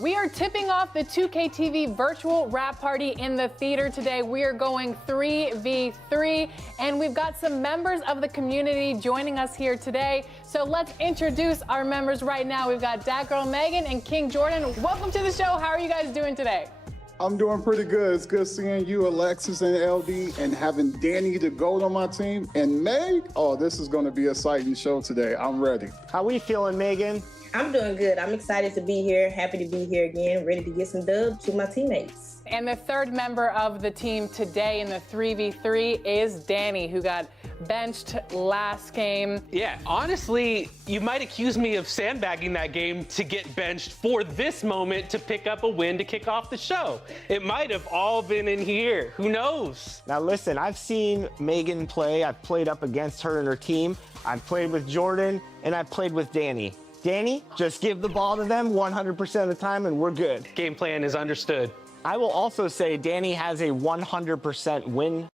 We are tipping off the 2K TV virtual wrap party in the theater today. We are going 3v3, and we've got some members of the community joining us here today. So let's introduce our members right now. We've got Dat Girl Megan and King Jordan. Welcome to the show. How are you guys doing today? I'm doing pretty good. It's good seeing you, Alexis and LD, and having Danny the GOAT on my team. And Meg, oh, this is going to be an exciting show today. I'm ready. How we feeling, Megan? I'm doing good. I'm excited to be here. Happy to be here again. Ready to get some dubs to my teammates. And the third member of the team today in the 3v3 is Danny, who got benched last game. Yeah, honestly, you might accuse me of sandbagging that game to get benched for this moment to pick up a win to kick off the show. It might have all been in here. Who knows? Now listen, I've seen Megan play. I've played up against her and her team. I've played with Jordan, and I've played with Danny. Danny, just give the ball to them 100% of the time, and we're good. Game plan is understood. I will also say Danny has a 100% win.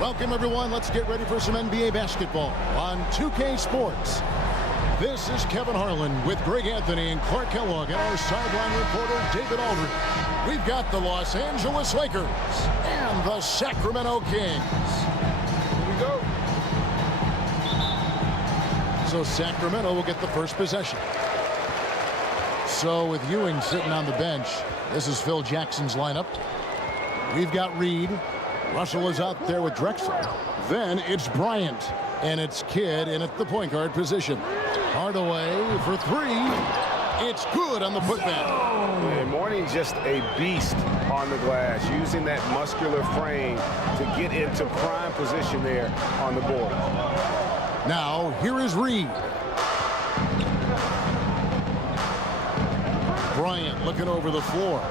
Welcome, everyone. Let's get ready for some NBA basketball on 2K Sports. This is Kevin Harlan with Greg Anthony and Clark Kellogg and our sideline reporter, David Aldridge. We've got the Los Angeles Lakers and the Sacramento Kings. Here we go. So Sacramento will get the first possession. So with Ewing sitting on the bench, this is Phil Jackson's lineup. We've got Reed. Russell is out there with Drexler. Then it's Bryant, and it's Kidd in at the point guard position. Hardaway for three. It's good on the putback. And Mourning just a beast on the glass, using that muscular frame to get into prime position there on the board. Now, here is Reed. Bryant looking over the floor.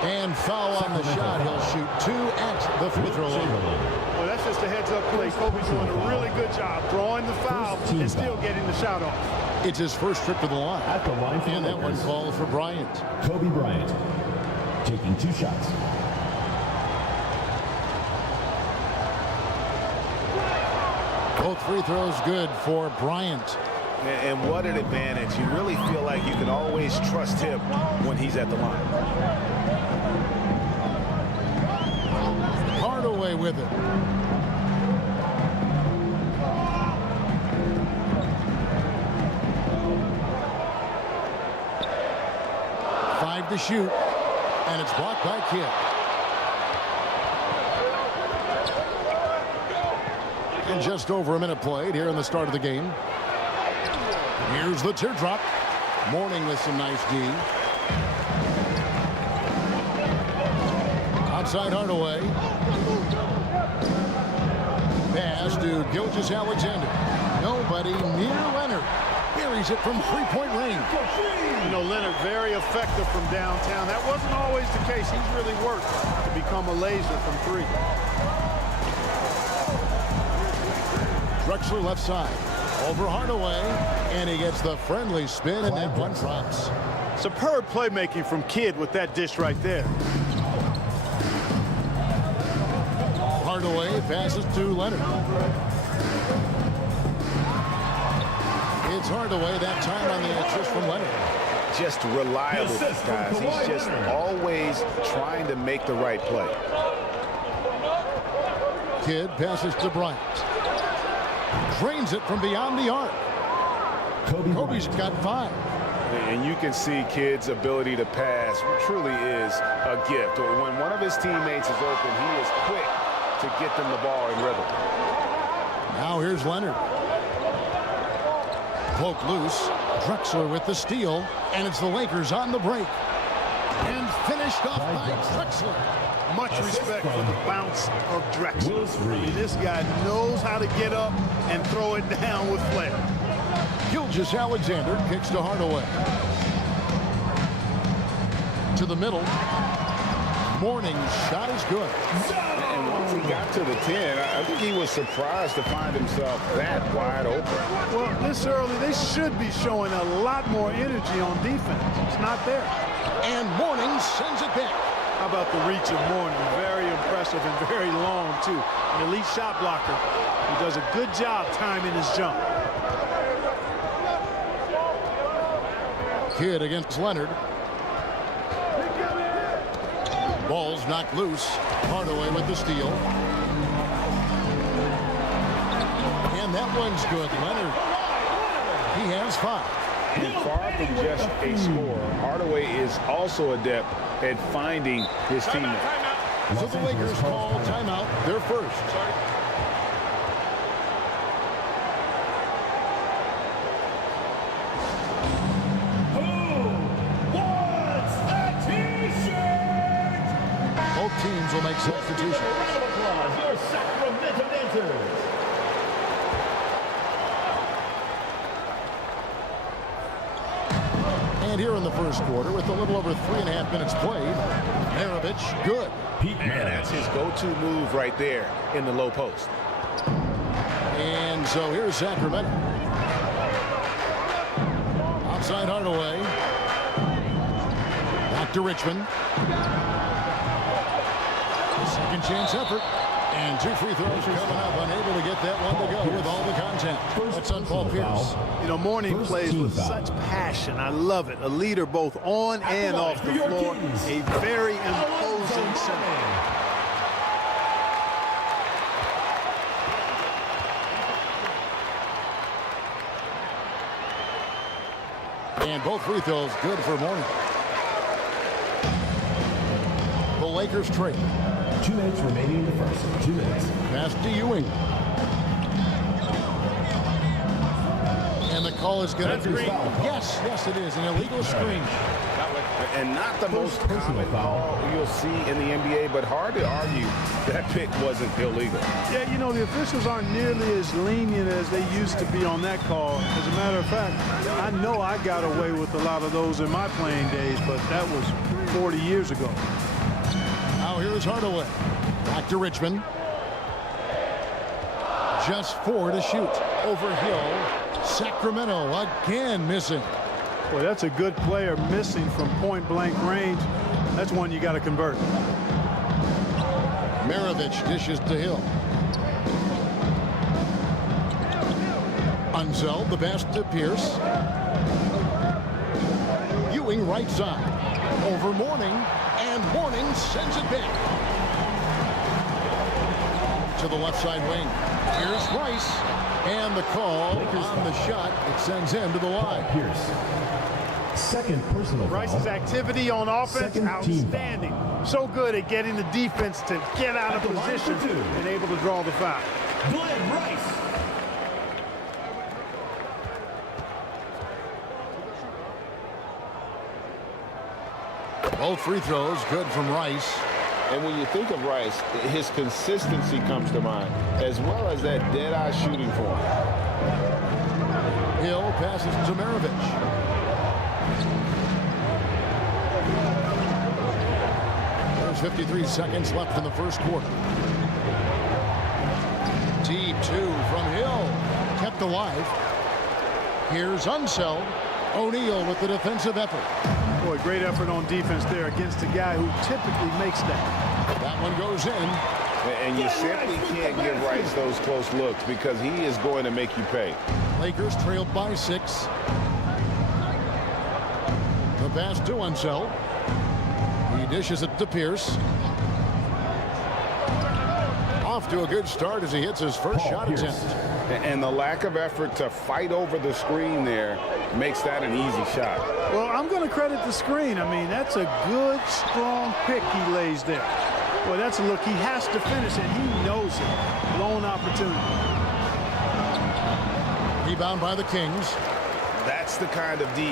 And foul on the shot. He'll shoot two at the free throw line. Well, that's just a heads-up play. Kobe's doing a really good job drawing the foul and still getting the shot off. It's his first trip to the line. At the line and that one called for Bryant. Kobe Bryant taking 2 shots. Both free throws good for Bryant. And what an advantage. You really feel like you can always trust him when he's at the line. Hardaway with it. Five to shoot, and it's blocked by Kidd. And just over a minute played here in the start of the game. Here's the teardrop. Mourning with some nice D. Outside Hardaway. Pass to Gilgeous-Alexander. Nobody near Leonard. Buries it from three-point range. You know, Leonard very effective from downtown. That wasn't always the case. He's really worked to become a laser from three. Drexler left side. Over Hardaway, and he gets the friendly spin, and that one drops. Superb playmaking from Kidd with that dish right there. Hardaway passes to Leonard. It's Hardaway that time on the assist from Leonard. Just reliable, guys. He's just always trying to make the right play. Kidd passes to Bryant. Drains it from beyond the arc. Kobe's got 5. And you can see Kidd's ability to pass truly is a gift. When one of his teammates is open, he is quick to get them the ball in rhythm. Now here's Leonard. Poke loose. Drexler with the steal. And it's the Lakers on the break. And finished off by Drexler. Much respect for the bounce of Drexler. I mean, this guy knows how to get up and throw it down with flair. Gilgeous-Alexander kicks to Hardaway. To the middle. Mourning's shot is good. And once he got to the 10, I think he was surprised to find himself that wide open. Well, this early, they should be showing a lot more energy on defense. It's not there. And Mourning sends it back. How about the reach of Mourning? Very impressive and very long, too. An elite shot blocker. He does a good job timing his jump. Kidd against Leonard. Ball's knocked loose. Hardaway with the steal. And that one's good. Leonard, he has 5. And far from just a scorer, Hardaway is also adept at finding his teammates. So the Lakers call timeout, their first. Both teams will make substitutions. Your Sacramento Dancers. And here in the first quarter, with a little over 3.5 minutes played, MARAVICH good. And that's his go-to move right there in the low post. And so here's Sacramento. Outside Hardaway. Back to Richmond. Second chance effort. And 2 free throws coming up. Unable to get that one to go with all the contact. That's on Paul Pierce. You know, Mourning plays with such passion. I love it. A leader both on and off the floor. A very imposing center. And both free throws good for Mourning. The Lakers trade. 2 minutes remaining in the first. 2 minutes. Pass to Ewing. And the call is going to be foul. Yes, it is. An illegal screen. And not the most common call you'll see in the NBA, but hard to argue that pick wasn't illegal. Yeah, you know, the officials aren't nearly as lenient as they used to be on that call. As a matter of fact, I know I got away with a lot of those in my playing days, but that was 40 years ago. Now here is Hardaway. Back to Richmond. Just 4 to shoot. Over Hill. Sacramento again missing. Boy, that's a good player missing from point-blank range. That's one you got to convert. MARAVICH dishes to Hill. UNSELD, the pass to Pierce. Ewing right side. Over Mourning. And Mourning sends it back. To the left side wing. Here's Rice. And the call on the shot. It sends him to the line. Pierce. Second personal foul. Rice's activity on offense, outstanding. So good at getting the defense to get out of position and able to draw the foul. Glenn Rice. Both free throws good from Rice. And when you think of Rice, his consistency comes to mind, as well as that dead-eye shooting form. Hill passes to MARAVICH. There's 53 seconds left in the first quarter. Deep 2 from Hill. Kept alive. Here's UNSELD. O'Neal with the defensive effort. Boy, great effort on defense there against a guy who typically makes that. That one goes in. And you simply can't give Rice those close looks because he is going to make you pay. Lakers trailed by 6. The pass to UNSELD. He dishes it to Pierce. Off to a good start as he hits his first shot attempt. And the lack of effort to fight over the screen there makes that an easy shot. Well, I'm going to credit the screen. I mean, that's a good, strong pick he lays there. Boy, that's a look. He has to finish it. He knows it. Blown opportunity. Rebound by the Kings. That's the kind of D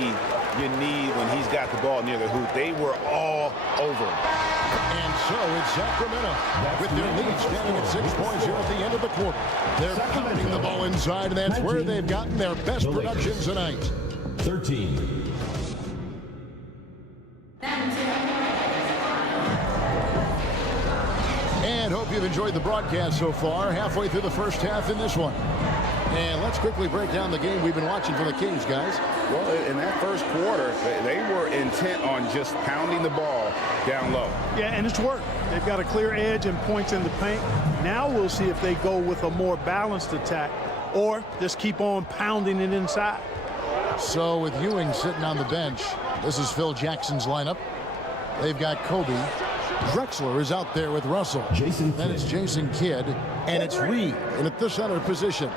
you need when he's got the ball near the hoop. They were all over him. And so it's Sacramento with their lead standing at 6 points here at the end of the quarter. They're pounding the ball inside, and that's where they've gotten their best production tonight. 13. And hope you've enjoyed the broadcast so far. Halfway through the first half in this one. And let's quickly break down the game we've been watching for the Kings, guys. Well, in that first quarter, they were intent on just pounding the ball down low. Yeah, and it's worked. They've got a clear edge and points in the paint. Now we'll see if they go with a more balanced attack or just keep on pounding it inside. So with Ewing sitting on the bench, this is Phil Jackson's lineup. They've got Kobe. Drexler is out there with Russell. Then it's Jason Kidd, and it's Reed in at the center position.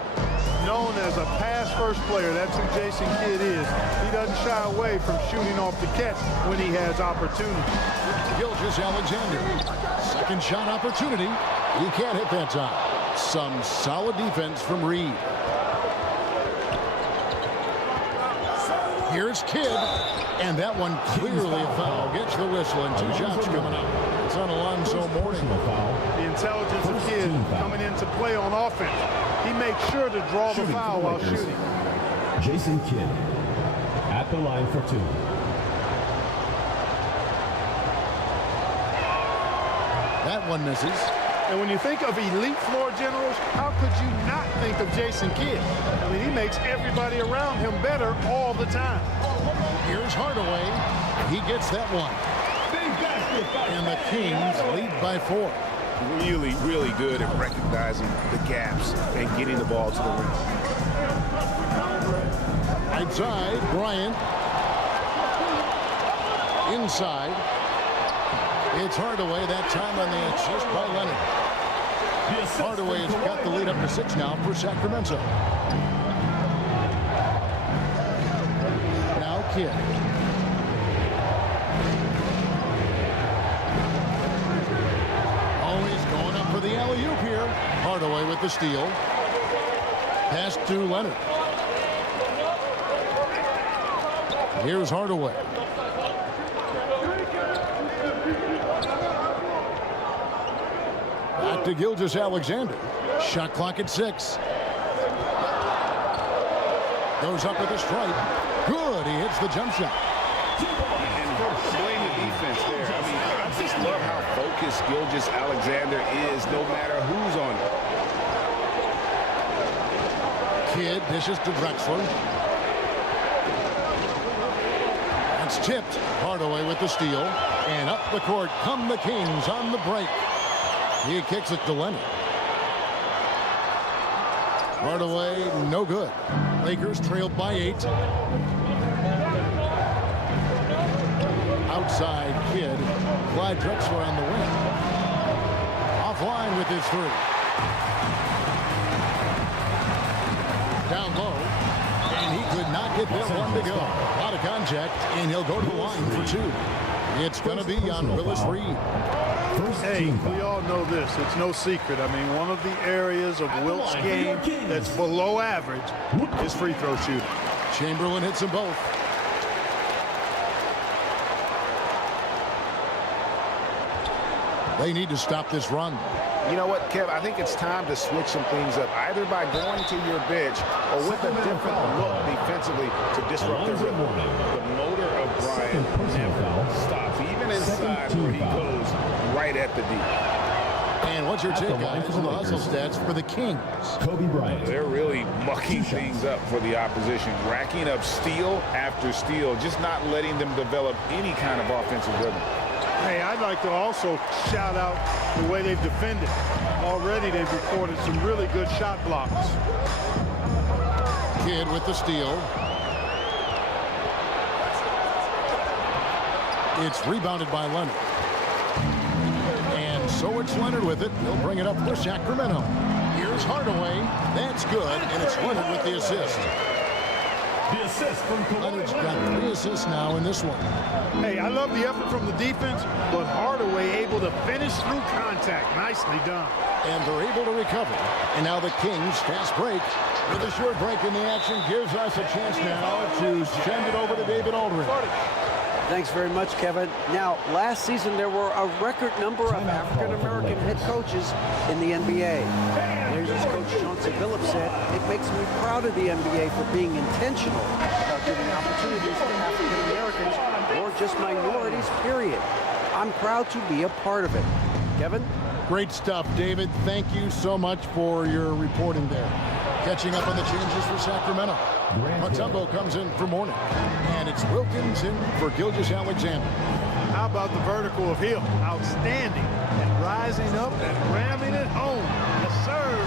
Known as a pass-first player, that's who Jason Kidd is. He doesn't shy away from shooting off the catch when he has opportunity. Gilgeous-Alexander, second shot opportunity. He can't hit that time. Some solid defense from Reed. Here's Kidd, and that one clearly a foul. Gets the whistle, and 2 shots coming up. It's on Alonzo Mourning. The intelligence of Kidd coming into play on offense. He makes sure to draw the foul while shooting. Jason Kidd at the line for 2. That one misses. And when you think of elite floor generals, how could you not think of Jason Kidd? I mean, he makes everybody around him better all the time. Here's Hardaway. He gets that one. And the Kings lead by 4. Really, really good at recognizing the gaps and getting the ball to the rim. Outside, Bryant. Inside. It's Hardaway, that time on the assist by Leonard. Hardaway has got the lead up to 6 now for Sacramento. Now Kidd. Always going up for the alley-oop here. Hardaway with the steal. Pass to Leonard. Here's Hardaway. Back to Gilgeous-Alexander. Shot clock at 6. Goes up with a strike. Good. He hits the jump shot. And blame the defense there. I mean, I just love how focused Gilgeous-Alexander is no matter who's on it. Kidd dishes to Drexler. That's tipped. Hardaway with the steal. And up the court come the Kings on the break. He kicks it to Leonard. Hardaway, no good. Lakers trailed by 8. Outside, Kidd. Clyde Drexler on the wing. Offline with his 3. Down low. And he could not get that one to go. Out of contact, and he'll go to the line for 2. It's going to be on Willis Reed. Hey, we all know this. It's no secret. I mean, one of the areas of Wilt's game that's below average is free throw shooting. Chamberlain hits them both. They need to stop this run. You know what, Kev? I think it's time to switch some things up, either by going to your bench or with a different look defensively to disrupt their rhythm. The motor of Bryant never stops, even inside where he goes right at the D. And what's your take, guys, on the hustle stats for the Kings? Kobe Bryant. They're really mucking things up for the opposition, racking up steal after steal, just not letting them develop any kind of offensive rhythm. Hey, I'd like to also shout out the way they've defended. Already they've recorded some really good shot blocks. Kidd with the steal. It's rebounded by Leonard. And so it's Leonard with it. He'll bring it up for Sacramento. Here's Hardaway. That's good, and it's Leonard with the assist. The assist from Leonard's got 3 assists now in this one. Hey, I love the effort from the defense, but Hardaway able to finish through contact. Nicely done. And they're able to recover. And now the Kings, fast break. With a short break in the action, gives us a chance now to send it over to David Aldridge. Thanks very much, Kevin. Now, last season there were a record number of African-American head coaches in the NBA. Blazers coach Chauncey Billups said, "It makes me proud of the NBA for being intentional about giving opportunities to African-Americans or just minorities, period. I'm proud to be a part of it." Kevin? Great stuff, David. Thank you so much for your reporting there. Catching up on the changes for Sacramento. Mutombo comes in for Mourning. And it's Wilkins in for Gilgeous-Alexander. How about the vertical of Hill? Outstanding. And rising up and ramming it home. Yes, sir.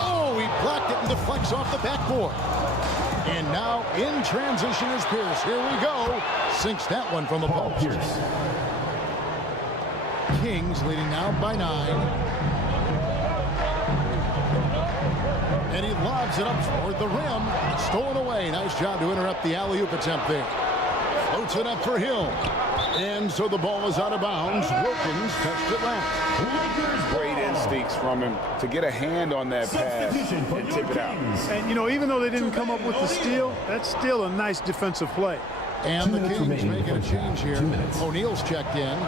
Oh, he blocked it and deflects off the backboard. And now in transition is Pierce. Here we go. Sinks that one from the post. Kings leading now by 9. And he lobs it up toward the rim. Stolen away. Nice job to interrupt the alley-oop attempt there. Floats it up for Hill. And so the ball is out of bounds. Wilkins touched it last. Great instincts from him to get a hand on that pass and tip it out. And, you know, even though they didn't come up with the steal, that's still a nice defensive play. And the Kings making a change here. O'Neal's checked in.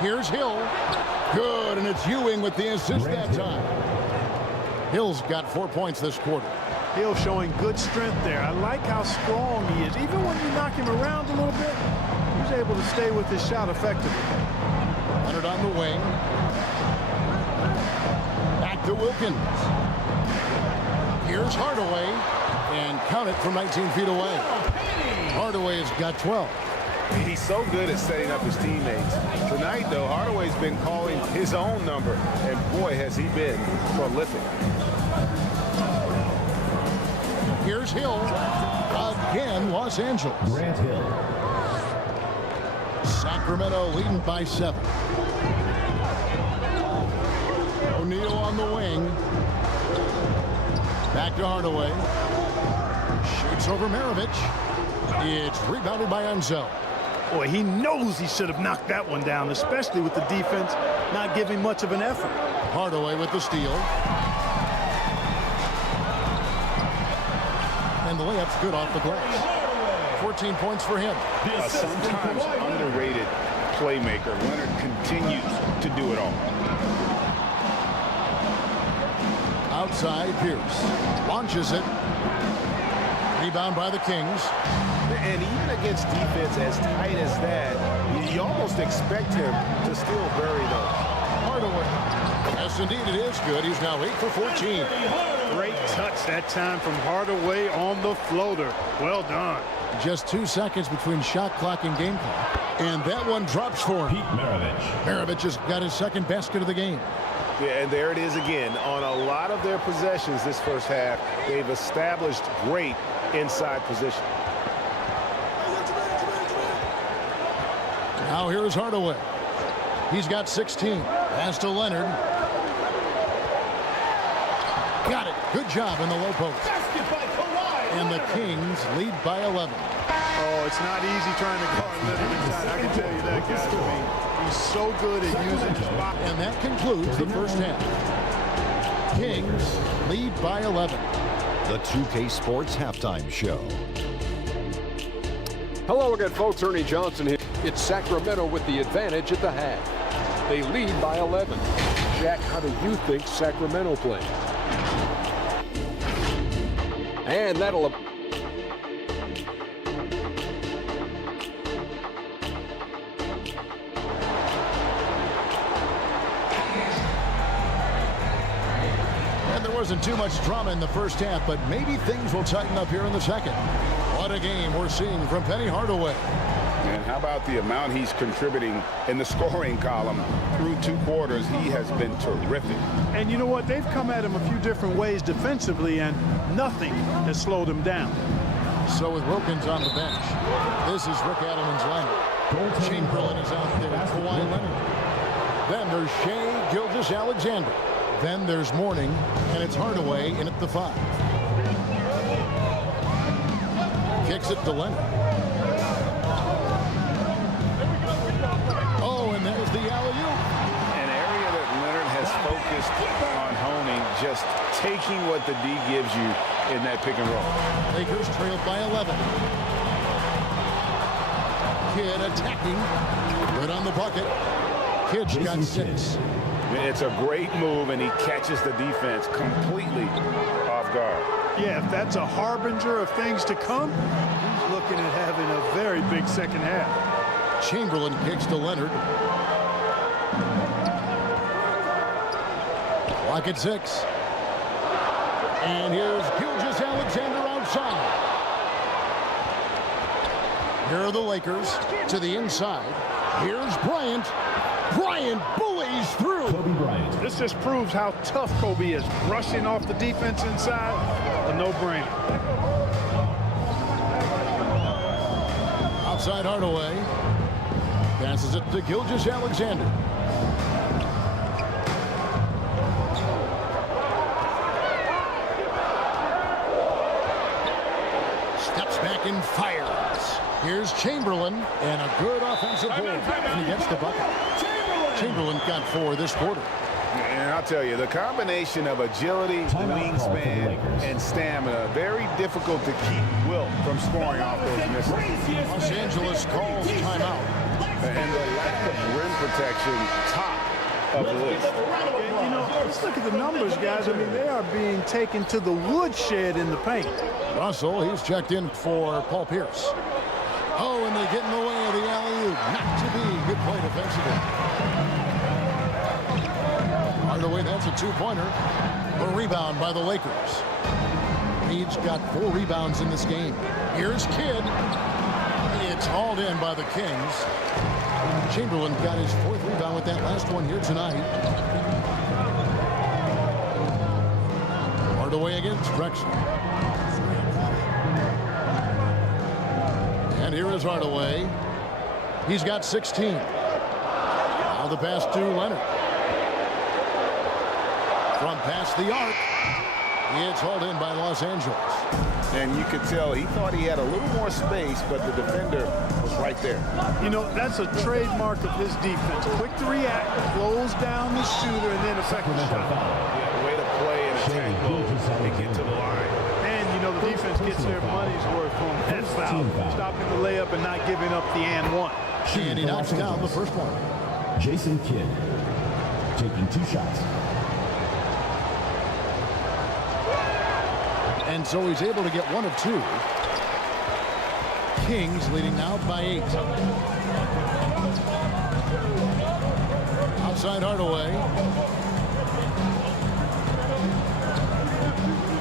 Here's Hill. Good, and it's Ewing with the assist that time. Hill's got 4 points this quarter. Hill showing good strength there. I like how strong he is. Even when you knock him around a little bit, he's able to stay with his shot effectively. Leonard on the wing. Back to Wilkins. Here's Hardaway. And count it from 19 feet away. Hardaway has got 12. He's so good at setting up his teammates. Tonight, though, Hardaway's been calling his own number, and boy, has he been prolific. Here's Hill. Again, Los Angeles. Grant Hill. Sacramento leading by 7. O'Neal on the wing. Back to Hardaway. Shoots over Maravich. It's rebounded by UNSELD. Boy, he knows he should have knocked that one down, especially with the defense not giving much of an effort. Hardaway with the steal. And the layup's good off the glass. 14 points for him. A sometimes underrated playmaker. Leonard continues to do it all. Outside, Pierce. Launches it. Rebound by the Kings. And even against defense as tight as that, you almost expect him to still bury those. Hardaway. Yes, indeed, it is good. He's now 8 for 14. Great touch that time from Hardaway on the floater. Well done. Just 2 seconds between shot clock and game clock. And that one drops for him. MARAVICH. Maravich has got his second basket of the game. Yeah, and there it is again. On a lot of their possessions this first half, they've established great inside position. Now here's Hardaway. He's got 16. Pass to Leonard. Got it. Good job in the low post. And the Kings lead by 11. Oh, it's not easy trying to guard Leonard inside. I can tell you that, guys. I mean, he's so good at using his body. And that concludes the first half. Kings lead by 11. The 2K Sports Halftime Show. Hello again, folks. Ernie Johnson here. It's Sacramento with the advantage at the half. They lead by 11. Jack, how do you think Sacramento played? And that'll... And there wasn't too much drama in the first half, but maybe things will tighten up here in the second. What a game we're seeing from Penny Hardaway. And how about the amount he's contributing in the scoring column through 2 quarters? He has been terrific. And you know what? They've come at him a few different ways defensively, and nothing has slowed him down. So with Wilkins on the bench, this is Rick Adelman's lineup. Chamberlain is out there with Kawhi Leonard. Then there's Shea Gilgeous-Alexander. Then there's Mourning, and it's Hardaway in at the 5. Kicks it to Leonard. Oh, and there's the alley-oop. An area that Leonard has focused on honing, just taking what the D gives you in that pick and roll. Lakers trailed by 11. Kidd attacking. Good on the bucket. Kidd's got 6. It's a great move, and he catches the defense completely off guard. Yeah, if that's a harbinger of things to come, he's looking at having a very big second half. Chamberlain kicks to Leonard. Clock at 6. And here's Gilgeous-Alexander outside. Here are the Lakers to the inside. Here's Bryant. Bryant bullies through. Kobe Bryant. This just proves how tough Kobe is. Rushing off the defense inside, a no-brainer. Outside Hardaway. Passes it to Gilgeous-Alexander. Steps back and fires. Here's Chamberlain, and a good offensive board. And he gets the bucket. Chamberlain got 4 this quarter. And I'll tell you, the combination of agility, wingspan, and stamina, very difficult to keep Wilt from scoring off those misses. Los Angeles calls timeout. And the lack of rim protection, top of the list. You know, let's look at the numbers, guys. I mean, they are being taken to the woodshed in the paint. Russell, he's checked in for Paul Pierce. Oh, and they get in the way of the alley-oop. Not to be. Good play defensively. Hardaway, that's a 2-pointer. A rebound by the Lakers. Reed's got 4 rebounds in this game. Here's Kidd. It's hauled in by the Kings. Chamberlain got his 4th rebound with that last one here tonight. Hardaway against Drexler. And here is Hardaway. He's got 16. Now the pass to Leonard. From past the arc. It's hauled in by Los Angeles. And you could tell he thought he had a little more space, but the defender was right there. You know, that's a trademark of his defense. Quick to react, close down the shooter, and then effective shot. Yeah, way to play and attack both and get to the line. And, you know, the defense gets their money's worth on that foul. Stopping the layup and not giving up the and one. And he knocks down the first one. Jason Kidd taking 2 shots. And so he's able to get 1 of 2. Kings leading now by 8. Outside Hardaway.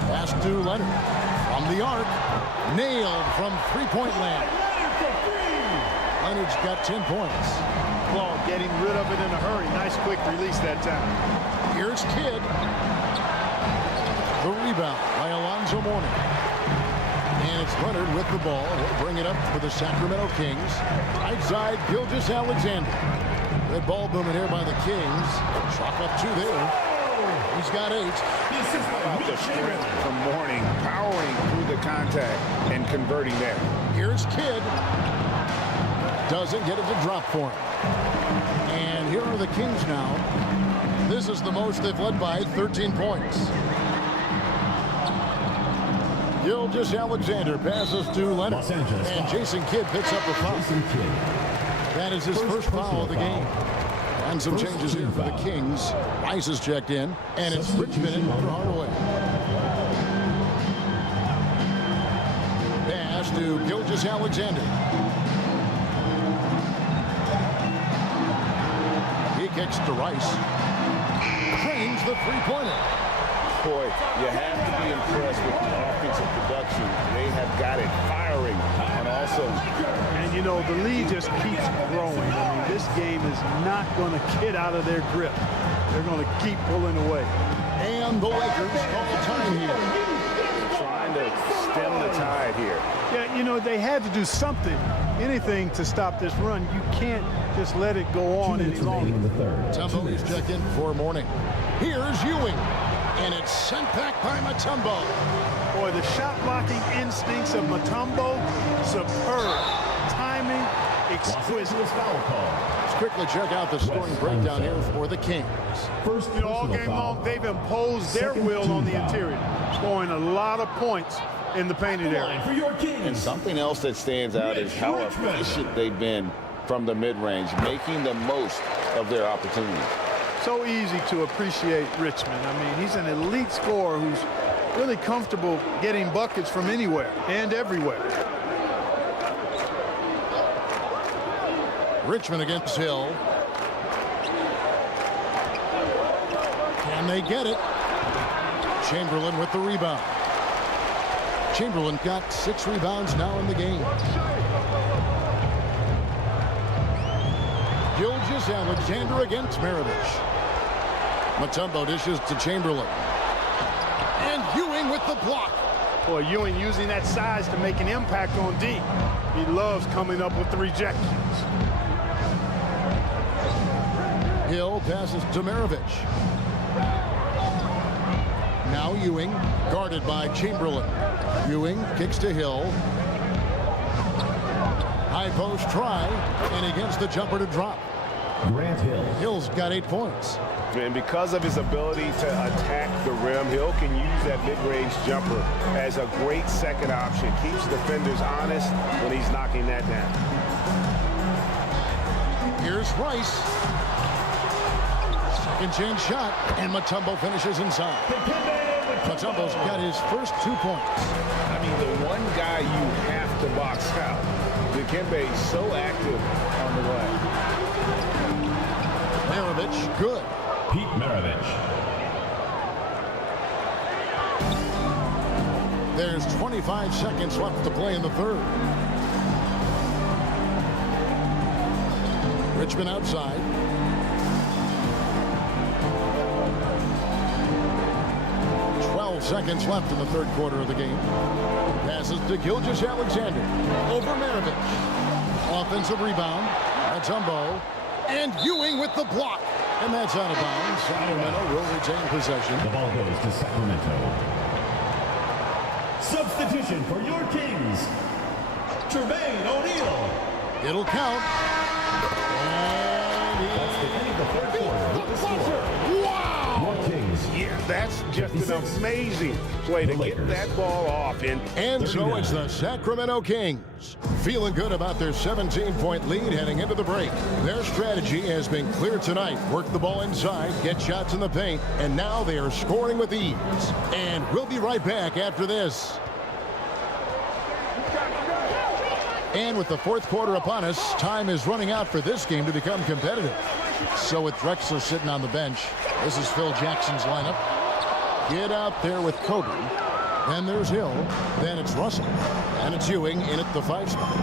Pass to Leonard. From the arc. Nailed from 3-point land. Leonard's got 10 points. Well, getting rid of it in a hurry. Nice quick release that time. Here's Kidd. The rebound by Alonzo Mourning. And it's Leonard with the ball. He'll bring it up for the Sacramento Kings. Right side, Gilgeous-Alexander. Good ball movement here by the Kings. Chalk up 2 there. He's got 8. About the strength from Mourning, powering through the contact and converting there. Here's Kidd. Doesn't get it to drop for him. And here are the Kings now. This is the most they've led by, 13 points. Gilgeous-Alexander passes to Leonard. And Jason Kidd picks up the foul. That is his first foul of the game. And some changes here for the Kings. Rice is checked in. And it's Richmond in for Hardaway. Pass to Gilgeous-Alexander. He kicks to Rice. Drains the 3-pointer. Boy, you have to be impressed with the offensive production. They have got it firing, and also... And, you know, the lead just keeps growing. I mean, this game is not going to get out of their grip. They're going to keep pulling away. And the Lakers call time here. Trying to stem the tide here. Yeah, you know, they had to do something, anything to stop this run. You can't just let it go on any longer. Mutombo is checked in for Mourning. Here's Ewing. And it's sent back by Mutombo. Boy, the shot blocking instincts of Mutombo, superb. Timing, exquisite. Let's quickly check out the scoring breakdown here for the Kings. You know, all game long, they've imposed their will on the interior, scoring a lot of points in the painted area. And something else that stands out is how efficient they've been from the mid-range, making the most of their opportunities. So easy to appreciate Richmond. I mean, he's an elite scorer who's really comfortable getting buckets from anywhere and everywhere. Richmond against Hill. Can they get it? Chamberlain with the rebound. Chamberlain got 6 rebounds now in the game. Gilgeous-Alexander against Maravich. Mutombo dishes to Chamberlain. And Ewing with the block. Boy, Ewing using that size to make an impact on D. He loves coming up with the rejections. Hill passes to Maravich. Now Ewing, guarded by Chamberlain. Ewing kicks to Hill. High post try, and he gets the jumper to drop. Grant Hill. Hill's got 8 points. And because of his ability to attack the rim, Hill can use that mid-range jumper as a great second option. Keeps defenders honest when he's knocking that down. Here's Rice. Second chance shot, and Mutombo finishes inside. Mutombo's got his first 2 points. I mean, the one guy you have to box out. Dikembe is so active on the way. Maravich, good. Pete Maravich. There's 25 seconds left to play in the third. Richmond outside. Seconds left in the third quarter of the game. Passes to Gilgeous-Alexander over Maravich. Offensive rebound. Mutombo. And Ewing with the block. And that's out of bounds. Sacramento will retain possession. The ball goes to Sacramento. Substitution for your Kings. Tremaine O'Neal. It'll count. And that's the end of the third quarter with the score. Wow! Your Kings. Yeah, that's just an amazing play to get that ball off. And so it's the Sacramento Kings feeling good about their 17-point lead heading into the break. Their strategy has been clear tonight. Work the ball inside, get shots in the paint, and now they are scoring with ease. And we'll be right back after this. And with the fourth quarter upon us, time is running out for this game to become competitive. So with Drexler sitting on the bench, this is Phil Jackson's lineup. Get out there with Kobe. Then there's Hill. Then it's Russell. And it's Ewing in at the 5 spot.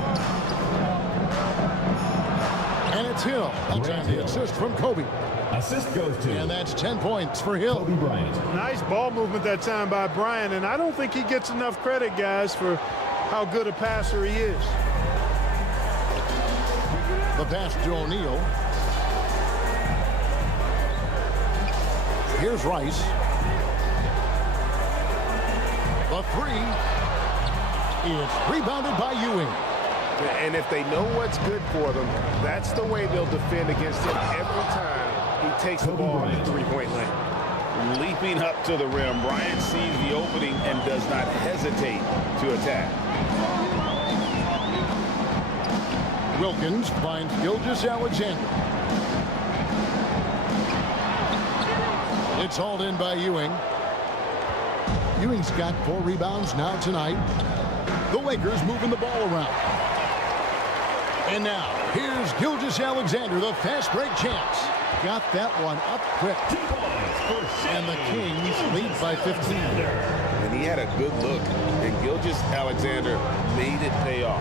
And it's Hill. And the assist from Kobe. Assist goes to. And that's 10 points for Hill. Kobe Bryant. Nice ball movement that time by Bryant. And I don't think he gets enough credit, guys, for how good a passer he is. The pass to O'Neal. Here's Rice. The 3. It's rebounded by Ewing. And if they know what's good for them, that's the way they'll defend against him every time he takes the ball in the three-point lane. Leaping up to the rim, Bryant sees the opening and does not hesitate to attack. Wilkins finds Gilgeous-Alexander. It's hauled in by Ewing. Ewing's got 4 rebounds now tonight. The Lakers moving the ball around. And now, here's Gilgeous-Alexander, the fast break chance. Got that one up quick. And the Kings lead by 15. And he had a good look, and Gilgeous-Alexander made it pay off.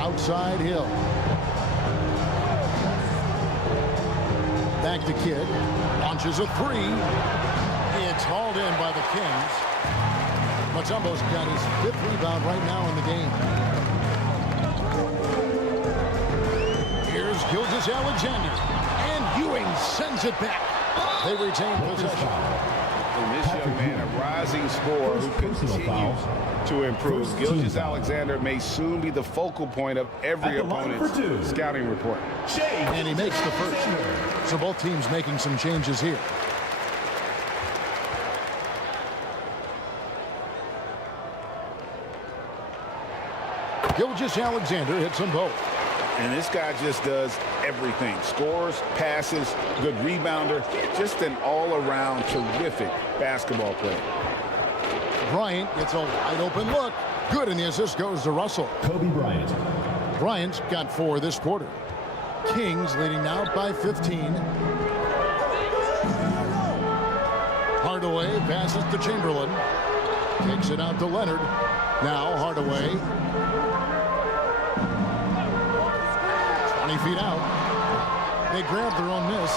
Outside Hill. Back to Kidd. Launches a 3. It's hauled in by the Kings. Mutombo's got his 5th rebound right now in the game. Here's Gilgeous-Alexander. And Ewing sends it back. They retain possession. And this young man, a rising scorer who continues to improve. Gilgeous-Alexander may soon be the focal point of every opponent's scouting report. And he makes the first. So both teams making some changes here. Gilgeous-Alexander hits them both. And this guy just does everything. Scores, passes, good rebounder. Just an all-around terrific basketball player. Bryant gets a wide open look. Good, and the assist goes to Russell. Kobe Bryant. Bryant's got 4 this quarter. Kings leading now by 15. Hardaway passes to Chamberlain. Takes it out to Leonard. Now Hardaway. 20 feet out. They grab their own miss.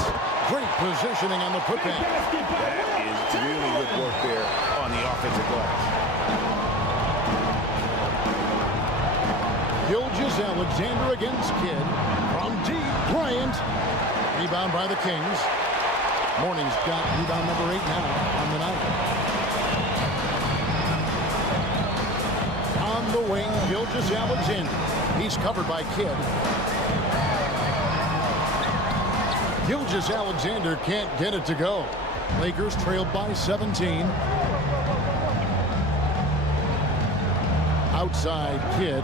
Great positioning on the putback. That is really good work there on the offensive glass. Gilgeous-Alexander against Kidd. From deep, Bryant. Rebound by the Kings. Morning's got rebound number 8 now on the night. On the wing, Gilgeous-Alexander. He's covered by Kidd. Gilgeous-Alexander can't get it to go. Lakers trailed by 17. Outside Kidd.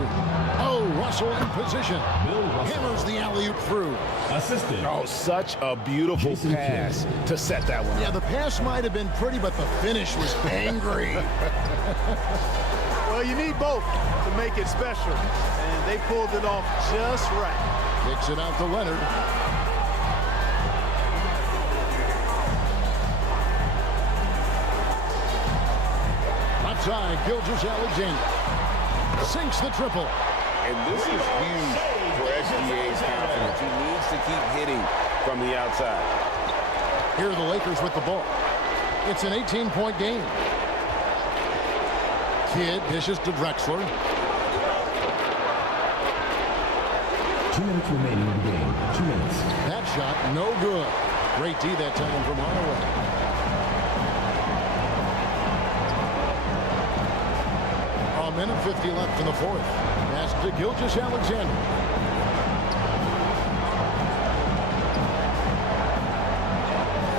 Oh, Russell in position. Hammers the alley-oop through. Assisted. Oh, such a beautiful pass to set that one up. Yeah, the pass might have been pretty, but the finish was angry. Well, you need both to make it special, and they pulled it off just right. Kicks it out to Leonard. Outside, Gilgeous-Alexander sinks the triple. And this is huge for SGA's confidence. He needs to keep hitting from the outside. Here are the Lakers with the ball. It's an 18-point game. Kidd dishes to Drexler. 2 minutes remaining in the game. 2 minutes. That shot, no good. Great D that time from Hardaway. A minute 50 left in the fourth. Pass to Gilgeous-Alexander.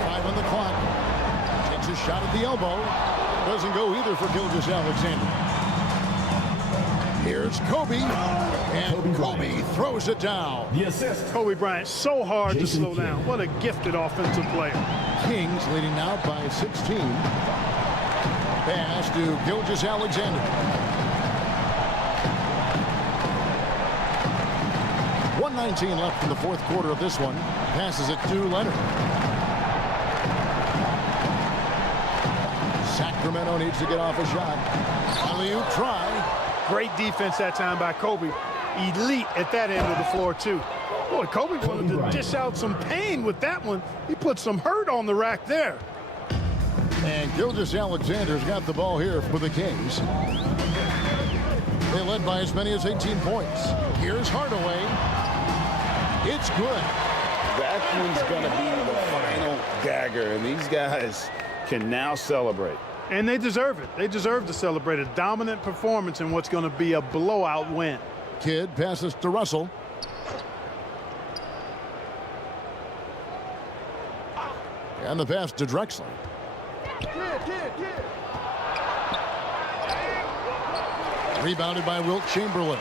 Five on the clock. Takes a shot at the elbow. Doesn't go either for Gilgeous-Alexander. Here's Kobe. And Kobe throws it down. The assist. Kobe Bryant, so hard to slow down. What a gifted offensive player. Kings leading now by 16. Pass to Gilgeous-Alexander. 1:19 left in the fourth quarter of this one. Passes it to Leonard. Sacramento needs to get off a shot. Alley-oop try. Great defense that time by Kobe. Elite at that end of the floor, too. Boy, Kobe wanted to dish out some pain with that one. He put some hurt on the rack there. And Gilgeous-Alexander's got the ball here for the Kings. They led by as many as 18 points. Here's Hardaway. It's good. That one's going to be the final dagger, and these guys can now celebrate. And they deserve it. They deserve to celebrate a dominant performance in what's going to be a blowout win. Kidd passes to Russell. And the pass to Drexler. Rebounded by Wilt Chamberlain.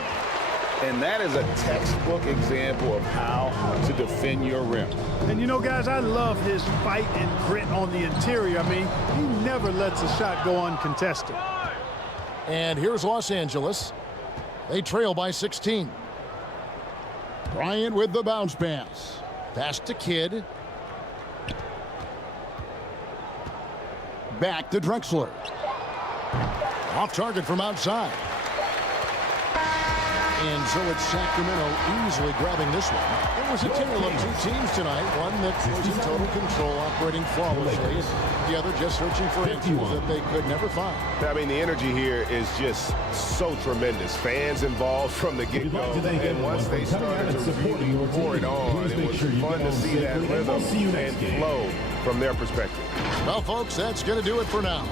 And that is a textbook example of how to defend your rim. And you know, guys, I love his fight and grit on the interior. I mean, he never lets a shot go uncontested. And here's Los Angeles. They trail by 16. Bryant with the bounce pass. Pass to Kidd. Back to Drexler. Off target from outside. And so it's Sacramento easily grabbing this one. It was a tale of two teams tonight. One that was in total control, operating flawlessly, and the other just searching for answers that they could never find. I mean, the energy here is just so tremendous. Fans involved from the get-go, and once they started to really pour it on, it was fun to see that rhythm and flow from their perspective. Well, folks, that's going to do it for now.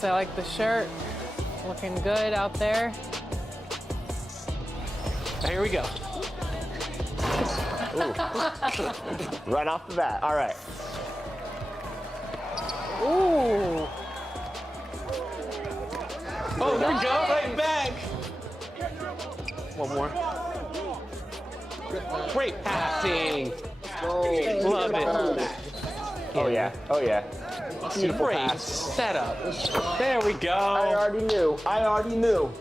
I like the shirt. Looking good out there. Here we go. Right off the bat. All right. Ooh. Oh, there we go. Right back. One more. Great passing. Love it. Oh, yeah. Oh, yeah. Beautiful Great pass. setup. There we go. I already knew. I already knew.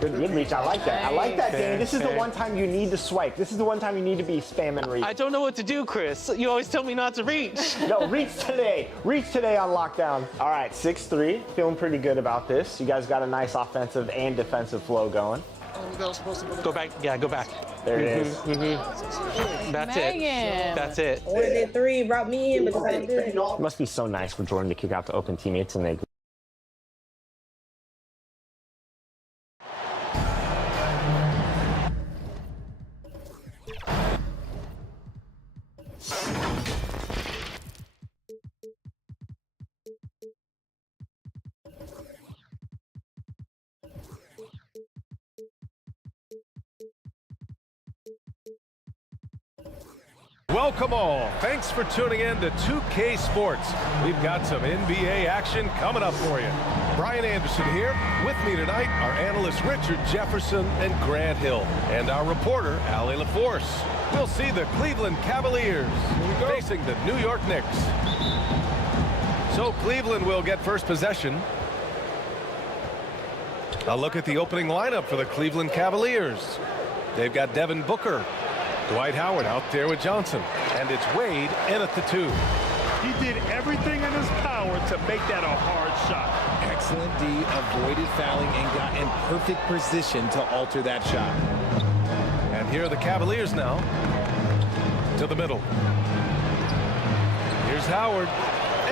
Good reach. I like that. I like that, Danny. This is the one time you need to swipe. This is the one time you need to be spamming reach. I don't know what to do, Chris. You always tell me not to reach. No, reach today. Reach today on lockdown. All right, 6-3. Feeling pretty good about this. You guys got a nice offensive and defensive flow going. Go back. Yeah, go back. There it is. That's Megan. it. That's it. I wanted that three, brought me in, but it's not good. It must be so nice for Jordan to kick out to open teammates and they. Welcome all. Thanks for tuning in to 2K Sports. We've got some NBA action coming up for you. Brian Anderson here. With me tonight are analysts Richard Jefferson and Grant Hill, and our reporter, Allie LaForce. We'll see the Cleveland Cavaliers facing the New York Knicks. So Cleveland will get first possession. A look at the opening lineup for the Cleveland Cavaliers. They've got Devin Booker, Dwight Howard out there with Johnson, and it's Wade in at the 2. He did everything in his power to make that a hard shot. Excellent D, avoided fouling and got in perfect position to alter that shot. And here are the Cavaliers now. To the middle. Here's Howard,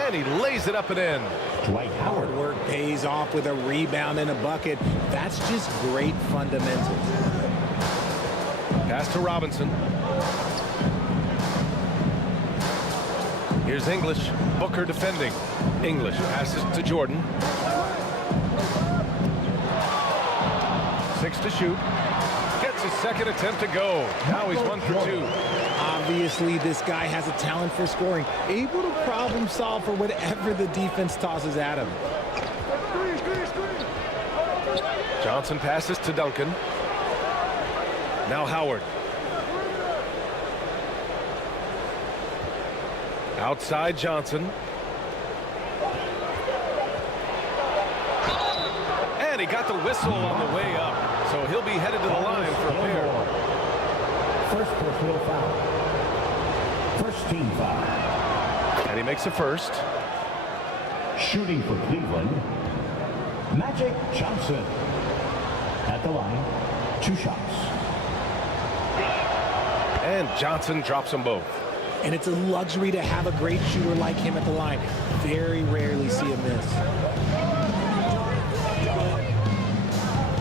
and he lays it up and in. Dwight Howard work pays off with a rebound and a bucket. That's just great fundamentals. Pass to Robinson. Here's English. Booker defending. English passes to Jordan. 6 to shoot. Gets his second attempt to go. Now he's 1 for 2. Obviously, this guy has a talent for scoring. Able to problem solve for whatever the defense tosses at him. Johnson passes to Duncan. Now Howard. Outside Johnson. And he got the whistle on the way up. So he'll be headed to the line for a pair. First personal foul. First team foul. And he makes a first. Shooting for Cleveland, Magic Johnson. At the line, 2 shots. And Johnson drops them both. And it's a luxury to have a great shooter like him at the line. Very rarely see him miss.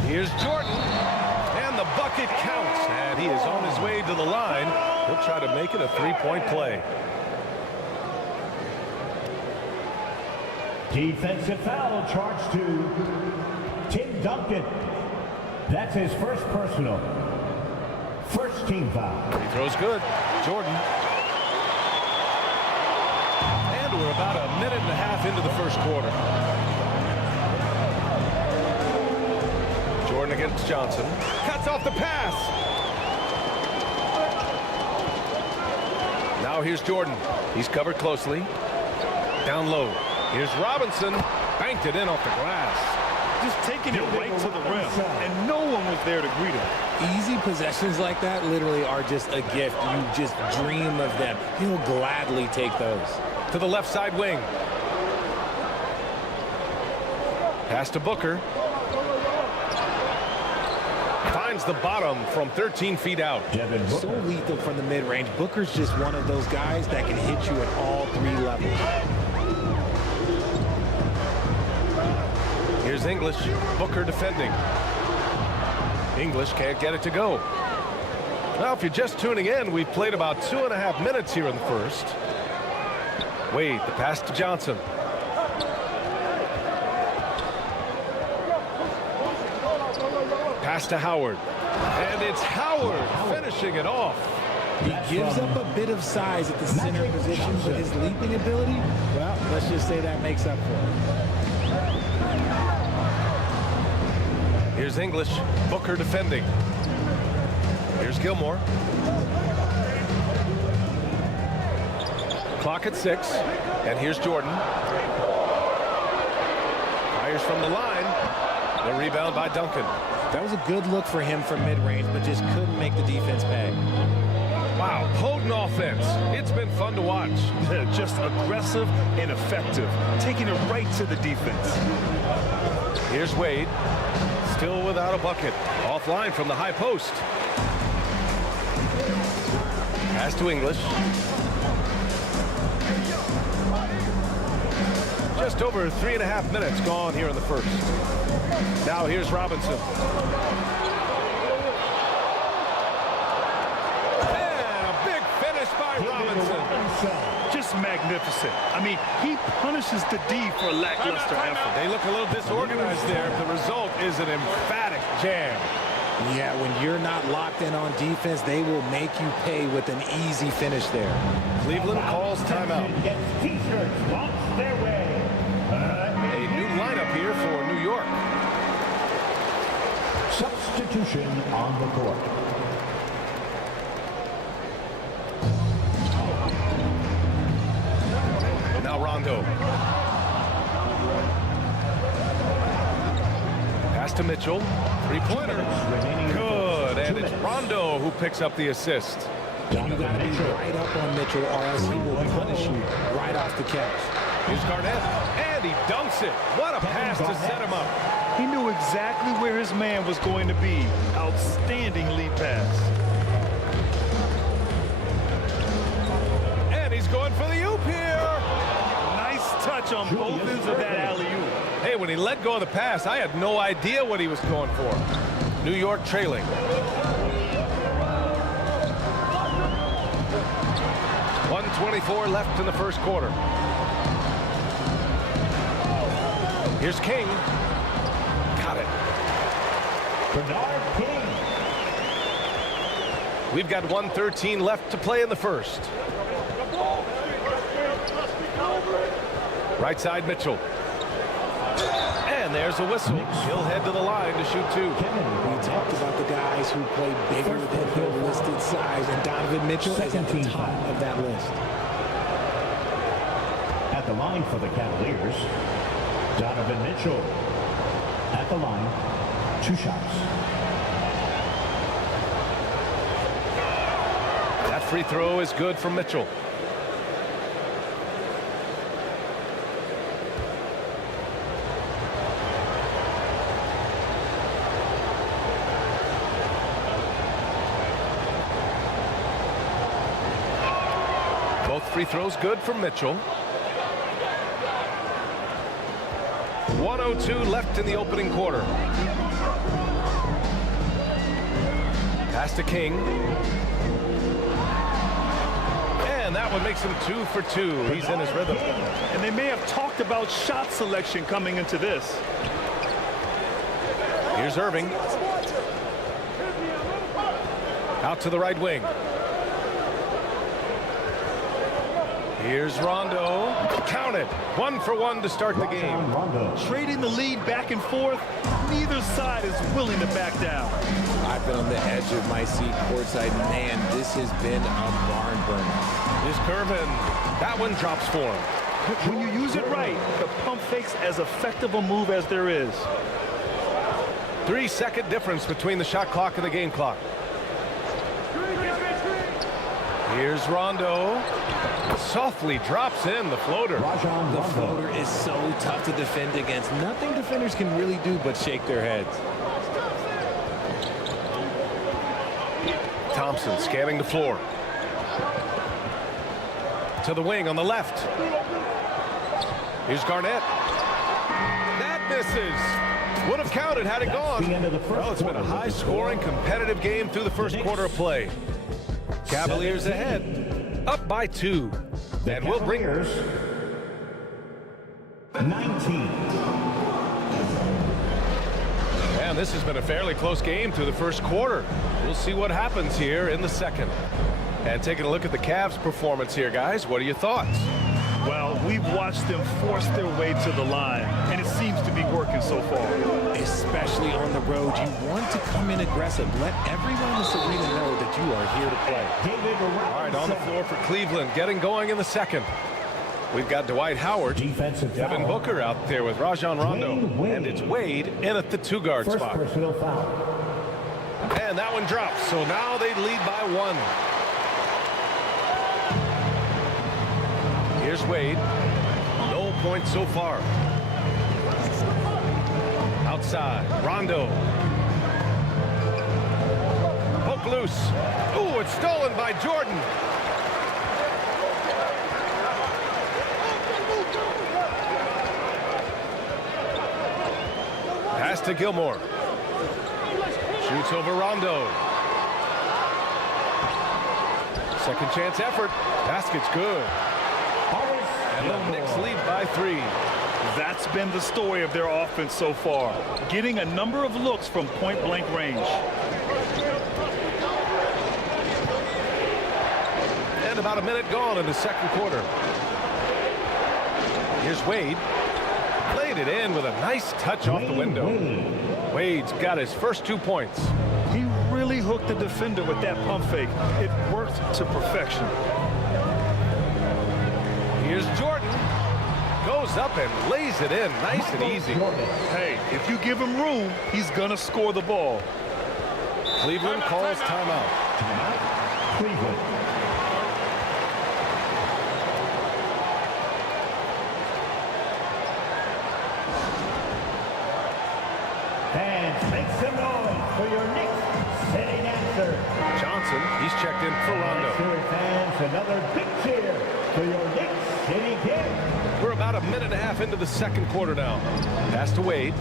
Here's Jordan. And the bucket counts. And he is on his way to the line. He'll try to make it a three-point play. Defensive foul charged to Tim Duncan. That's his first personal. First team foul. He throws good. Jordan. And we're about a minute and a half into the first quarter. Jordan against Johnson. Cuts off the pass. Now here's Jordan. He's covered closely. Down low. Here's Robinson. Banked it in off the glass. Just taking it right to the rim, and no one was there to greet him. Easy possessions like that literally are just a gift. You just dream of them. He'll gladly take those. To the left side wing. Pass to Booker. Finds the bottom from 13 feet out. So lethal from the mid-range. Booker's just one of those guys that can hit you at all three levels. Here's English. Booker defending. English can't get it to go. Now, if you're just tuning in, we've played about 2.5 minutes here in the first. Wade, the pass to Johnson. Pass to Howard. And it's Howard finishing it off. He gives up a bit of size at the center position, but his leaping ability, well, let's just say that makes up for it. Here's English. Booker defending. Here's Gilmore. Clock at 6. And here's Jordan. Fires from the line. The rebound by Duncan. That was a good look for him from mid-range, but just couldn't make the defense pay. Wow, potent offense. It's been fun to watch. Just aggressive and effective, taking it right to the defense. Here's Wade. Still without a bucket. Offline from the high post. Pass to English. Just over 3.5 minutes gone here in the first. Now here's Robinson. And a big finish by Robinson. Just magnificent. I mean, he punishes the D for lackluster effort. They look a little disorganized there. The result is an emphatic jam. Yeah, when you're not locked in on defense, they will make you pay with an easy finish there. Cleveland calls timeout. T-shirts launch their way. A new lineup here for New York. Substitution on the court. Now Rondo. Pass to Mitchell. Three-pointer. Good. And it's Rondo who picks up the assist. You got to be right up on Mitchell, or else he will punish you right off the catch. Here's Garnett. And he dunks it. What a pass to set him up. He knew exactly where his man was going to be. Outstanding lead pass. And he's going for the oop here. Nice touch on both ends of that alley-oop. Hey, when he let go of the pass, I had no idea what he was going for. New York trailing. .124 left in the first quarter. Here's King. Got it. Bernard King. We've got 1:13 left to play in the first. Right side, Mitchell. And there's a whistle. He'll head to the line to shoot two. We talked about the guys who play bigger than their listed size, and Donovan Mitchell is at the top of that list. At the line for the Cavaliers, Donovan Mitchell. At the line, 2 shots. That free throw is good from Mitchell. Both free throws good for Mitchell. 1:02 left in the opening quarter. Pass to King. And that one makes him 2 for 2. He's in his rhythm. And they may have talked about shot selection coming into this. Here's Irving. Out to the right wing. Here's Rondo. Count it. 1 for 1 to start the game. Trading the lead back and forth. Neither side is willing to back down. I've been on the edge of my seat courtside. Man, this has been a barn burner. Here's Curvin. That one drops for him. When you use it right, the pump fake's as effective a move as there is. 3-second difference between the shot clock and the game clock. Here's Rondo. Softly drops in the floater. The floater is so tough to defend against. Nothing defenders can really do but shake their heads. Thompson scanning the floor. To the wing on the left. Here's Garnett. That misses. Would have counted had it gone. Well, it's been a high-scoring, competitive game through the first quarter of play. Cavaliers ahead, up by 2. And we'll bring 19. And this has been a fairly close game through the first quarter. We'll see what happens here in the second. And taking a look at the Cavs' performance here, guys, what are your thoughts? Well, we've watched them force their way to the line, and it seems to be working so far. Especially on the road, you want to come in aggressive. Let everyone in this arena know that you are here to play. All right, on the floor for Cleveland, getting going in the second. We've got Dwight Howard, Devin Booker out there with Rajon Rondo, and it's Wade in at the 2-guard spot. And that one drops, so now they lead by 1. Here's Wade. No points so far. Outside, Rondo. Poke loose. Ooh, it's stolen by Jordan. Pass to Gilmore. Shoots over Rondo. Second chance effort. Basket's good. And the Knicks lead by 3. That's been the story of their offense so far, getting a number of looks from point-blank range. And about a minute gone in the second quarter. Here's Wade. Played it in with a nice touch off the window. Wade's got his first 2 points. He really hooked the defender with that pump fake. It worked to perfection. Here's Jordan. Goes up and lays it in nice and easy. Hey, if you give him room, he's going to score the ball. Cleveland calls timeout. Cleveland. Fans, make some noise for your Knicks sitting answer. Johnson, he's checked in for Rondo. Fans, another big cheer for your Knicks sitting kid. We're about a minute and a half into the second quarter now. Pass to Wade.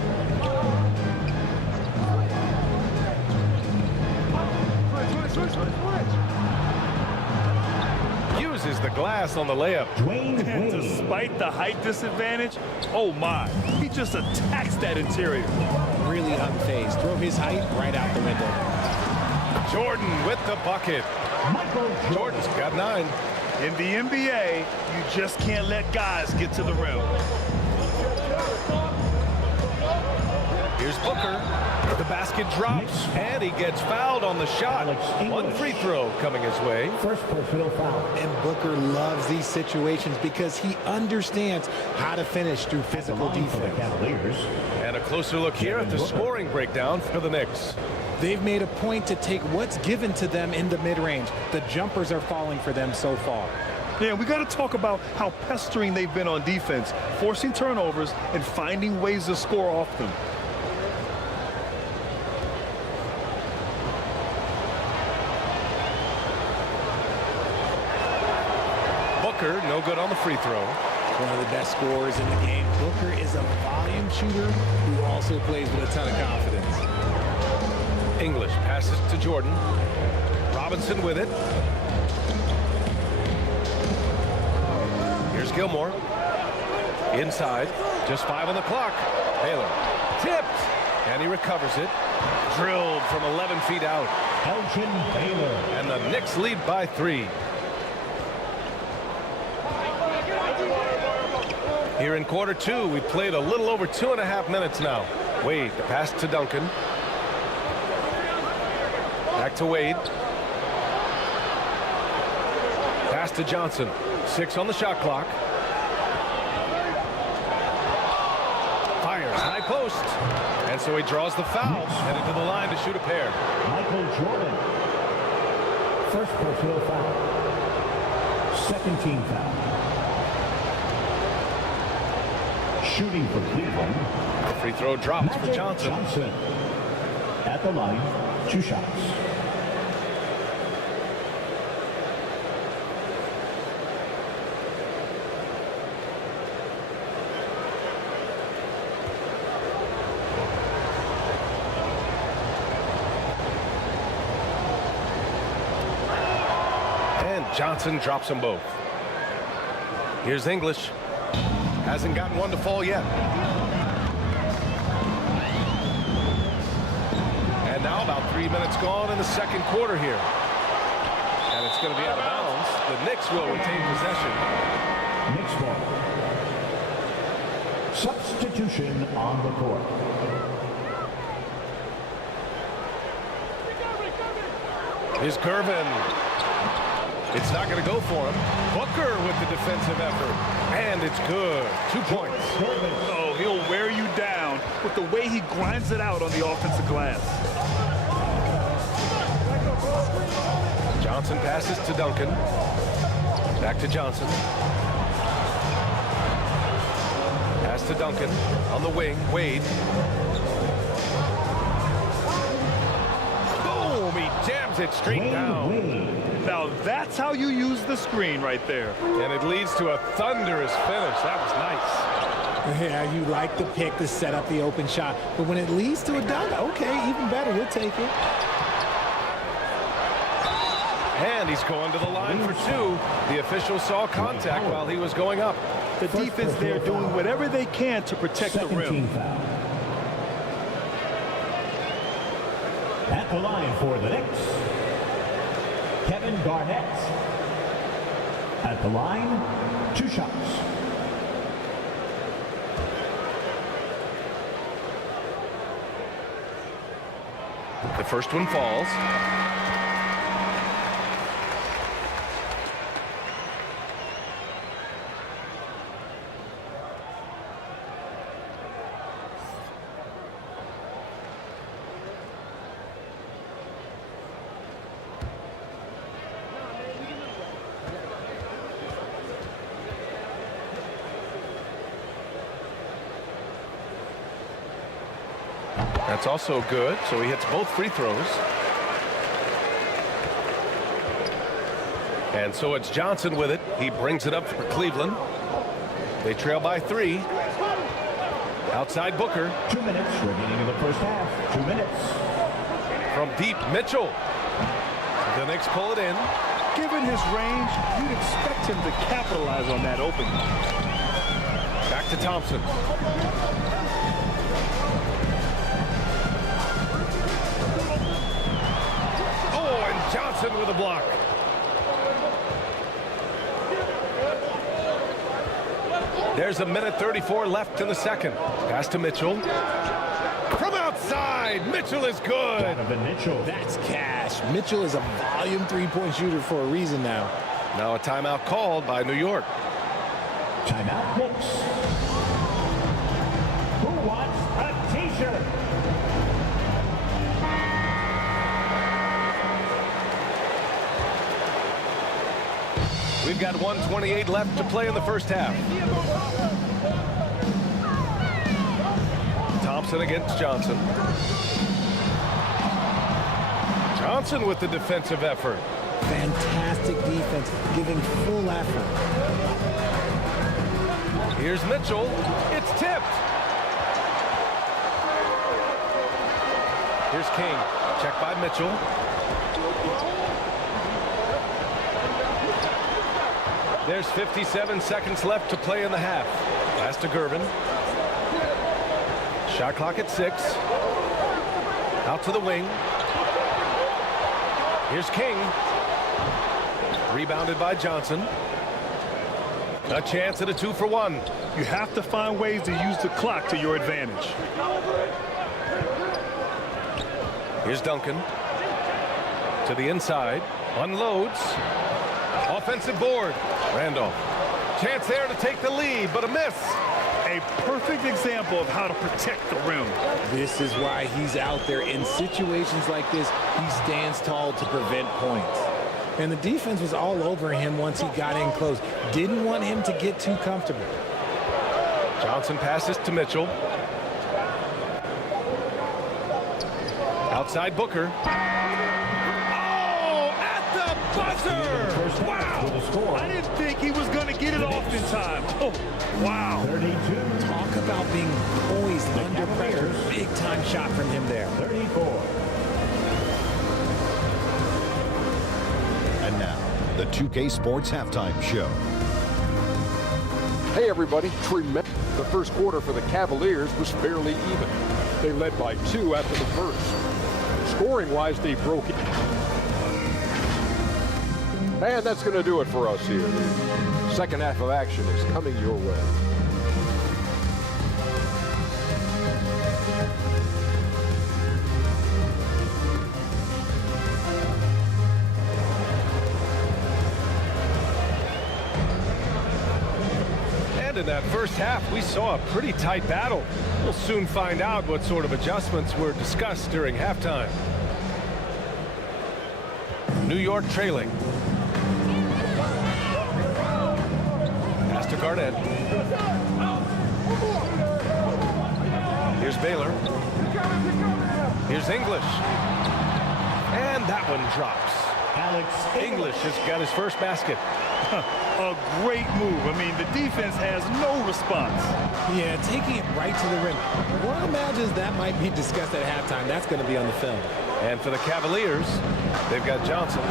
Uses the glass on the layup. And despite the height disadvantage, oh my, he just attacks that interior. Really unfazed. Throw his height right out the window. Jordan with the bucket. Jordan's got 9. In the NBA, you just can't let guys get to the rim. Here's Booker. The basket drops, and he gets fouled on the shot. 1 free throw coming his way. First personal foul. And Booker loves these situations because he understands how to finish through physical defense. And a closer look here at the scoring breakdown for the Knicks. They've made a point to take what's given to them in the mid-range. The jumpers are falling for them so far. Yeah, we got to talk about how pestering they've been on defense, forcing turnovers and finding ways to score off them. Booker, no good on the free throw. One of the best scorers in the game. Booker is a volume shooter who also plays with a ton of confidence. English passes to Jordan. Robinson with it. Here's Gilmore. Inside. Just 5 on the clock. Taylor tipped. And he recovers it. Drilled from 11 feet out. Elgin Baylor. And the Knicks lead by 3. Here in quarter 2, we played a little over 2.5 minutes now. Wade, the pass to Duncan. Back to Wade. Pass to Johnson. 6 on the shot clock. Fires, high post. And so he draws the foul. Headed to the line to shoot a pair. Michael Jordan. First personal foul. Second team foul. Shooting for Cleveland. The free throw drops for Johnson. Johnson. At the line, 2 shots. And Johnson drops them both. Here's English. Hasn't gotten one to fall yet. And now about 3 minutes gone in the second quarter here. And it's going to be out of bounds. The Knicks will retain possession. Knicks ball. Substitution on the court. Here's Gervin. It's not going to go for him. Booker with the defensive effort. And it's good. 2 points. Oh, he'll wear you down with the way he grinds it out on the offensive glass. Johnson passes to Duncan. Back to Johnson. Pass to Duncan. On the wing, Wade. Boom! He jams it straight down. Now that's how you use the screen right there. And it leads to a thunderous finish. That was nice. Yeah, you like the pick to set up the open shot. But when it leads to a dunk, okay, even better. He'll take it. And he's going to the line for 2. The official saw contact while he was going up. The defense there doing whatever they can to protect the rim. At the line for the Knicks, Kevin Garnett. At the line, 2 shots. The first one falls. That's also good, so he hits both free throws. And so it's Johnson with it. He brings it up for Cleveland. They trail by 3. Outside Booker. 2 minutes remaining in the first half. 2 minutes. From deep, Mitchell. The Knicks pull it in. Given his range, you'd expect him to capitalize on that opening. Back to Thompson. Johnson with a block. There's 1:34 left in the second. Pass to Mitchell. From outside, Mitchell is good. Donovan Mitchell. That's cash. Mitchell is a volume 3-point shooter for a reason now. Now a timeout called by New York. Timeout Knicks. Who wants a t-shirt? We've got 1:28 left to play in the first half. Thompson against Johnson. Johnson with the defensive effort. Fantastic defense, giving full effort. Here's Mitchell. It's tipped. Here's King. Check by Mitchell. There's 57 seconds left to play in the half. Pass to Gervin. Shot clock at 6. Out to the wing. Here's King. Rebounded by Johnson. A chance at a 2-for-1. You have to find ways to use the clock to your advantage. Here's Duncan. To the inside. Unloads. Offensive board. Randolph. Chance there to take the lead, but a miss. A perfect example of how to protect the rim. This is why he's out there. In situations like this, he stands tall to prevent points. And the defense was all over him once he got in close. Didn't want him to get too comfortable. Johnson passes to Mitchell. Outside Booker. Oh, at the buzzer! Wow! I didn't think he was going to get it off in time. Oh, wow. 32. Talk about being poised under pressure. Big time shot from him there. 34. And now, the 2K Sports Halftime Show. Hey everybody, tremendous. The first quarter for the Cavaliers was fairly even. They led by 2 after the first. Scoring-wise, they broke it. And that's going to do it for us here. Second half of action is coming your way. And in that first half, we saw a pretty tight battle. We'll soon find out what sort of adjustments were discussed during halftime. New York trailing. Pass to Garnett. Here's Baylor. Here's English. And that one drops. English has got his first basket. A great move. I mean, the defense has no response. Yeah, taking it right to the rim. One imagines that might be discussed at halftime. That's going to be on the film. And for the Cavaliers, they've got Johnson.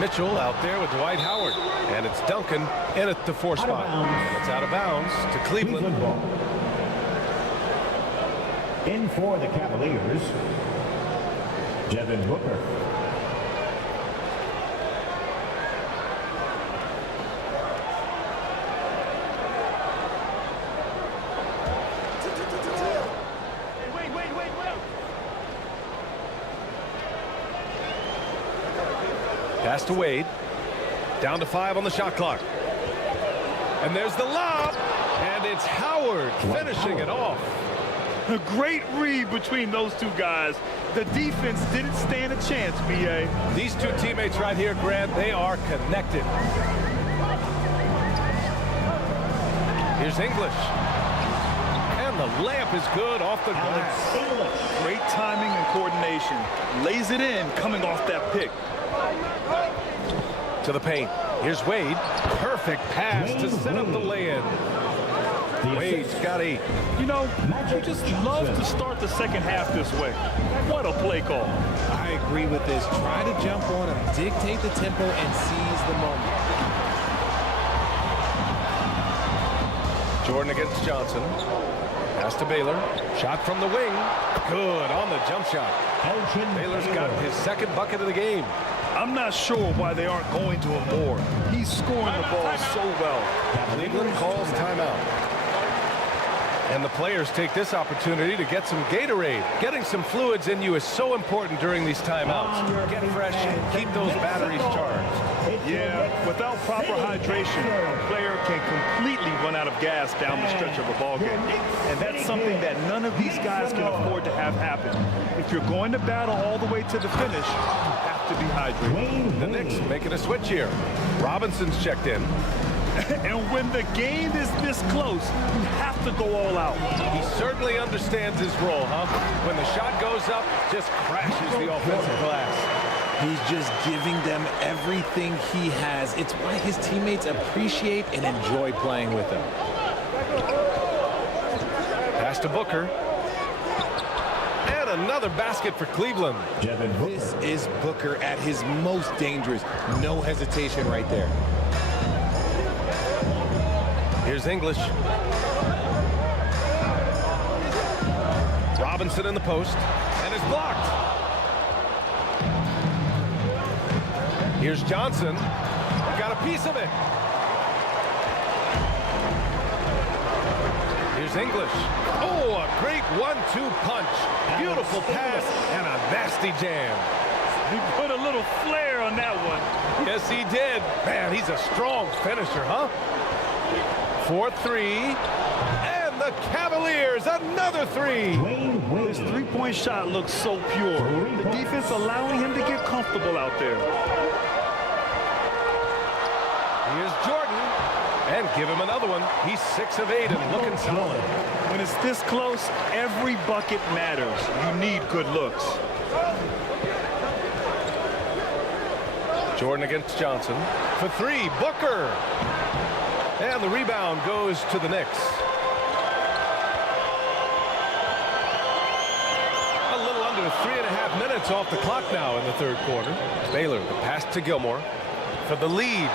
Mitchell out there with Dwight Howard. And it's Duncan in at the 4 spot. And it's out of bounds to Cleveland. In for the Cavaliers, Devin Booker. Pass to Wade. Down to 5 on the shot clock. And there's the lob. And it's Howard finishing it off. A great read between those two guys. The defense didn't stand a chance, B.A. These two teammates right here, Grant, they are connected. Here's English. And the layup is good off the glass. Great timing and coordination. Lays it in coming off that pick. To the paint. Here's Wade. Perfect pass to set up the lay-in. Wade's got 8. You know, you just love to start the second half this way. What a play call. I agree with this. Try to jump on him, dictate the tempo, and seize the moment. Jordan against Johnson. Pass to Baylor. Shot from the wing. Good on the jump shot. Baylor's got his second bucket of the game. I'm not sure why they aren't going to him more. He's scoring the ball so well. Cleveland calls timeout. And the players take this opportunity to get some Gatorade. Getting some fluids in you is so important during these timeouts. Get fresh and keep those batteries charged. Yeah, without proper hydration, a player can completely run out of gas down the stretch of a ball game. And that's something that none of these guys can afford to have happen. If you're going to battle all the way to the finish, you have to be hydrated. The Knicks making a switch here. Robinson's checked in. And when the game is this close, you have to go all out. He certainly understands his role, huh? When the shot goes up, just crashes the offensive glass. He's just giving them everything he has. It's why his teammates appreciate and enjoy playing with him. Pass to Booker. And another basket for Cleveland. This is Booker at his most dangerous. No hesitation right there. Here's English. Robinson in the post, and it's blocked. Here's Johnson. Got a piece of it. Here's English. Oh, a great 1-2 punch. Beautiful pass and a nasty jam. He put a little flair on that one. Yes, he did. Man, he's a strong finisher, huh? 4-3. And the Cavaliers, another three. His three-point shot looks so pure. The defense allowing him to get comfortable out there. Here's Jordan. And give him another one. He's 6 of 8 and looking solid. When it's this close, every bucket matters. You need good looks. Jordan against Johnson. For 3, Booker. And the rebound goes to the Knicks. A little under 3.5 minutes off the clock now in the third quarter. Baylor, the pass to Gilmore for the lead.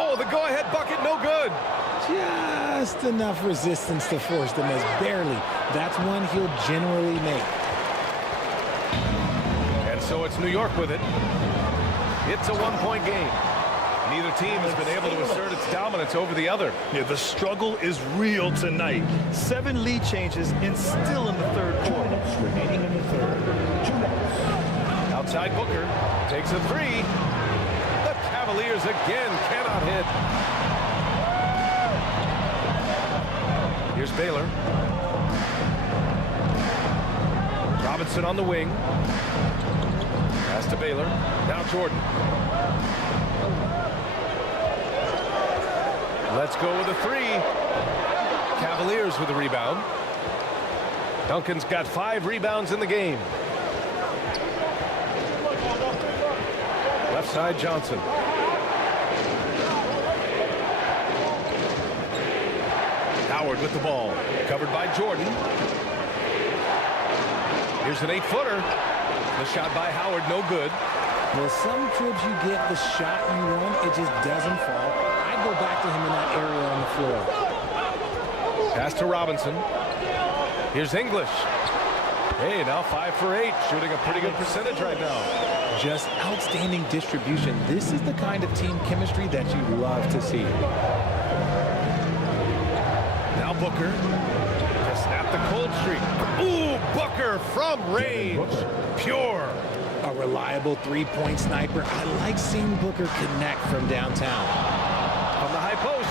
Oh, the go-ahead bucket, no good. Just enough resistance to force the miss, barely. That's one he'll generally make. And so it's New York with it. It's a one-point game. Neither team has been able to assert its dominance over the other. Yeah, the struggle is real tonight. 7 lead changes and still in the third quarter. Remaining in the third. 2 minutes. Outside Booker takes a 3. The Cavaliers again cannot hit. Here's Baylor. Robinson on the wing. Pass to Baylor. Now Jordan. Let's go with a 3. Cavaliers with a rebound. Duncan's got 5 rebounds in the game. Left side Johnson. Howard with the ball. Covered by Jordan. Here's an 8-footer. The shot by Howard, no good. Well, some trips you get the shot you want, it just doesn't fall. I'd go back to him in that area on the floor. Pass to Robinson. Here's English. Hey, now 5 for 8, shooting a pretty good percentage right now. Just outstanding distribution. This is the kind of team chemistry that you love to see. Now Booker to snap the cold streak. Ooh, Booker from range. Pure. A reliable three-point sniper. I like seeing Booker connect from downtown. On the high post.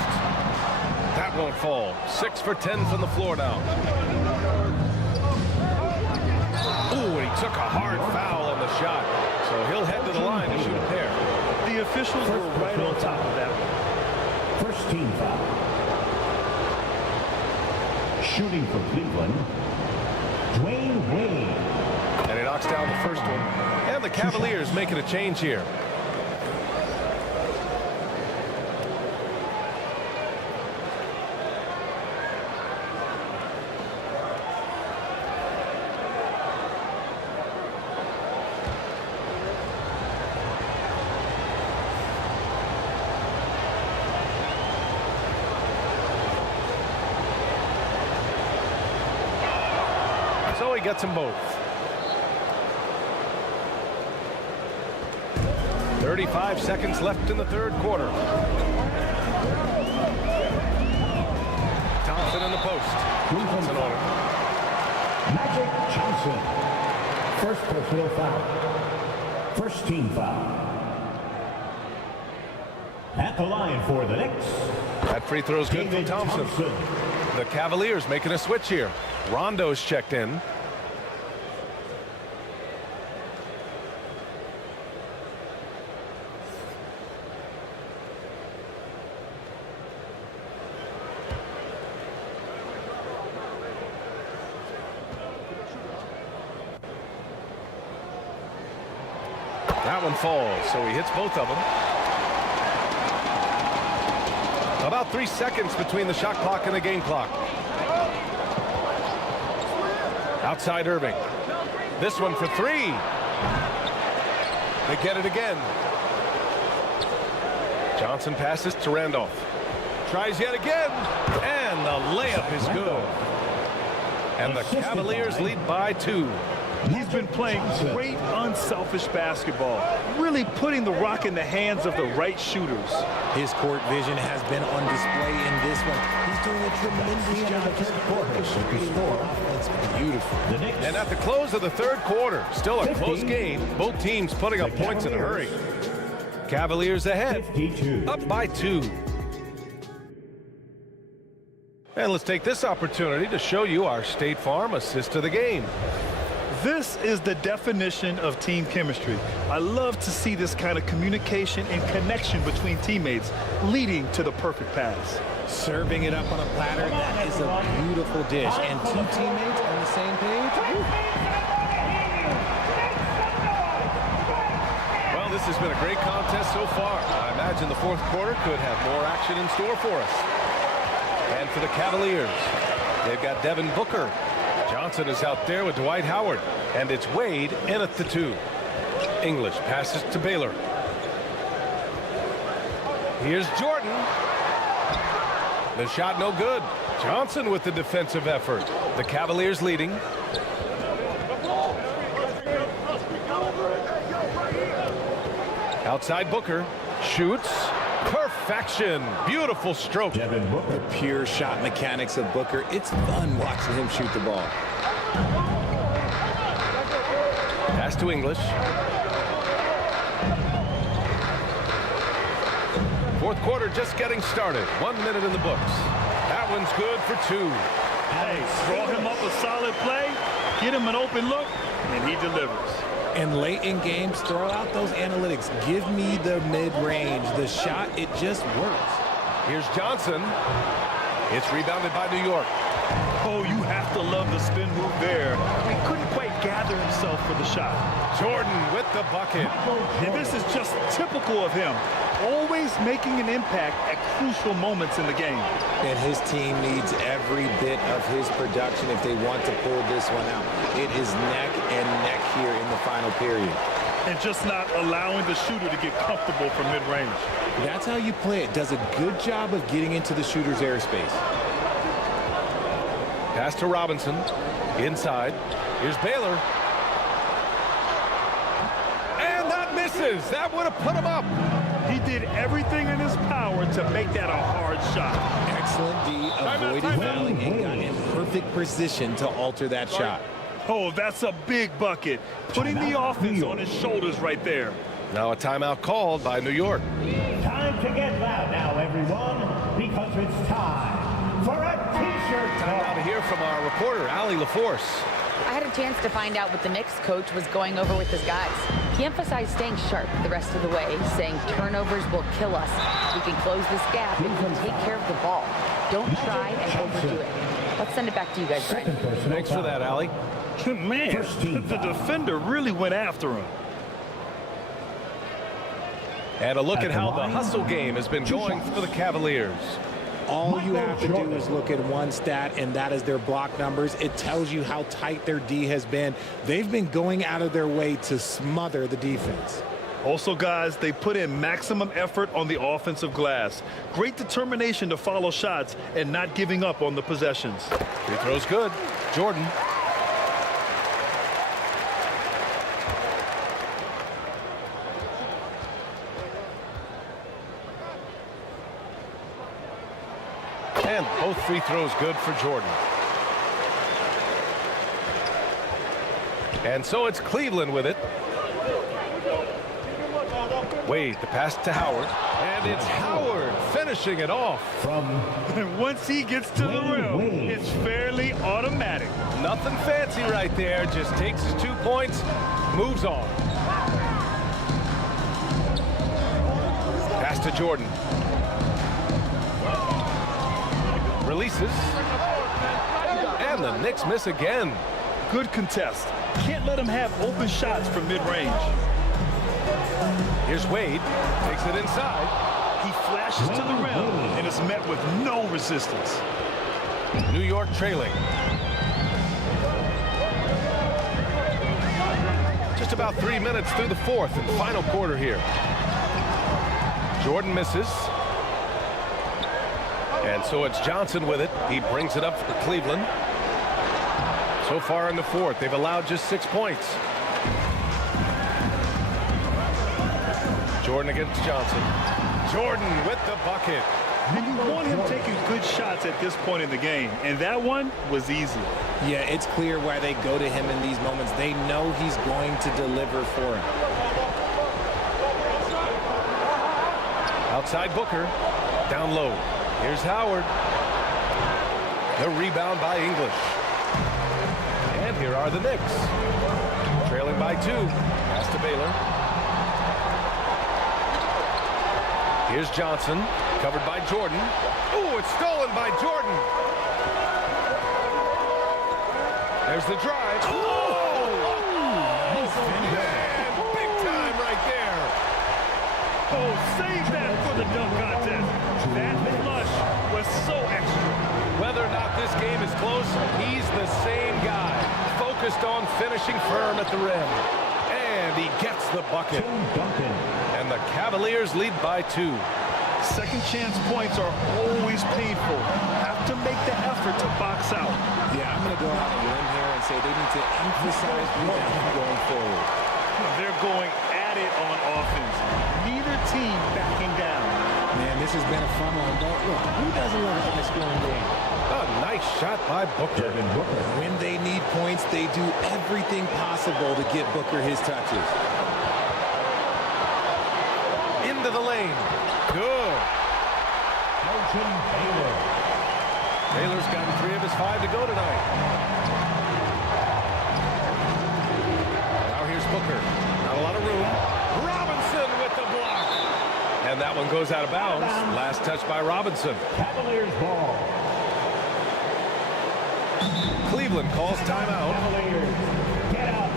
That won't fall. 6 for 10 from the floor now. Ooh, he took a hard foul on the shot. So he'll head to the line to shoot a pair. The officials were right on top of that one. First team foul. Shooting for Cleveland, Dwayne Wade. And he knocks down the first one. And the Cavaliers making a change here. So he gets them both. 35 seconds left in the third quarter. Thompson in the post. Thompson on it. Magic Johnson. First personal foul. First team foul. At the line for the Knicks. That free throw's good from Thompson. The Cavaliers making a switch here. Rondo's checked in. That one falls, so he hits both of them. About 3 seconds between the shot clock and the game clock. Outside Irving. This one for 3. They get it again. Johnson passes to Randolph. Tries yet again, and the layup is good. And the Cavaliers lead by 2. He's been playing great unselfish basketball, really putting the rock in the hands of the right shooters. His court vision has been on display in this one. He's doing a tremendous job of orchestrating the offense. Beautiful. And at the close of the third quarter, still a close game. Both teams putting up points in a hurry. Cavaliers ahead, up by 2. And let's take this opportunity to show you our State Farm assist of the game. This is the definition of team chemistry. I love to see this kind of communication and connection between teammates leading to the perfect pass. Serving it up on a platter, that is a beautiful dish. And 2 teammates on the same page. Well, this has been a great contest so far. I imagine the fourth quarter could have more action in store for us. And for the Cavaliers, they've got Devin Booker. Johnson is out there with Dwight Howard, and it's Wade in at the 2. English passes to Baylor. Here's Jordan. The shot no good. Johnson with the defensive effort. The Cavaliers leading. Outside Booker. Shoots. Perfection. Beautiful stroke. The pure shot mechanics of Booker. It's fun watching him shoot the ball. Pass to English. Fourth quarter just getting started. 1 minute in the books. That one's good for 2. Hey, draw him up a solid play, get him an open look, and he delivers. And late in games, throw out those analytics. Give me the mid-range. The shot, it just works. Here's Johnson. It's rebounded by New York. Oh, you have to love the spin move there. He couldn't quite gather himself for the shot. Jordan with the bucket. And this is just typical of him. Always making an impact at crucial moments in the game. And his team needs every bit of his production if they want to pull this one out. It is neck and neck here in the final period. And just not allowing the shooter to get comfortable from mid-range. That's how you play it. Does a good job of getting into the shooter's airspace. Pass to Robinson. Inside. Here's Baylor. And that misses. That would have put him up. He did everything in his power to make that a hard shot. Excellent D, avoided fouling and got in perfect position to alter that shot. Oh, that's a big bucket. Putting the offense on his shoulders right there. Now a timeout called by New York. Time to get loud now, everyone, because it's time for a T-shirt. Time now to hear from our reporter, Allie LaForce. I had a chance to find out what the Knicks coach was going over with his guys. He emphasized staying sharp the rest of the way, saying turnovers will kill us. We can close this gap if we take care of the ball. Don't try and overdo it. Let's send it back to you guys, Brian. Thanks for that, Allie. Man, the defender really went after him. And a look at how the hustle game has been going for the Cavaliers. All you have to do is look at one stat, and that is their block numbers. It tells you how tight their D has been. They've been going out of their way to smother the defense. Also, guys, they put in maximum effort on the offensive glass. Great determination to follow shots and not giving up on the possessions. Free throw's good. Jordan. And both free throws good for Jordan. And so it's Cleveland with it. Wade, the pass to Howard. And it's Howard finishing it off. And once he gets to the rim, it's fairly automatic. Nothing fancy right there. Just takes his 2 points, moves on. Pass to Jordan. Releases. And the Knicks miss again. Good contest. Can't let him have open shots from mid-range. Here's Wade, takes it inside. He flashes to the rim and is met with no resistance. New York trailing. Just about 3 minutes through the fourth and final quarter here. Jordan misses. And so it's Johnson with it. He brings it up for Cleveland. So far in the fourth, they've allowed just 6 points. Jordan against Johnson. Jordan with the bucket. And you want him taking good shots at this point in the game, and that one was easy. Yeah, it's clear why they go to him in these moments. They know he's going to deliver for him. Outside Booker, down low. Here's Howard. The rebound by English. And here are the Knicks. Trailing by 2. Pass to Baylor. Here's Johnson, covered by Jordan. Ooh, it's stolen by Jordan. There's the drive. Oh! Man, big time right there. Oh, save that for the dunk contest. That flush was so extra. Whether or not this game is close, he's the same guy, focused on finishing firm at the rim. And he gets the bucket. And the Cavaliers lead by 2. Second chance points are always painful. Have to make the effort to box out. Yeah, I'm going to go out on a limb here and say they need to emphasize rebounding going forward. They're going at it on offense. Neither team backing down. Man, this has been a fun one. But look, who doesn't love a high-scoring game? A nice shot by Booker. When they need points, they do everything possible to get Booker his touches. Into the lane. Good. Baylor's gotten 3 of his 5 to go tonight. Now here's Booker. Not a lot of room. Robinson with the block. And that one goes out of bounds. Last touch by Robinson. Cavaliers ball. Cleveland calls timeout. Cavaliers, get out.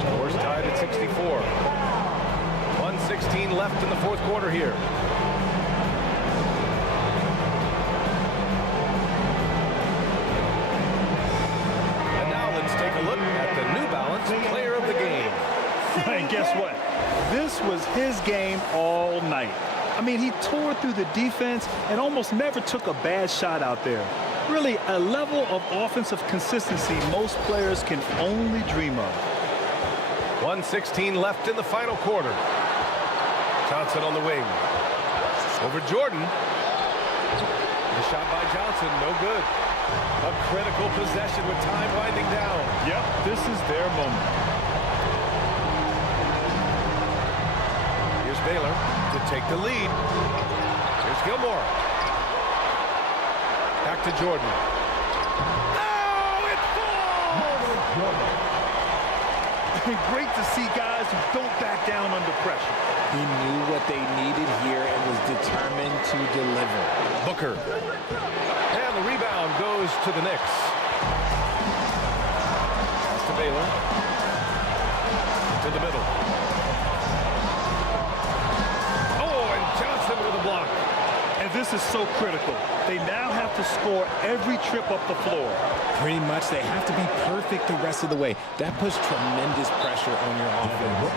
Scores tied at 64. 1:16 left in the fourth quarter here. And now let's take a look at the New Balance player of the game. And guess what? This was his game all night. I mean, he tore through the defense and almost never took a bad shot out there. Really, a level of offensive consistency most players can only dream of. 1:16 left in the final quarter. Johnson on the wing. Over Jordan. The shot by Johnson, no good. A critical possession with time winding down. Yep, this is their moment. Here's Baylor to take the lead. Here's Gilmore. Back to Jordan. Oh, it falls! Great to see guys who don't back down under pressure. He knew what they needed here and was determined to deliver. Booker. And the rebound goes to the Knicks. Pass to Baylor. To the middle. Oh, and Johnson with a block. And this is so critical. They now have to score every trip up the floor. Pretty much, they have to be perfect the rest of the way. That puts tremendous pressure on your offense.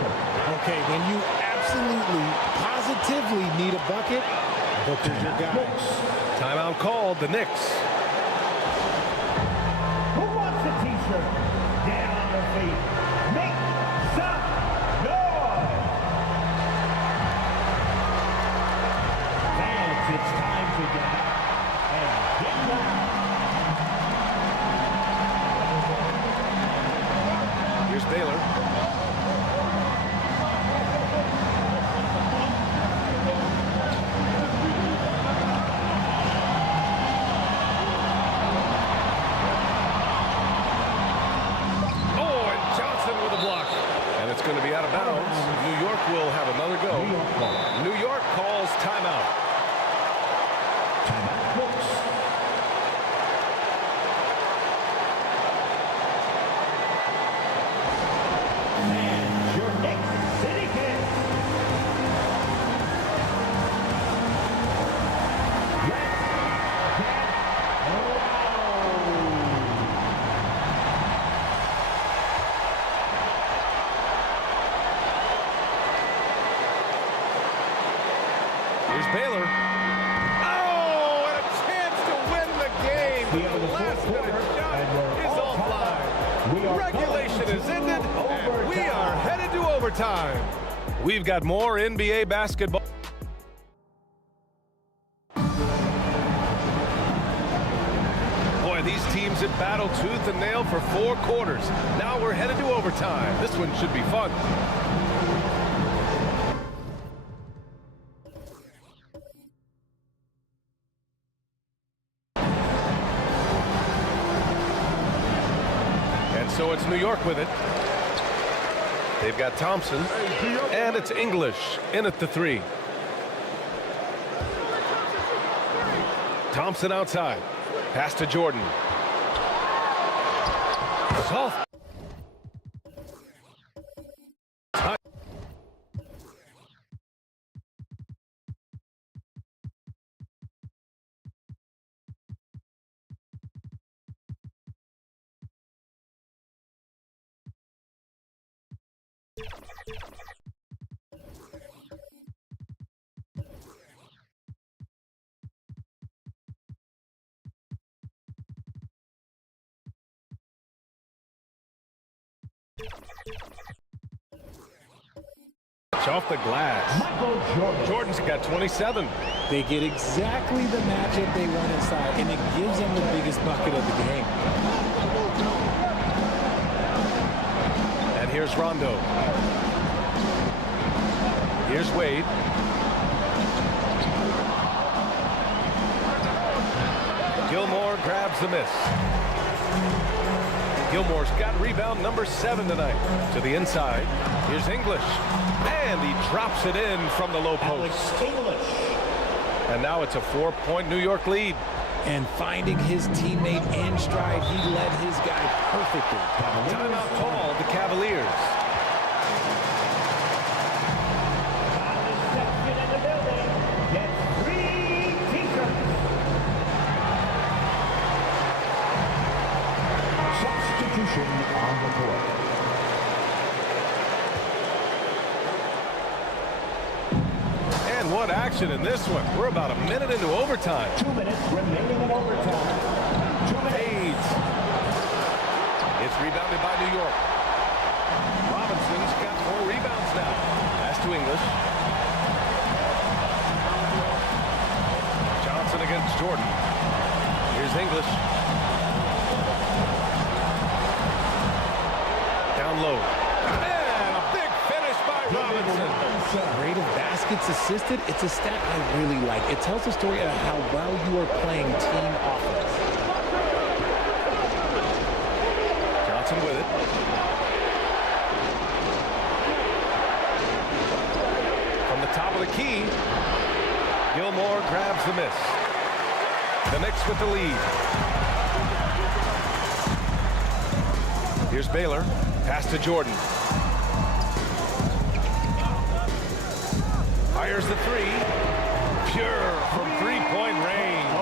Okay, when you absolutely, positively need a bucket, Booker's your guy. Timeout called, the Knicks. Who wants a t-shirt? Get on their feet. Make some noise. Fans, it's time to get up and get down. Here's Baylor. Baylor. Oh, and a chance to win the game. The last-minute shot is offline. Regulation is ended, and we are headed to overtime. We've got more NBA basketball. Boy, these teams have battled tooth and nail for 4 quarters. Now we're headed to overtime. This one should be fun. And so it's New York with it. They've got Thompson, and it's English in at the 3. Thompson outside. Pass to Jordan. Soft. Off the glass. Jordan's got 27. They get exactly the matchup they want inside, and it gives them the biggest bucket of the game. And here's Rondo. Here's Wade. Gilmore grabs the miss. Gilmore's got rebound number 7 tonight. To the inside. Here's English. And he drops it in from the low post. And now it's a 4-point New York lead. And finding his teammate in stride, he led his guy perfectly. Timeout called the Cavaliers. Substitution on the court. And what action in this one. We're about a minute into overtime. 2 minutes remaining in overtime. 2 minutes. Fades. It's rebounded by New York. Robinson's got 4 rebounds now. Pass to English. Johnson against Jordan. Here's English. Down low. And a big finish by Robinson. Rate of baskets assisted, it's a stat I really like. It tells the story of how well you are playing team offense. Johnson with it. From the top of the key, Gilmore grabs the miss. The Knicks with the lead. Here's Baylor. Pass to Jordan. Fires the 3. Pure from 3-point range.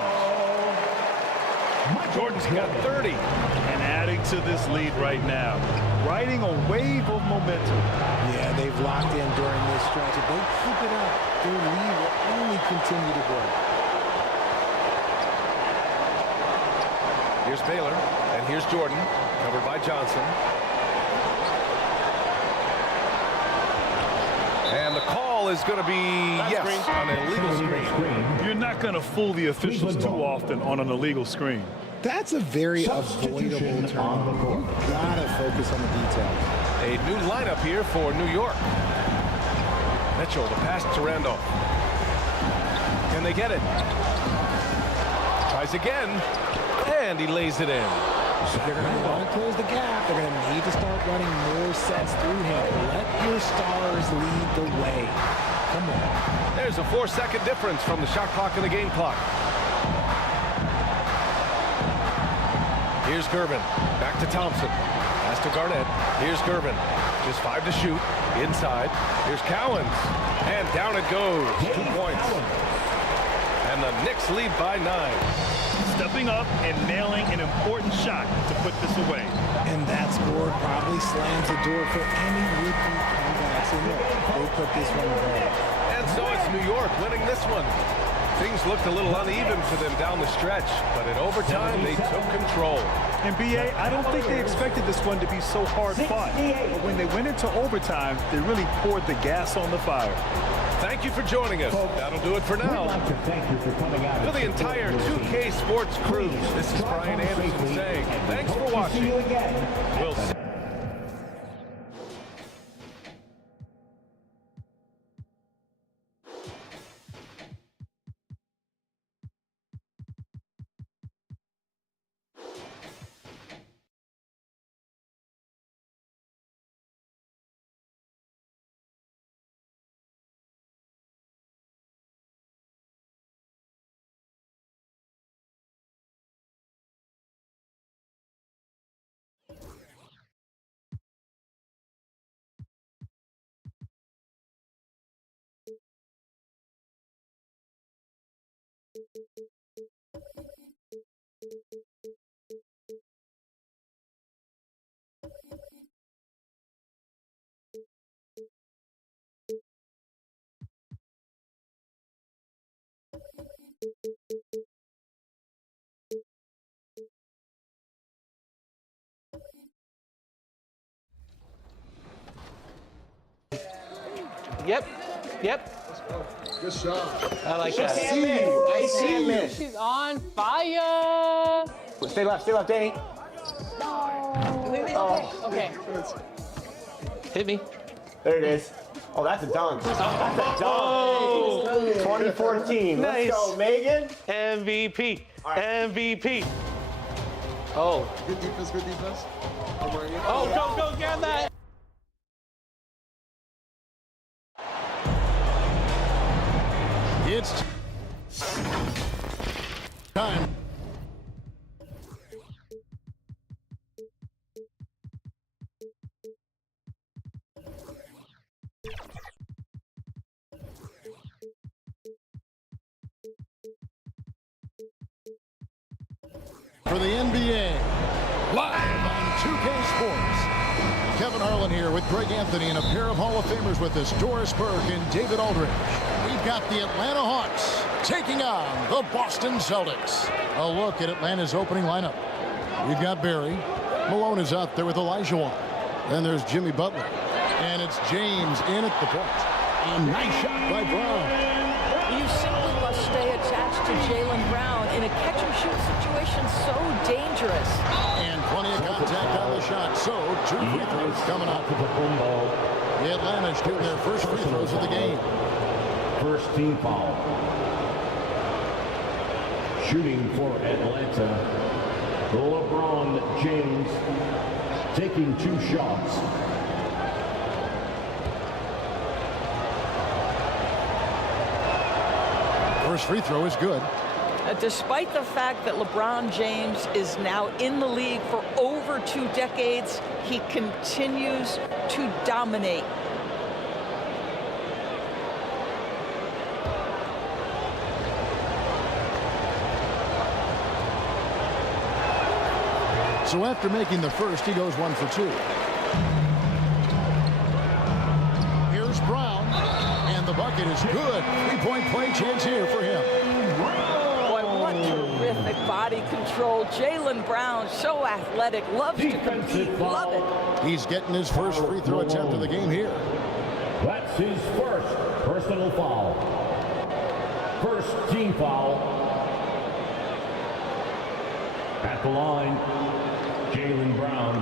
Jordan's got 30. And adding to this lead right now. Riding a wave of momentum. Yeah, they've locked in during this stretch. If they keep it up, their lead will only continue to grow. Here's Baylor, and here's Jordan, covered by Johnson. And the call is going to be, yes, on an illegal screen. You're not going to fool the officials too often on an illegal screen. That's a very avoidable turn. You gotta focus on the details. A new lineup here for New York. Mitchell, the pass to Randolph. Can they get it? Tries again, and he lays it in. So they're going to want to close the gap. They're going to need to start running more sets through him. Let your stars lead the way. Come on. There's a 4-second difference from the shot clock and the game clock. Here's Gervin. Back to Thompson. Pass to Garnett. Here's Gervin. Just 5 to shoot. Inside. Here's Cowens. And down it goes. 2 points. And the Knicks lead by 9. Stepping up and nailing an important shot to put this away. And that score probably slams the door for any would-be comebacks. And look, they put this one away. And so it's New York York winning this one. Things looked a little uneven for them down the stretch, but in overtime, they took control. And BA, I don't think they expected this one to be so hard fought. But when they went into overtime, they really poured the gas on the fire. Thank you for joining us. That'll do it for now. For the entire 2K Sports crew, this is Brian Anderson saying thanks for watching. We'll see. Yep. Good shot. I like that. I see him. She's on fire. Stay left, Danny. Okay. Hit me. There it is. Oh, that's a dunk. That's a dunk. 2014. Nice. Let's go, Megan. MVP. Right. MVP. Oh. Good defense, good defense. Oh, go, get that. It's time. For the NBA, live on 2K Sports. Kevin Harlan here with Greg Anthony and a pair of Hall of Famers with us, Doris Burke and David Aldridge. We've got the Atlanta Hawks taking on the Boston Celtics. A look at Atlanta's opening lineup. We've got Barry. Malone is out there with Elijah Wan. Then there's Jimmy Butler. And it's James in at the point. A nice shot by Brown. You simply must stay attached to Jaylen Brown in a catch-and-shoot situation so dangerous. And plenty of contact on the shot. So, 2 free throws coming up. The Atlanta shooting their first free throws of the game. First team foul. Shooting for Atlanta, LeBron James taking 2 shots. First free throw is good. Despite the fact that LeBron James is now in the league for over 2 decades, he continues to dominate. So after making the first, he goes 1 for 2. Here's Brown, and the bucket is good. 3-point play chance here for him. Boy, what terrific body control. Jaylen Brown, so athletic, loves to compete, love it. He's getting his first free throw attempt of the game here. That's his first personal foul. First team foul. At the line, Jaylen Brown.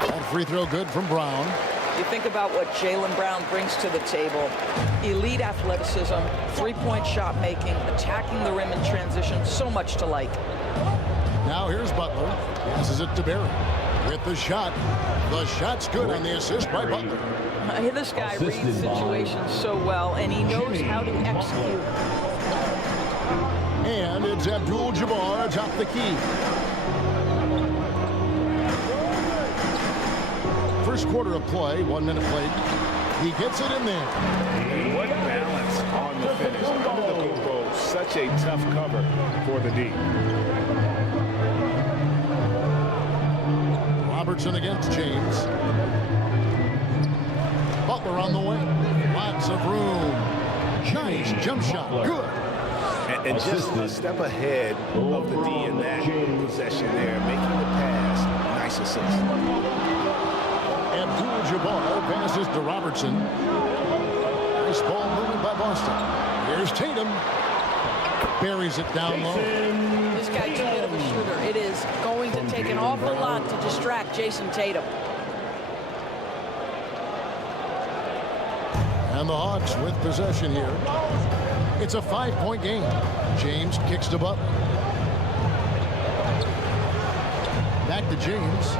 That free throw good from Brown. You think about what Jaylen Brown brings to the table. Elite athleticism, 3-point shot making, attacking the rim in transition, so much to like. Now here's Butler. Passes it to Barry. With the shot. The shot's good on the assist by Butler. This guy reads situations so well, and he knows how to execute. And it's Abdul-Jabbar atop the key. First quarter of play, 1 minute played. He gets it in there. What balance on the finish. Under the boot roll, such a tough cover for the D. Robertson against James. Butler on the wing. Lots of room. Nice jump shot. Good. And just a step ahead of the D in that possession there, making the pass. Nice assist. Abdul-Jabbar passes to Robertson. Nice ball movement by Boston. Here's Tatum. Buries it down low. This guy's too good of a shooter. It is going to take an awful lot to distract Jason Tatum. And the Hawks with possession here. It's a 5-point game. James kicks to Butler. Back to James.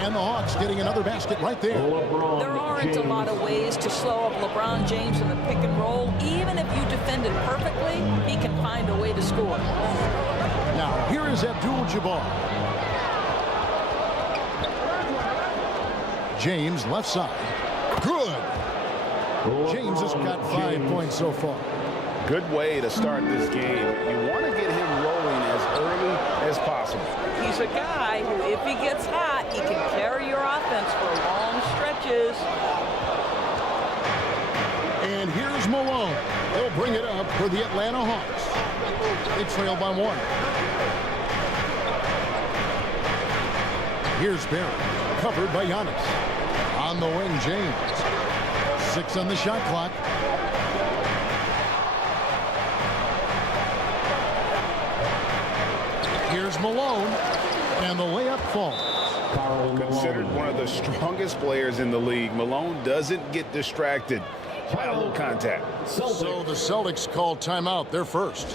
And the Hawks getting another basket right there. There aren't a lot of ways to slow up LeBron James in the pick and roll. Even if you defend it perfectly, he can find a way to score. Now, here is Abdul-Jabbar. James left side. Good. James has got 5 points so far. Good way to start this game. You want to get him rolling as early as possible. He's a guy who, if he gets hot, he can carry your offense for long stretches. And here's Malone. He'll bring it up for the Atlanta Hawks. They trail by 1. Here's Barry. Covered by Giannis. On the wing, James. 6 on the shot clock. Here's Malone. And the layup falls. Considered one of the strongest players in the league, Malone doesn't get distracted by a little contact. So the Celtics called timeout. They're first.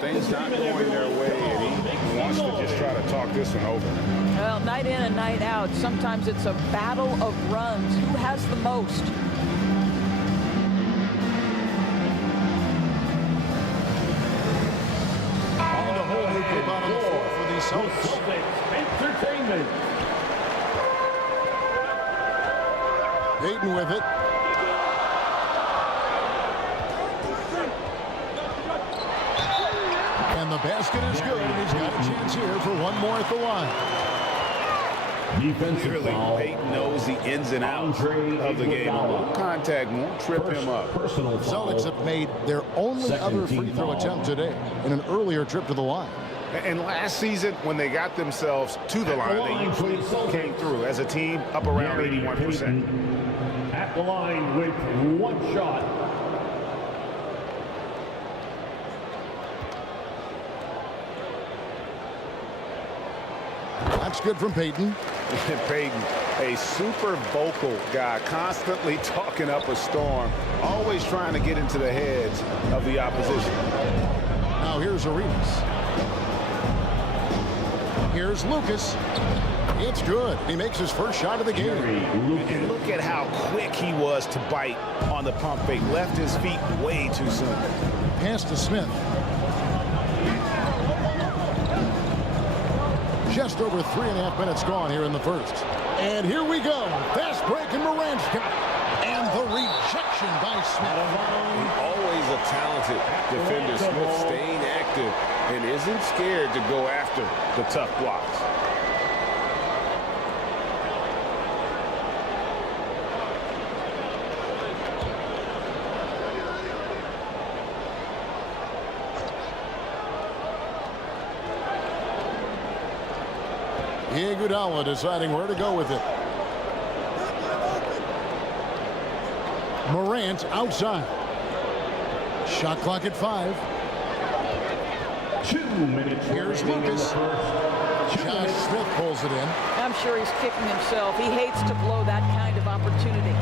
Things not going their way, and he wants to just try to talk this one over. Well, night in and night out, sometimes it's a battle of runs. Who has the most? And a whole new group out on the floor for the Celtics. Entertainment. Payton with it. And the basket is good, and he's got a chance here for one more at the line. Clearly, Payton knows the ins and outs of the game. A little contact won't trip him up. Celtics have made their only other free throw attempt today in an earlier trip to the line. And last season, when they got themselves to the line, they usually came through as a team up around 81%. At the line with 1 shot. That's good from Payton. Payton, a super vocal guy, constantly talking up a storm, always trying to get into the heads of the opposition. Now here's Arenas. Here's Lucas. It's good. He makes his first shot of the game. And look at how quick he was to bite on the pump fake. Left his feet way too soon. Pass to Smith. Just over 3.5 minutes gone here in the first. And here we go. Fast break, and Morant's got it. And the rejection by Smith. Always a talented defender. Smith staying active and isn't scared to go after the tough blocks. Iguodala deciding where to go with it. Morant outside. Shot clock at 5. 2 minutes. Here's Lucas. Josh Smith pulls it in. I'm sure he's kicking himself. He hates to blow that kind of opportunity.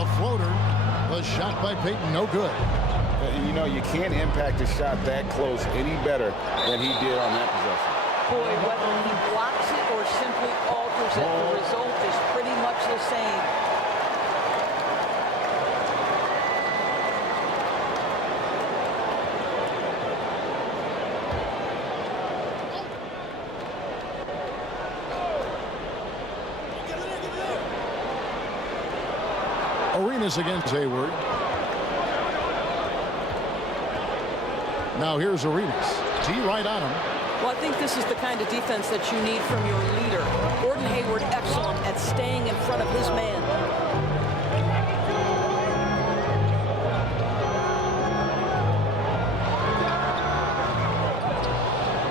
A floater. The shot by Payton, no good. You know, you can't impact a shot that close any better than he did on that possession. Boy, whether he blocks it or simply alters it, the result is pretty much the same. Arenas against Hayward. Now here's Arenas. T right on him. Well, I think this is the kind of defense that you need from your leader. Gordon Hayward, excellent at staying in front of his man.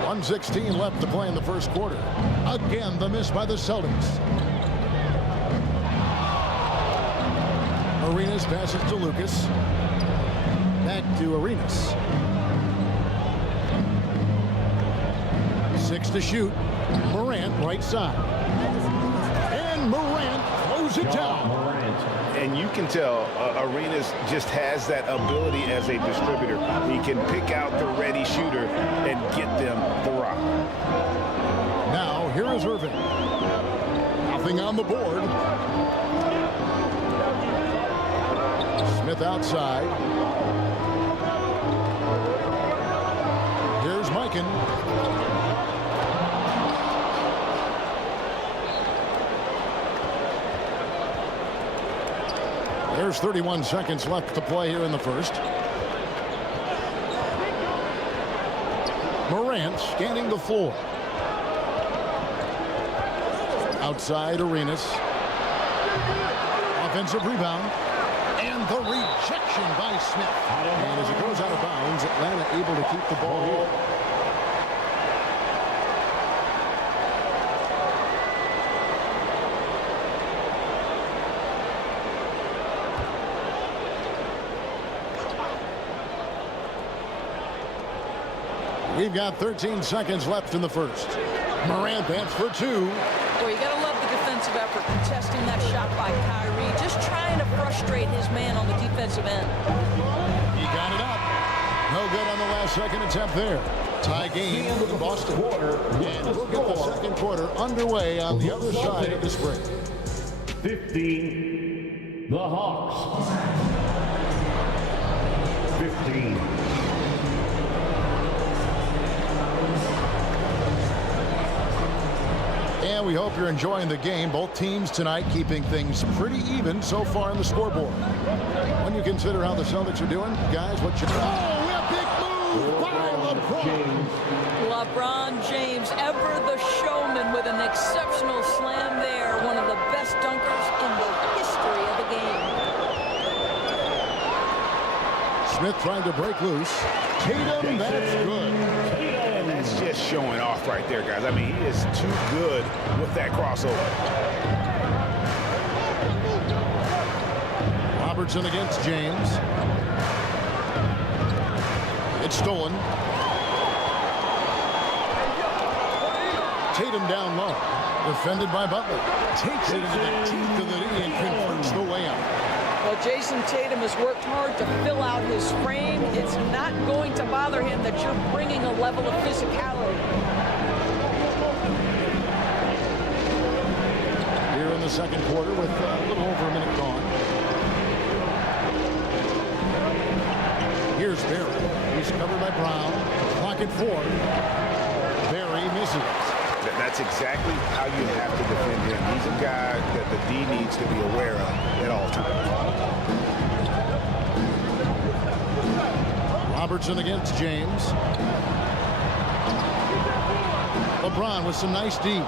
1:16 left to play in the first quarter. Again, the miss by the Celtics. Arenas passes to Lucas. Back to Arenas. 6 to shoot. Morant right side. And Morant throws it down. And you can tell Arenas just has that ability as a distributor. He can pick out the ready shooter and get them the rock. Now, here is Irving. Nothing on the board. Smith outside. Here's Mikan. There's 31 seconds left to play here in the first. Morant scanning the floor. Outside Arenas. Offensive rebound. And the rejection by Smith. And as it goes out of bounds, Atlanta able to keep the ball here. We've got 13 seconds left in the first. Morant bats for 2. Boy, you got to love the defensive effort, contesting that shot by Kyrie, just trying to frustrate his man on the defensive end. He got it up. No good on the last second attempt there. Tie game in Boston. And we'll get the second quarter underway on the other side of this break. 15, the Hawks. 15. And we hope you're enjoying the game. Both teams tonight keeping things pretty even so far on the scoreboard. When you consider how the Celtics are doing, guys, what you... Oh, a big move by LeBron. LeBron James, ever the showman, with an exceptional slam there. One of the best dunkers in the history of the game. Smith trying to break loose. Tatum, that's good. And that's just showing off right there, guys. I mean, he is too good with that crossover. Robertson against James. It's stolen. Tatum down low. Defended by Butler. Takes it into the teeth of the knee and converts the way out. Well, Jason Tatum has worked hard to fill out his frame. It's not going to bother him that you're bringing a level of physicality. Here in the second quarter with a little over a minute gone. Here's Barry. He's covered by Brown. Clock at 4. Barry misses. That's exactly how you have to defend him. He's a guy that the D needs to be aware of at all times. Robertson against James. LeBron with some nice D.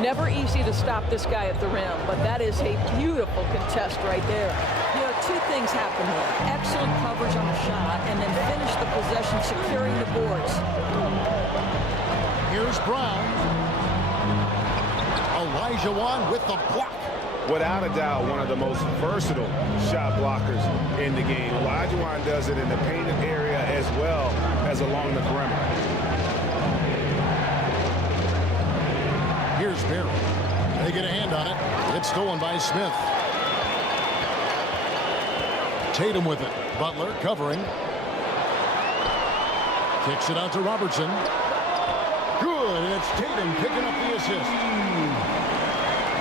Never easy to stop this guy at the rim, but that is a beautiful contest right there. You know, 2 things happen here. Excellent coverage on the shot, and then finish the possession securing the boards. Here's Brown. Elijah Wan with the block. Without a doubt, one of the most versatile shot blockers in the game. Elijah Wan does it in the painted area as well as along the perimeter. Here's Barry. They get a hand on it. It's stolen by Smith. Tatum with it. Butler covering. Kicks it out to Robertson. Good, and it's Tatum picking up the assist.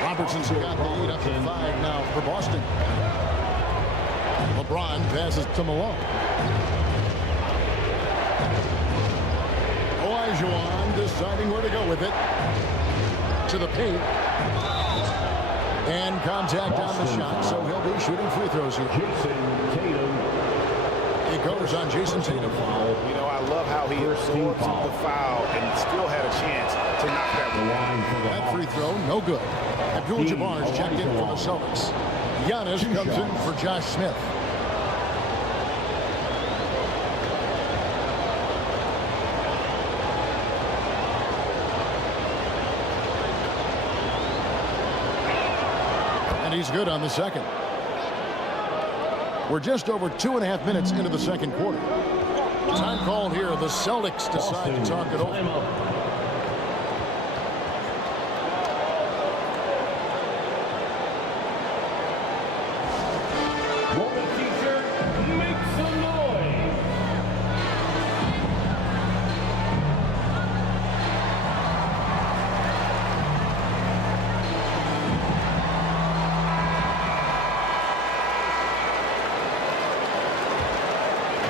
Robertson's got the lead up to 5 now for Boston. LeBron passes to Malone. Olajuwon deciding where to go with it. To the paint. And contact on the shot, so he'll be shooting free throws here. Jason Tatum. It goes goes on Jason Tatum. You know, I love how he absorbs the foul and still had a chance to knock that one down. That free throw, no good. Abdul-Jabbar is checked in for the Celtics. Giannis comes in for Josh Smith. And he's good on the second. We're just over 2.5 minutes into the second quarter. Time called here. The Celtics decide to talk it over.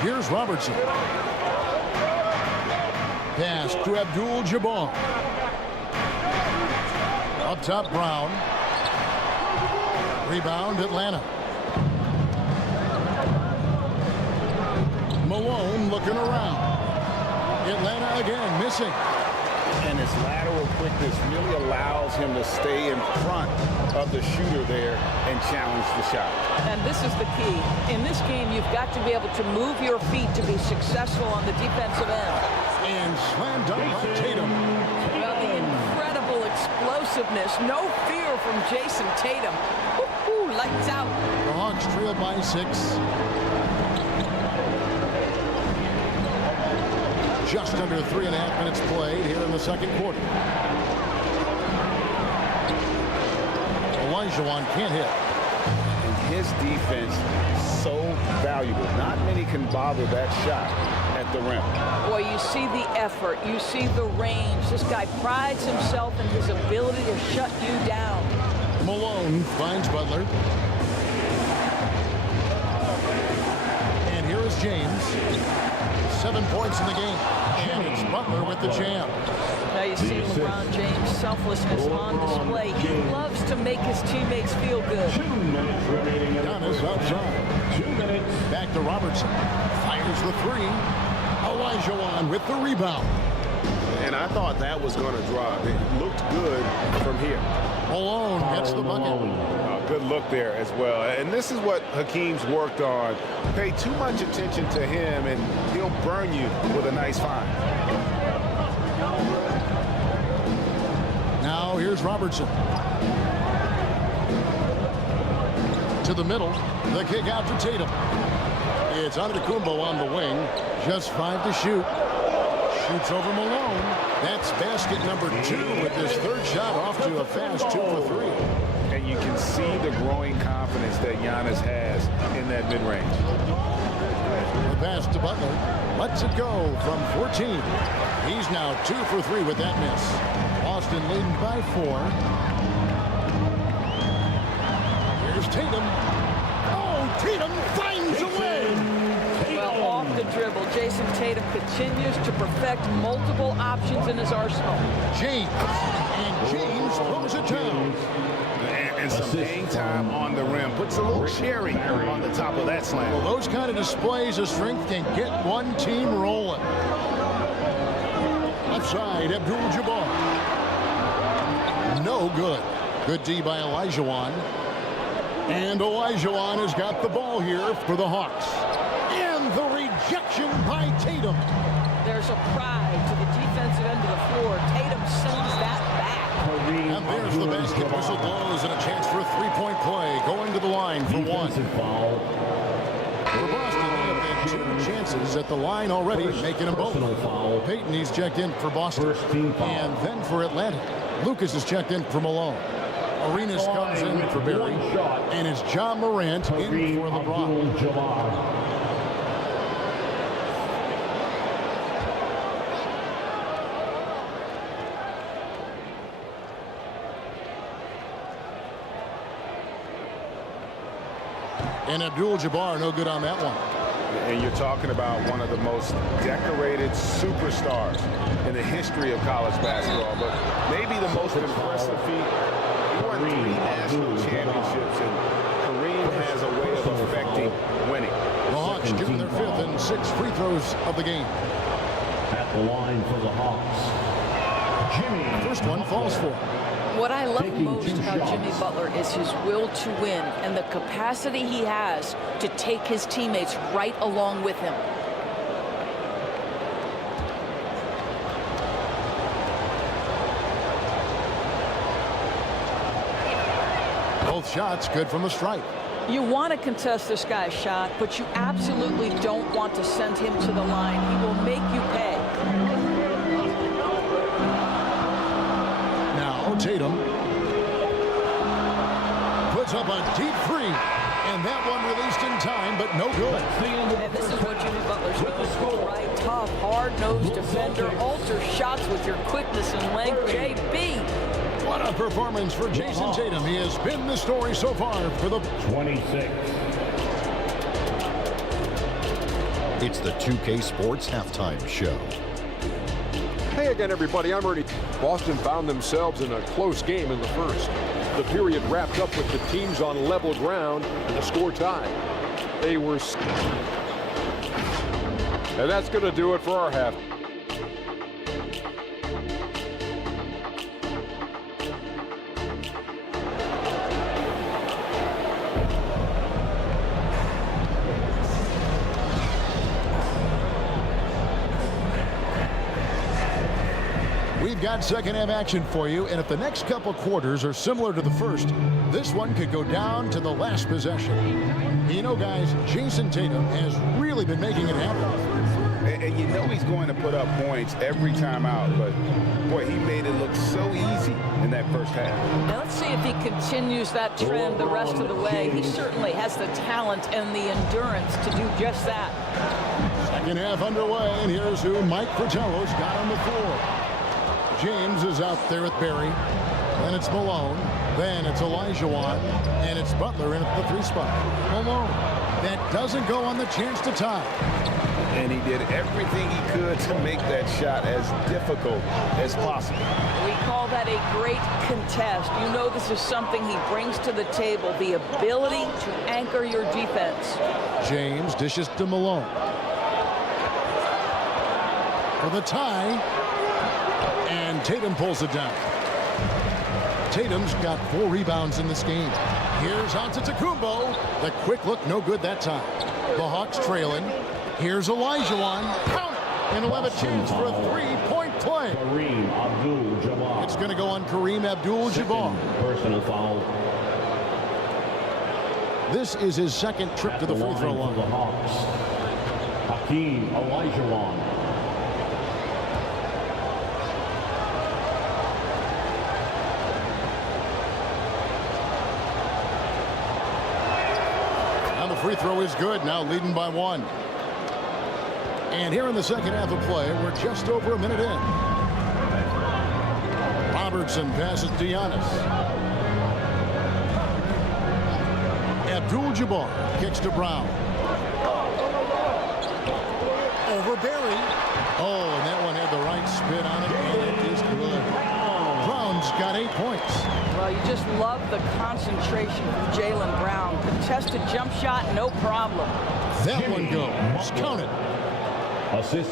Here's Robertson. Pass to Abdul-Jabbar. Up top, Brown. Rebound, Atlanta. Malone looking around. Atlanta again, missing. And his lateral quickness really allows him to stay in front of the shooter there and challenge the shot. And this is the key. In this game, you've got to be able to move your feet to be successful on the defensive end. And slam dunk by Tatum. Well, the incredible explosiveness. No fear from Jason Tatum. Woo-hoo, lights out. The Hawks trail by 6. Just under 3.5 minutes played here in the second quarter. Olajuwon can't hit. And his defense so valuable. Not many can bother that shot at the rim. Boy, you see the effort. You see the range. This guy prides himself in his ability to shut you down. Malone finds Butler. And here is James. 7 points in the game. And it's Butler with the jam. Now you see LeBron James' selflessness on display. He loves to make his teammates feel good. Giannis outside. Back to Robertson. Fires the three. Olajuwon with the rebound. And I thought that was going to drop. It looked good from here. Malone gets the bucket. Good look there as well. And this is what Hakeem's worked on. Pay too much attention to him and he'll burn you with a nice find. Now here's Robertson. To the middle. The kick out to Tatum. It's Antetokounmpo on the wing. Just 5 to shoot. Shoots over Malone. That's basket number 2 with his third shot off to a fast 2 for 3. And you can see the growing confidence that Giannis has in that mid-range. The pass to Butler. Lets it go from 14. He's now 2 for 3 with that miss. Boston leading by 4. Here's Tatum. Oh, Tatum finds a way. Well, off the dribble, Jason Tatum continues to perfect multiple options in his arsenal. James. And James throws it down. And some hang time on the rim. Puts a little cherry on the top of that slam. Well, those kind of displays of strength can get one team rolling. Left side, Abdul-Jabbar. No good. Good D by Olajuwon. And Olajuwon has got the ball here for the Hawks. And the rejection by Tatum. There's a pride to the defensive end of the floor. Tatum sends that back. And there's the basket. Whistle blows and a chance for a three-point play. Going to the line for 1. For Boston, they have had 2 chances at the line already, making them both. Payton, he's checked in for Boston. And then for Atlanta, Lucas is checked in for Malone. Arenas comes in for Barry. And it's John Morant in for LeBron. And Abdul-Jabbar, no good on that one. And you're talking about one of the most decorated superstars in the history of college basketball, but maybe the most impressive feat. He won 3 national championships, and Kareem has a way of affecting winning. The Hawks give their 5th and 6 free throws of the game. At the line for the Hawks, Jimmy. First one falls for. What I love most about Jimmy Butler is his will to win and the capacity he has to take his teammates right along with him. Both shots good from the stripe. You want to contest this guy's shot, but you absolutely don't want to send him to the line. He will make you pay. Now Tatum puts up a deep three, and that one released in time, but no good. And this is what Jimmy Butler's known for, right? Tough, hard-nosed defender, alter shots with your quickness and length. JB. What a performance for Jason Tatum. He has been the story so far for the 26. It's the 2K Sports Halftime Show. Hey again, everybody. I'm Ernie. Boston found themselves in a close game in the first. The period wrapped up with the teams on level ground and the score tied. They were... And that's going to do it for our half. We've got second half action for you, and if the next couple quarters are similar to the first, this one could go down to the last possession. You know, guys, Jason Tatum has really been making it happen. And you know he's going to put up points every time out, but boy, he made it look so easy in that first half. Now let's see if he continues that trend the rest of the way. He certainly has the talent and the endurance to do just that. Second half underway, and here's who Mike Fratello's got on the floor. James is out there with Barry. Then it's Malone. Then it's Olajuwon. And it's Butler in at the 3 spot. Malone. That doesn't go on the chance to tie. And he did everything he could to make that shot as difficult as possible. We call that a great contest. You know this is something he brings to the table, the ability to anchor your defense. James dishes to Malone. For the tie. And Tatum pulls it down. Tatum's got 4 rebounds in this game. Here's Antetokounmpo. The quick look, no good that time. The Hawks trailing. Here's Olajuwon. Count! And he'll have a chance for a 3-point play. Kareem Abdul-Jabbar. It's going to go on Kareem Abdul-Jabbar. Personal foul. This is his second trip to the free throw line. The Hawks, Hakeem Olajuwon. Free throw is good, now leading by 1. And here in the second half of play, we're just over a minute in. Robertson passes to Giannis. Abdul-Jabbar kicks to Brown. Over Barry. Oh, and that one had the right spin on it, and it is good. Brown's got 8 points. Well, you just love the concentration from Jaylen Brown. Contested jump shot, no problem. That one goes. Count it.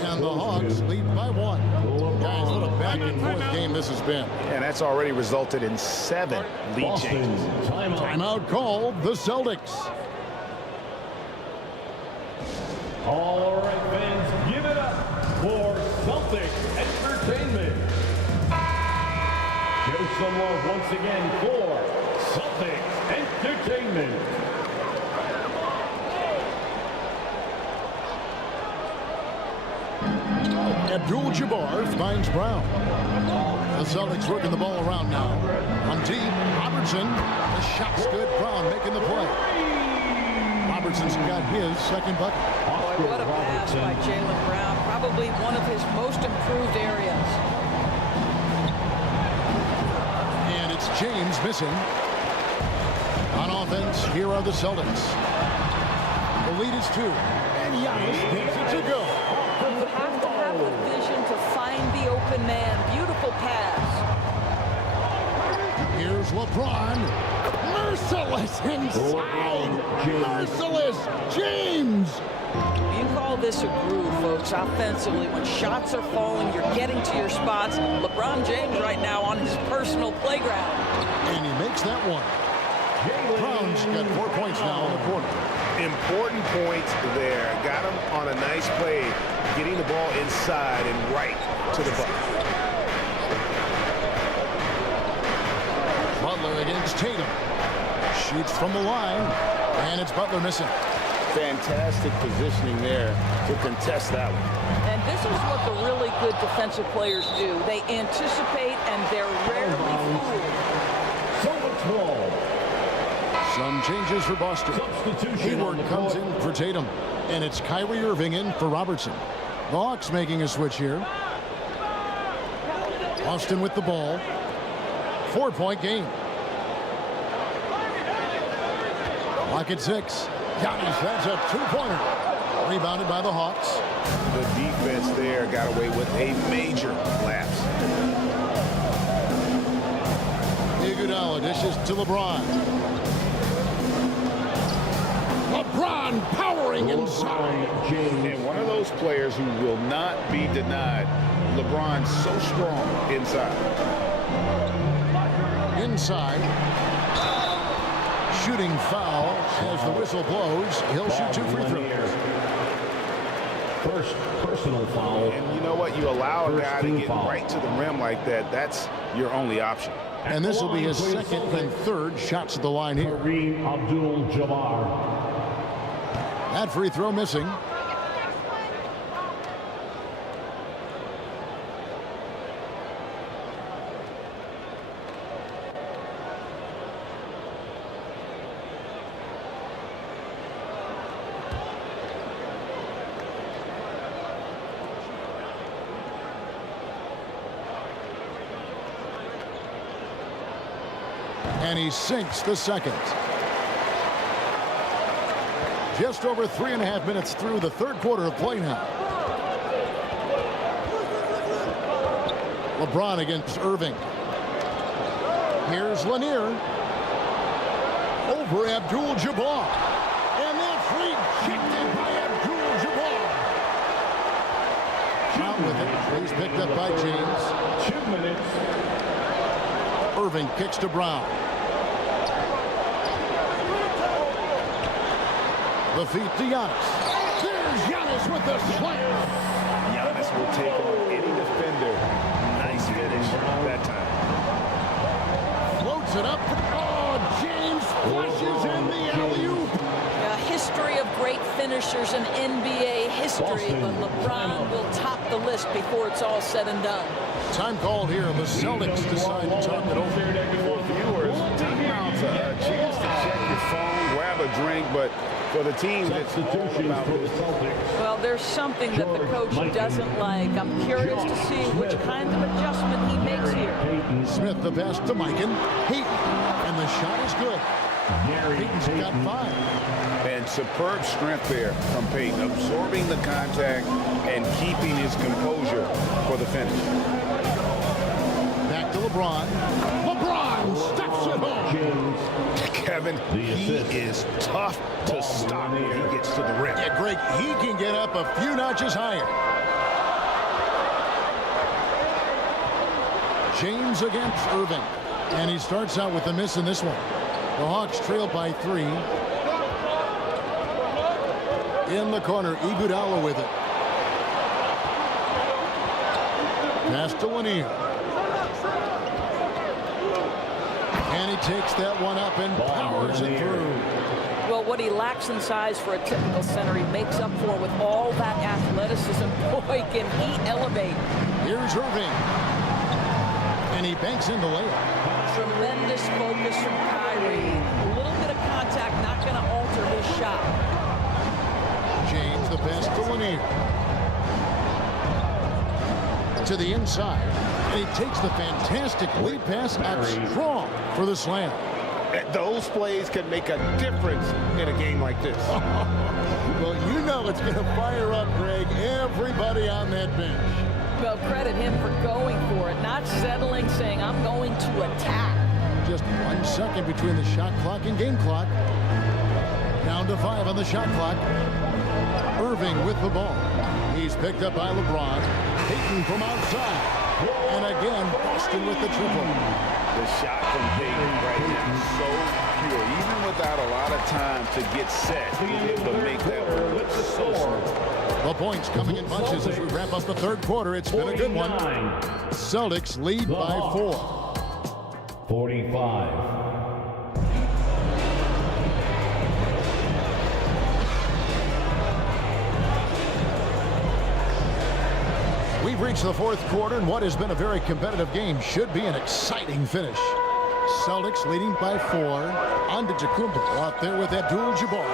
And the Hawks lead by 1. Guys, what a back and forth game this has been. And that's already resulted in 7 lead changes. Timeout called the Celtics. All right, fans, give it up for Celtic Entertainment. Show some love once again for Celtics Entertainment. Abdul-Jabbar finds Brown. The Celtics working the ball around now. On deep, Robertson. The shot's good. Brown making the play. Robertson's got his second bucket. Boy, what a pass by Jaylen Brown. Probably one of his most improved areas. And it's James missing. On offense, here are the Celtics. The lead is 2. And Giannis gets it to go. You have to have the vision to find the open man. Beautiful pass. Here's LeBron. Merciless inside. Merciless James. You call this a groove, folks, offensively. When shots are falling, you're getting to your spots. LeBron James right now on his personal playground. And he makes that one. Brown's got 4 points now in the quarter. Important points there. Got him on a nice play, getting the ball inside and right to the bucket. Butler against Tatum. Shoots from the line, and it's Butler missing. Fantastic positioning there to contest that one. And this is what the really good defensive players do. They anticipate, and they're rarely fooled. Some changes for Boston. Hayward comes in for Tatum, and it's Kyrie Irving in for Robertson. The Hawks making a switch here. Boston with the ball. 4-point game. Lock at 6. Giannis, that's a 2-pointer. Rebounded by the Hawks. The defense there got away with a major lapse. Iguodala dishes to LeBron. LeBron powering inside. And one of those players who will not be denied. LeBron's so strong inside. Inside. Shooting foul as the whistle blows. He'll shoot 2 free throws. First personal foul. And you know what? You allow a guy to get right to the rim like that. That's your only option. And this will be his second and third shots at the line here. Abdul-Jabbar. That free throw missing. And he sinks the second. Just over 3.5 minutes through the third quarter of play now. LeBron against Irving. Here's Lanier. Over Abdul-Jabbar. And that's rejected by Abdul-Jabbar. Out with it. He's picked up by James. 2 minutes. Irving kicks to Brown. The feet to Giannis. There's Giannis with the slam. Giannis will take on any defender. Nice finish that time. Floats it up. Oh, James flushes in the alley-oop. A history of great finishers in NBA history, but LeBron will top the list before it's all said and done. Time called here. The Celtics decide to talk it over. For viewers, timeout's a chance to check your phone, grab a drink, but for the team that's about this. Well, there's something that the coach doesn't like. I'm curious to see which kind of adjustment he makes here. Smith the pass to Mikan. Hayton. And the shot is good. Payton's got 5. And superb strength there from Payton, absorbing the contact and keeping his composure for the finish. Back to LeBron. LeBron steps it home. Kevin, he is tough to stop when he gets to the rim. Yeah, Greg, he can get up a few notches higher. James against Irving. And he starts out with a miss in this one. The Hawks trail by 3. In the corner, Iguodala with it. Pass to Lanier. And he takes that one up and powers it through. Well, what he lacks in size for a typical center, he makes up for with all that athleticism. Boy, can he elevate. Here's Irving. And he banks in the layup. Tremendous focus from Kyrie. A little bit of contact, not going to alter his shot. James, the pass to Lanier. To the inside. And he takes the fantastic lead pass out strong for the slam. Those plays can make a difference in a game like this. Well, you know it's going to fire up, Greg, everybody on that bench. Well, credit him for going for it, not settling, saying, I'm going to attack. Just 1 second between the shot clock and game clock. Down to 5 on the shot clock. Irving with the ball. He's picked up by LeBron. Payton from outside. And again, Boston with the triple. The shot from Payton right now, so pure. Even without a lot of time to get set, he's able to make that one look so smooth. The points coming in bunches as we wrap up the third quarter. It's been a good one. Celtics lead by 4. 45. We've reached the fourth quarter, and what has been a very competitive game should be an exciting finish. Celtics leading by 4. Antetokounmpo out there with Abdul-Jabbar.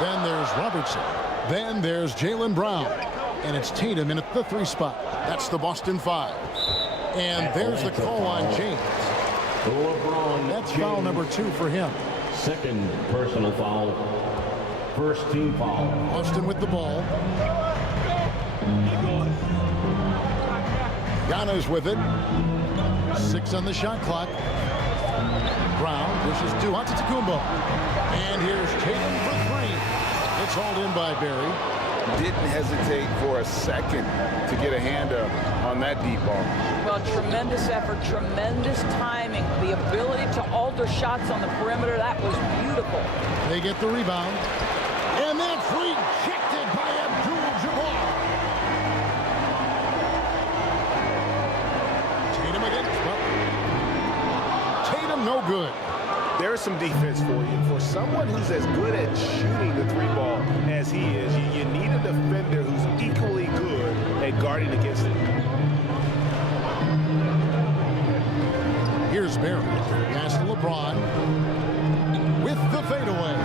Then there's Robertson. Then there's Jaylen Brown. And it's Tatum in at the 3 spot. That's the Boston 5. And there's the call on James. That's foul number 2 for him. Second personal foul. First team foul. Boston with the ball. Giannis with it. 6 on the shot clock. Brown pushes to Antetokounmpo. And here's Tatum for 3. It's hauled in by Barry. Didn't hesitate for a second to get a hand up on that deep ball. Well, tremendous effort, tremendous timing, the ability to alter shots on the perimeter. That was beautiful. They get the rebound. And that's rejected by Abdul-Jabbar. Tatum against Butler. Tatum no good. There's some defense for you. For someone who's as good at shooting the 3 ball as he is, you need a defender who's equally good at guarding against it. Here's Barry. Pass to LeBron. With the fadeaway.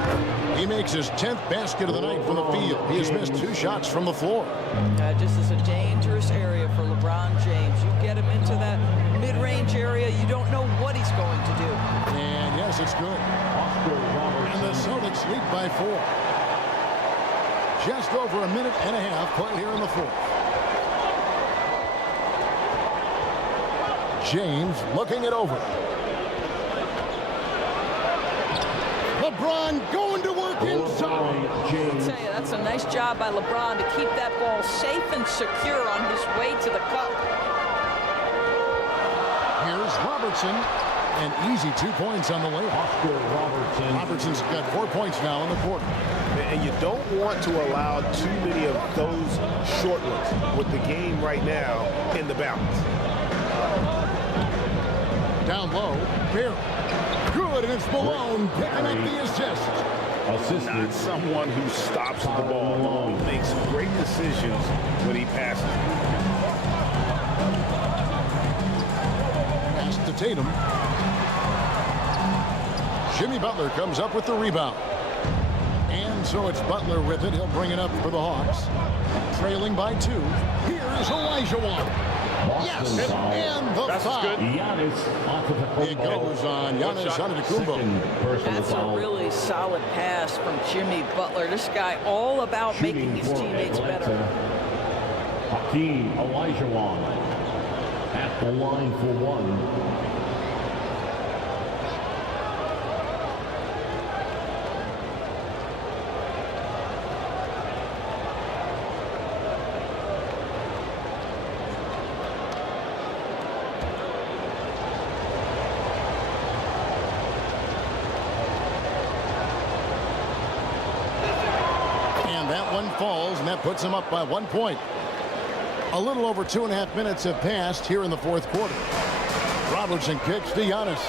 He makes his 10th basket of the night from the field. He has missed 2 shots from the floor. Just is a dangerous area for LeBron James. You get him into that mid-range area, you don't know what he's going to do. And yes, it's good. And the Celtics lead by 4. Just over a minute and a half played here in the 4th. James looking it over. LeBron going to work inside. I'll tell you, that's a nice job by LeBron to keep that ball safe and secure on his way to the cup. Here's Robertson. An easy 2 points on the way. Robertson's got 4 points now in the quarter. And you don't want to allow too many of those short ones with the game right now in the balance. Down low, Barry. Good, and it's Malone picking up the assist. Not someone who stops the ball. He makes great decisions when he passes. Pass to Tatum. Jimmy Butler comes up with the rebound. And so it's Butler with it. He'll bring it up for the Hawks. Trailing by 2. Here's Olajuwon. Yes, and the foul. It goes on Giannis Antetokounmpo. That's a really solid pass from Jimmy Butler. This guy all about making his teammates better. Hakeem Olajuwon at the line for 1. Falls, and that puts him up by 1 point. A little over 2.5 minutes have passed here in the 4th quarter. Robertson kicks to Giannis.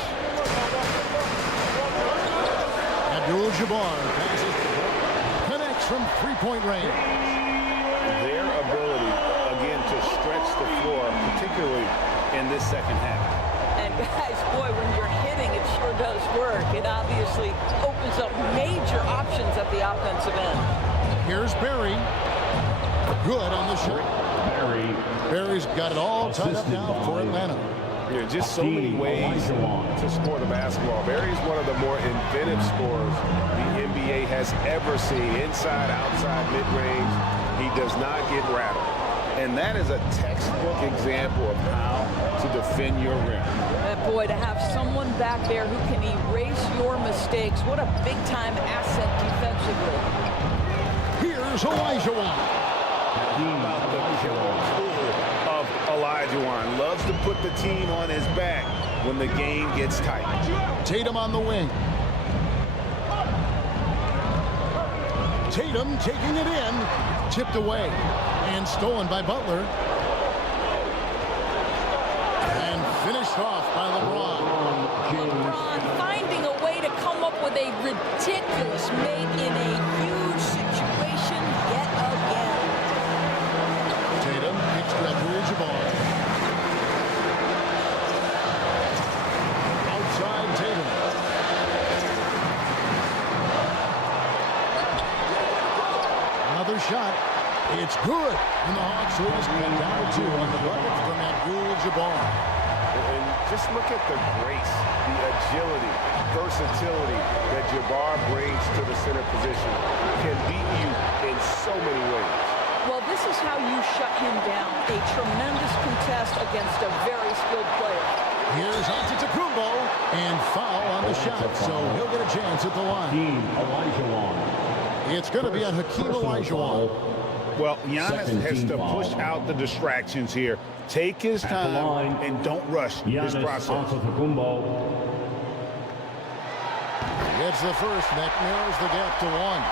Abdul-Jabbar passes. Connects from 3-point range. Their ability, again, to stretch the floor, particularly in this second half. And guys, boy, when you're hitting, it sure does work. It obviously opens up major options at the offensive end. Here's Barry. Good on the shot. Barry's got it all tied up now for Atlanta. Yeah, just so many ways to score the basketball. Barry's one of the more inventive scorers the NBA has ever seen. Inside, outside, mid-range. He does not get rattled. And that is a textbook example of how to defend your rim. Boy, to have someone back there who can erase your mistakes, what a big-time asset defensively. Here's Here's Olajuwon. About the killer tool of Olajuwon. Loves to put the team on his back when the game gets tight. Tatum on the wing. Tatum taking it in. Tipped away. And stolen by Butler. And finished off by LeBron. LeBron finding a way to come up with a ridiculous make in a huge situation yet again. Tatum kicks to Abdul-Jabbar. Outside Tatum. Another shot. It's good. And the Hawks lead down to 2 on the bucket from Abdul-Jabbar. And just look at the grace, the agility, versatility that Jabbar brings to the center position. Can beat you in so many ways. Well, this is how you shut him down. A tremendous contest against a very skilled player. Here's Antetokounmpo, and foul on the shot, so he'll get a chance at the line. It's going to be on Hakeem Olajuwon. Well, Giannis has to push out the distractions here. Take his time and don't rush his process. It's the first. That narrows the gap to 1.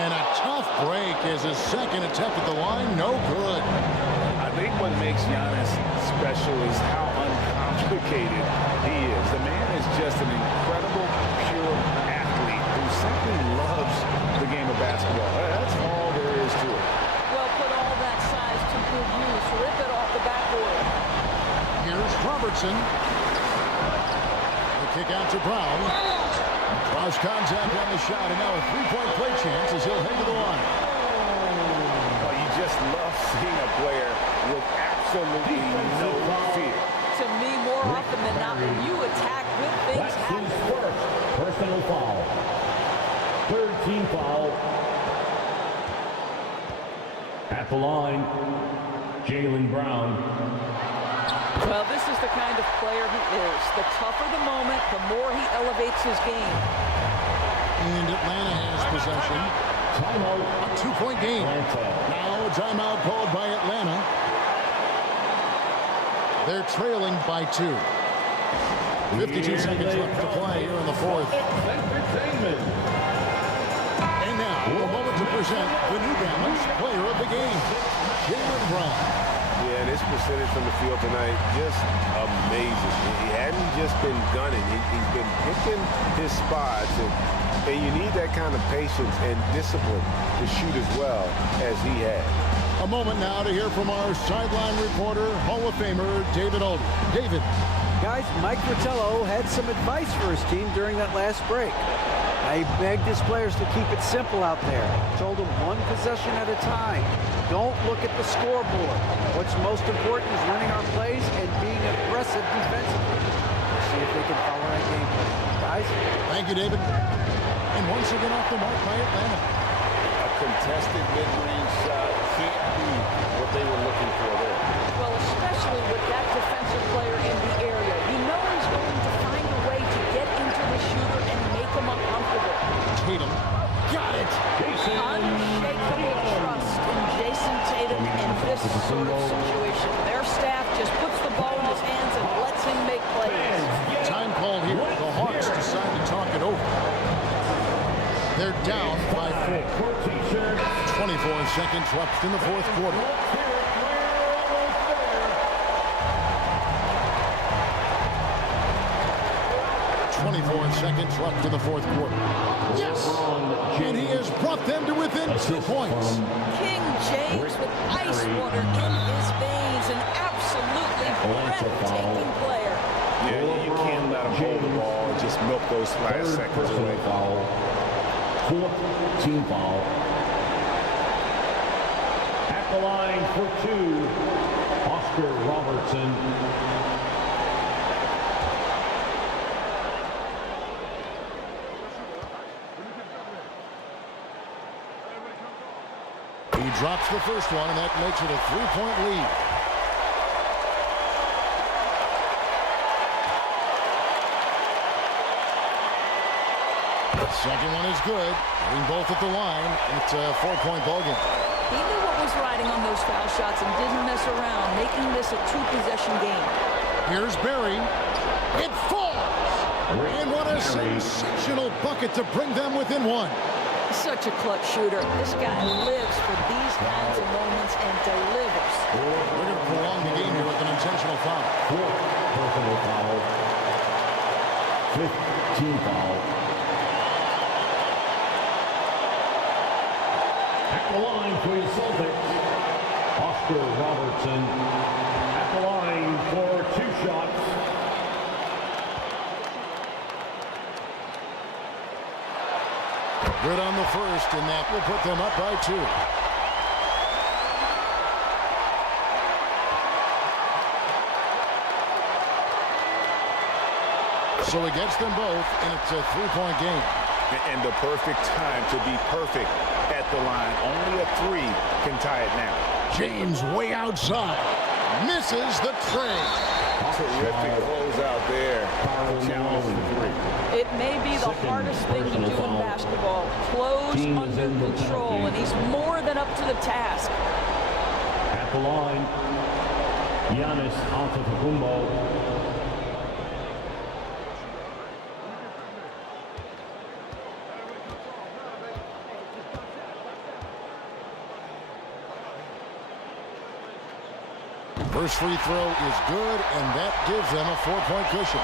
And a tough break is his second attempt at the line. No good. I think what makes Giannis special is how uncomplicated he is. The man is just an incredible, pure athlete who simply loves the game of basketball. That's all there is to it. Well, put all that size to good use. Rip it off the backboard. Here's Robertson. The kick out to Brown. Cross contact on the shot, and now a three-point play chance as he'll head to the line. Well, you just love seeing a player with absolutely no fear. To me, more often than not, when you attack, good things happen. Personal foul. Third team foul. At the line, Jaylen Brown. Well, this is the kind of player he is. The tougher the moment, the more he elevates his game. And Atlanta has possession. Timeout. A 2-point game. Now a timeout called by Atlanta. They're trailing by 2. 52 seconds left to play here in the fourth. And now a moment to present the New Balance player of the game, Jaylen Brown. Yeah, and his percentage from the field tonight, just amazing. He hadn't just been gunning. He's been picking his spots, and you need that kind of patience and discipline to shoot as well as he had. A moment now to hear from our sideline reporter, Hall of Famer, David Alden. David. Guys, Mike Fratello had some advice for his team during that last break. He begged his players to keep it simple out there. Told them one possession at a time. Don't look at the scoreboard. What's most important is running our plays and being aggressive defensively. Let's see if they can follow that game plan. Guys? Thank you, David. And once again off the mark by Atlanta. A contested mid-range shot can't be what they were looking for there. Well, especially with that defensive player in the area. You know he's going to find a way to get into the shooter and make him uncomfortable. Tatum. Got it. Unshakable trust in Jason Tatum in this sort of situation. Their staff just puts the ball in his hands and lets him make plays. Time called here. The Hawks decide to talk it over. They're down by 4. 24 seconds left in the fourth quarter. 24 seconds left in the fourth quarter. Yes! And he has brought them to within 2 points. King James with ice water in his veins. An absolutely breathtaking player. Yeah, you can't let him hold the ball and just milk those last seconds away. Fourth team foul. At the line for 2, Oscar Robertson. drops the first one, and that makes it a 3-point lead. The second one is good. Hitting both at the line, and it's a 4-point ball game. He knew what was riding on those foul shots and didn't mess around, making this a 2-possession game. Here's Barry. It falls! And what a sensational bucket to bring them within one. Such a clutch shooter. This guy lives for these kinds of moments and delivers. We're going to prolong the game here with an intentional foul. Personal foul. 15 foul. At the line for the Celtics, Oscar Robertson. At the line for 2 shots. Good on the first, and that will put them up by 2. So he gets them both, and it's a 3-point game. And the perfect time to be perfect at the line. Only a 3 can tie it now. James way outside. Misses the tray. Terrific close out there. Challenge the 3. It may be the hardest thing to do in basketball. Close under control, and he's more than up to the task. At the line, Giannis Antetokounmpo. First free throw is good, and that gives them a 4-point cushion.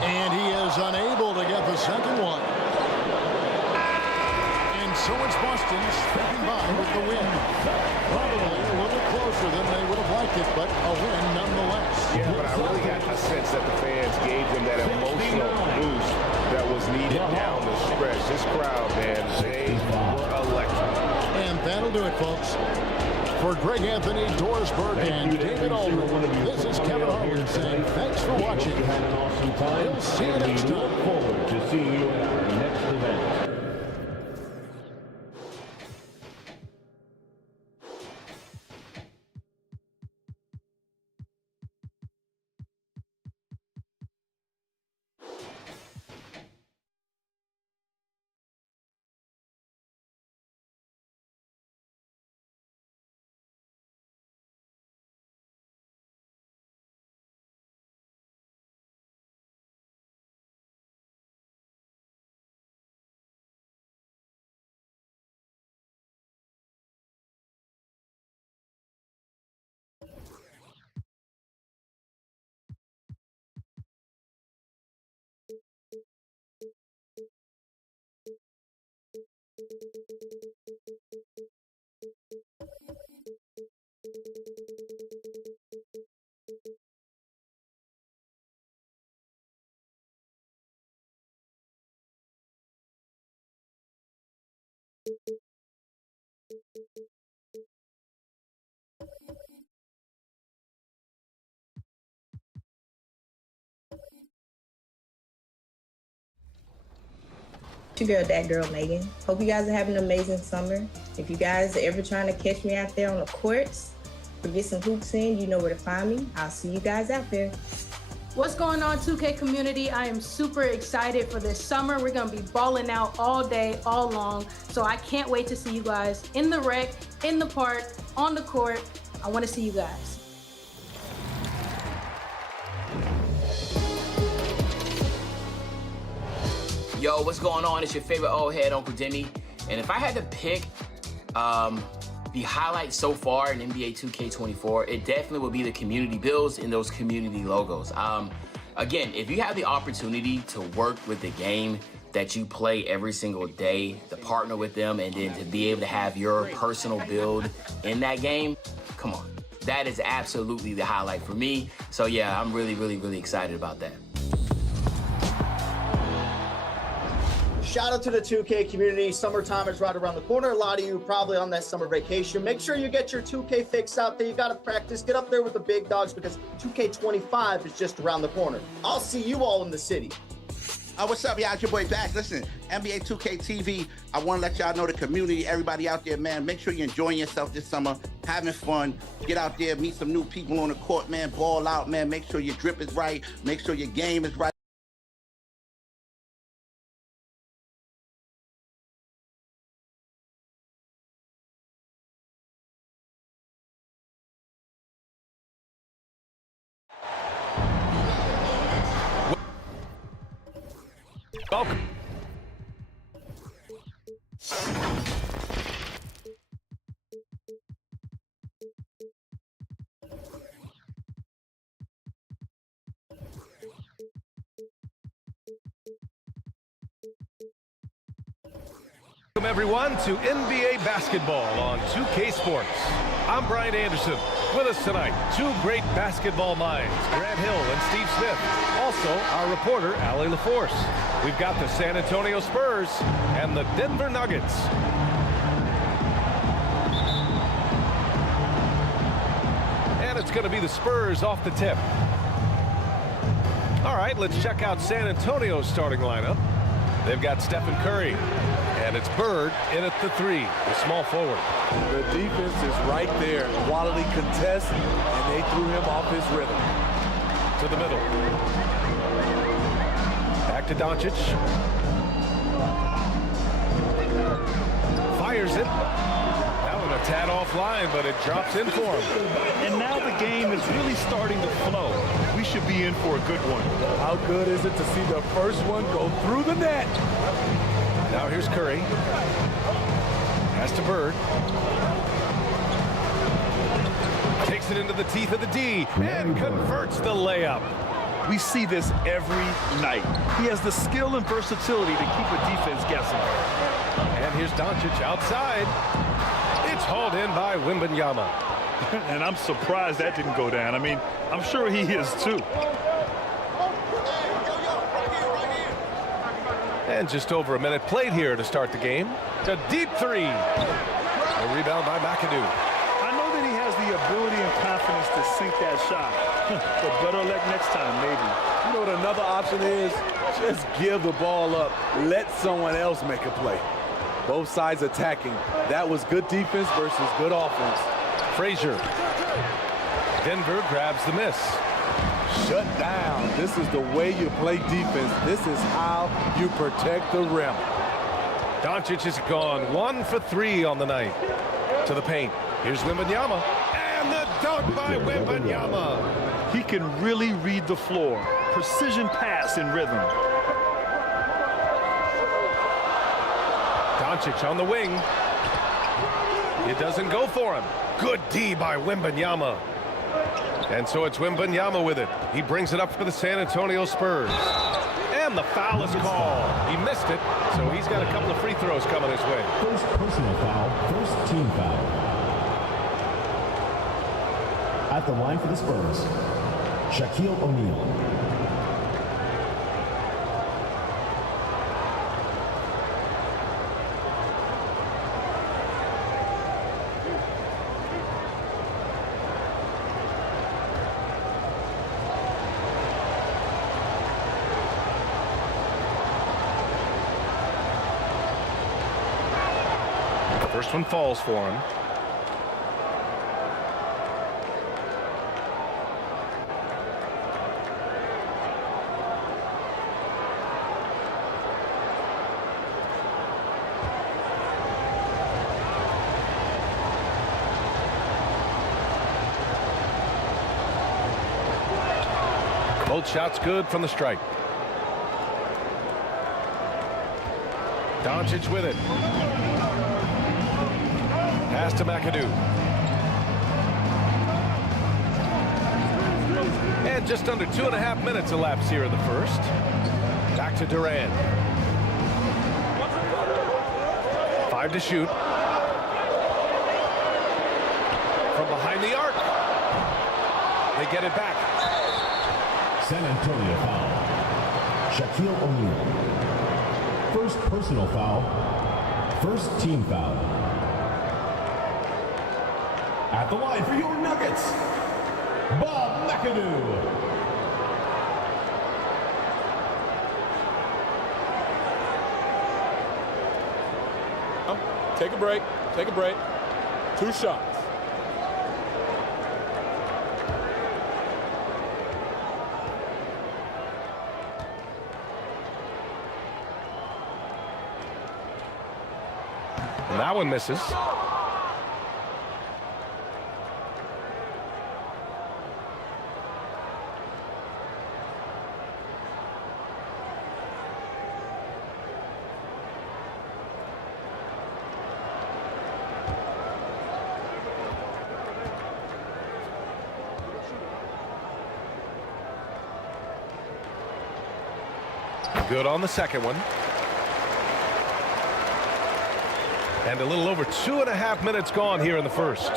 And he is unable to get the second one. And so it's Boston stepping by with the win. Probably a little closer than they would have liked it, but a win nonetheless. Yeah, but I really got a sense that the fans gave them that emotional boost that was needed down the stretch. This crowd, man, they were electric. And that'll do it, folks. For Greg Anthony, Dorsberg, and David Aldridge, this is Kevin Harlan saying thanks for watching. We'll see you next time. Look forward to seeing you at our next event. It's your girl, that girl, Megan. Hope you guys are having an amazing summer. If you guys are ever trying to catch me out there on the courts or get some hoops in, you know where to find me. I'll see you guys out there. What's going on, 2K community? I am super excited for this summer. We're gonna be balling out all day, all long. So I can't wait to see you guys in the rec, in the park, on the court. I wanna see you guys. Yo, what's going on? It's your favorite old head, Uncle Demi. And if I had to pick the highlight so far in NBA 2K24, it definitely would be the community builds and those community logos. Again, if you have the opportunity to work with the game that you play every single day, to partner with them, and then to be able to have your personal build in that game, come on. That is absolutely the highlight for me. So yeah, I'm really, really, really excited about that. Shout out to the 2K community. Summertime is right around the corner. A lot of you probably on that summer vacation. Make sure you get your 2K fix out there. You got to practice. Get up there with the big dogs because 2K25 is just around the corner. I'll see you all in the city. What's up, y'all? It's your boy Bash. Listen, NBA 2K TV, I want to let y'all know the community, everybody out there, man. Make sure you're enjoying yourself this summer, having fun. Get out there, meet some new people on the court, man. Ball out, man. Make sure your drip is right. Make sure your game is right. Welcome. Welcome everyone to NBA basketball on 2K Sports. I'm Brian Anderson. With us tonight, two great basketball minds, Grant Hill and Steve Smith. Also, our reporter, Allie LaForce. We've got the San Antonio Spurs and the Denver Nuggets. And it's going to be the Spurs off the tip. All right, let's check out San Antonio's starting lineup. They've got Stephen Curry, and it's Bird in at the 3, the small forward. The defense is right there. Quality contest, and they threw him off his rhythm. To the middle. Back to Doncic. Fires it. That one a tad offline, but it drops in for him. And now the game is really starting to flow. We should be in for a good one. How good is it to see the first one go through the net? Now here's Curry. Pass to Bird. Takes it into the teeth of the D and converts the layup. We see this every night. He has the skill and versatility to keep a defense guessing. And here's Doncic outside. It's hauled in by Wembanyama. And I'm surprised that didn't go down. I mean, I'm sure he is too. And just over a minute played here to start the game. A deep 3. A rebound by McAdoo. I know that he has the ability and confidence to sink that shot. But better luck next time, maybe. You know what another option is? Just give the ball up. Let someone else make a play. Both sides attacking. That was good defense versus good offense. Frazier. Denver grabs the miss. Shut down. This is the way you play defense. This is how you protect the rim. Doncic is gone 1 for 3 on the night. To the paint. Here's Wembanyama. And the dunk by Wembanyama. He can really read the floor. Precision pass in rhythm. Doncic on the wing. It doesn't go for him. Good D by Wembanyama. And so it's Wembanyama with it. He brings it up for the San Antonio Spurs. And the foul is called. He missed it, so he's got a couple of free throws coming his way. First personal foul, first team foul. At the line for the Spurs, Shaquille O'Neal. First one falls for him. Both shots good from the strike. Doncic with it. Pass to McAdoo. And just under 2.5 minutes elapsed here in the first. Back to Durant. 5 to shoot. From behind the arc. They get it back. San Antonio foul. Shaquille O'Neal. first personal foul. First team foul. At the line for your Nuggets, Bob McAdoo. Take a break. Take a break. 2 shots. And that one misses. Good on the second one. And a little over 2.5 minutes gone here in the first.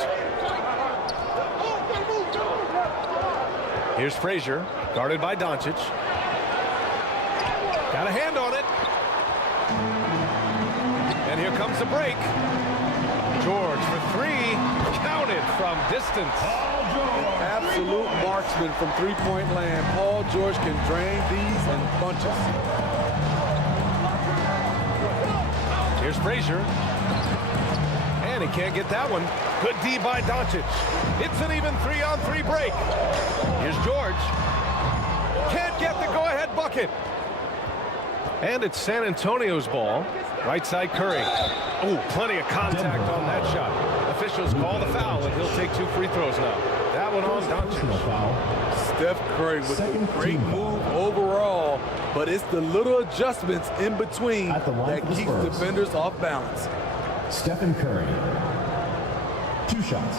Here's Frazier, guarded by Doncic. Got a hand on it. And here comes the break. George for 3, counted from distance. An absolute marksman from three-point land. Paul George can drain these in bunches. Here's Frazier. And he can't get that one. Good D by Doncic. It's an even 3-on-3 break. Here's George. Can't get the go-ahead bucket. And it's San Antonio's ball. Right side Curry. Oh, plenty of contact on that shot. Officials call the foul, and he'll take 2 free throws now. That one on Doncic. Steph Curry with a great move overall, but it's the little adjustments in between that keeps defenders off balance. Stephen Curry. 2 shots.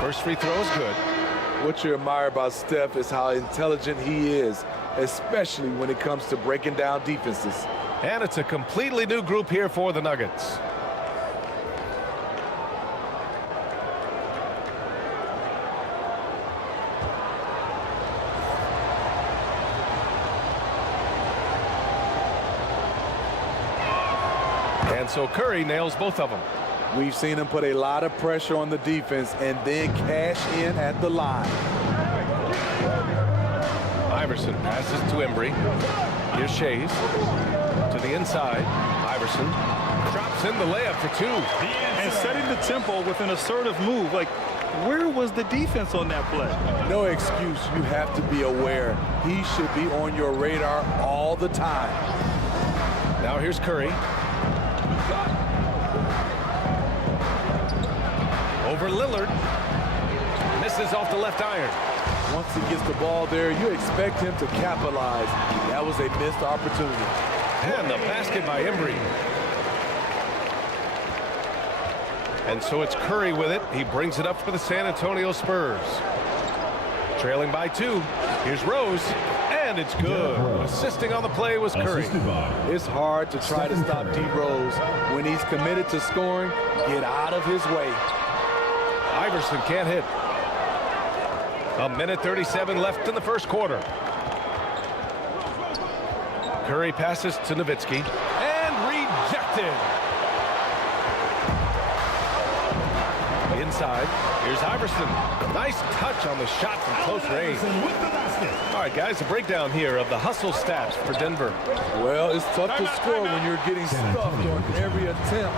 First free throw is good. What you admire about Steph is how intelligent he is, especially when it comes to breaking down defenses. And it's a completely new group here for the Nuggets. And so Curry nails both of them. We've seen him put a lot of pressure on the defense and then cash in at the line. Iverson passes to Embry. Here's Shays to the inside. Iverson drops in the layup for 2. And setting the tempo with an assertive move. Like, where was the defense on that play? No excuse. You have to be aware. He should be on your radar all the time. Now here's Curry. Over Lillard. Misses off the left iron. Once he gets the ball there, you expect him to capitalize. That was a missed opportunity. And the basket by Embry. And so it's Curry with it. He brings it up for the San Antonio Spurs. Trailing by 2. Here's Rose. And it's good. Assisting on the play was Curry. It's hard to try to stop D. Rose. When he's committed to scoring, get out of his way. Iverson can't hit. 1:37 left in the first quarter. Curry passes to NOWITZKI and rejected. Inside, here's Iverson. Nice touch on the shot from close range. All right, guys, a breakdown here of the hustle stats for Denver. Well, it's tough to score when you're getting stuffed on every attempt.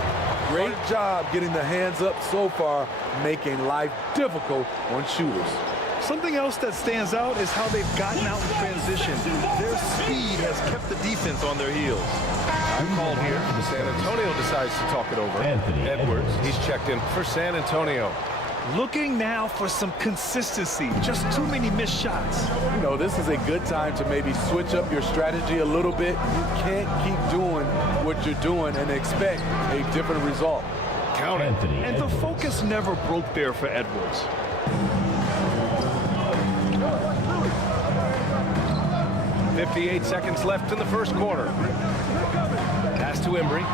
Great job getting the hands up so far, making life difficult on shooters. Something else that stands out is how they've gotten out in transition. Their speed has kept the defense on their heels. I'm called here. San Antonio decides to talk it over. Edwards, he's checked in for San Antonio. Looking now for some consistency. Just too many missed shots. You know, this is a good time to maybe switch up your strategy a little bit. You can't keep doing what you're doing and expect a different result. Count it. And the focus never broke there for Edwards. .58 seconds left in the first quarter. Pass to Embry.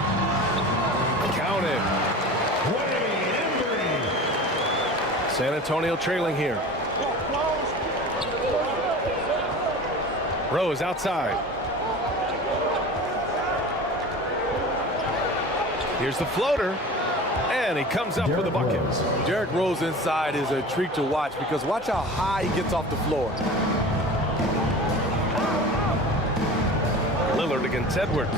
Counted. San Antonio trailing here. Rose outside. Here's the floater, and he comes up with a bucket. Derrick Rose inside is a treat to watch because watch how high he gets off the floor. Lillard against Edwards.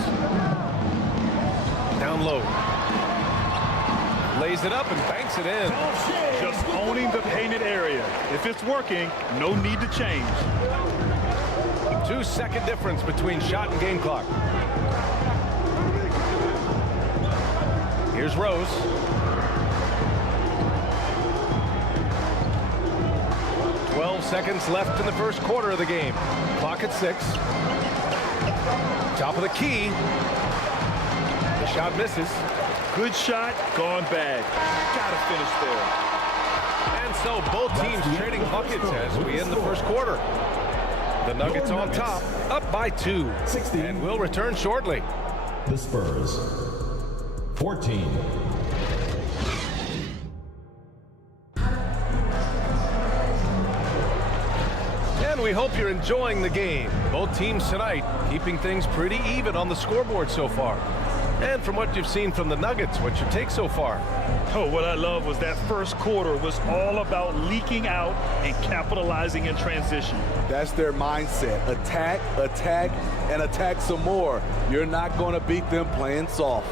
Down low. Lays it up and banks it in. Just owning the painted area. If it's working, no need to change. 2-second difference between shot and game clock. Here's Rose. Seconds left in the first quarter of the game. Clock at 6. Top of the key. The shot misses. Good shot, gone bad. Gotta finish there. And so both teams trading buckets as we end the first quarter. The Nuggets on top, up by 2. And will return shortly. The Spurs, 14. And we hope you're enjoying the game. Both teams tonight keeping things pretty even on the scoreboard so far. And from what you've seen from the Nuggets, what's your take so far? Oh, what I love was that first quarter was all about leaking out and capitalizing in transition. That's their mindset. Attack, attack, and attack some more. You're not going to beat them playing soft.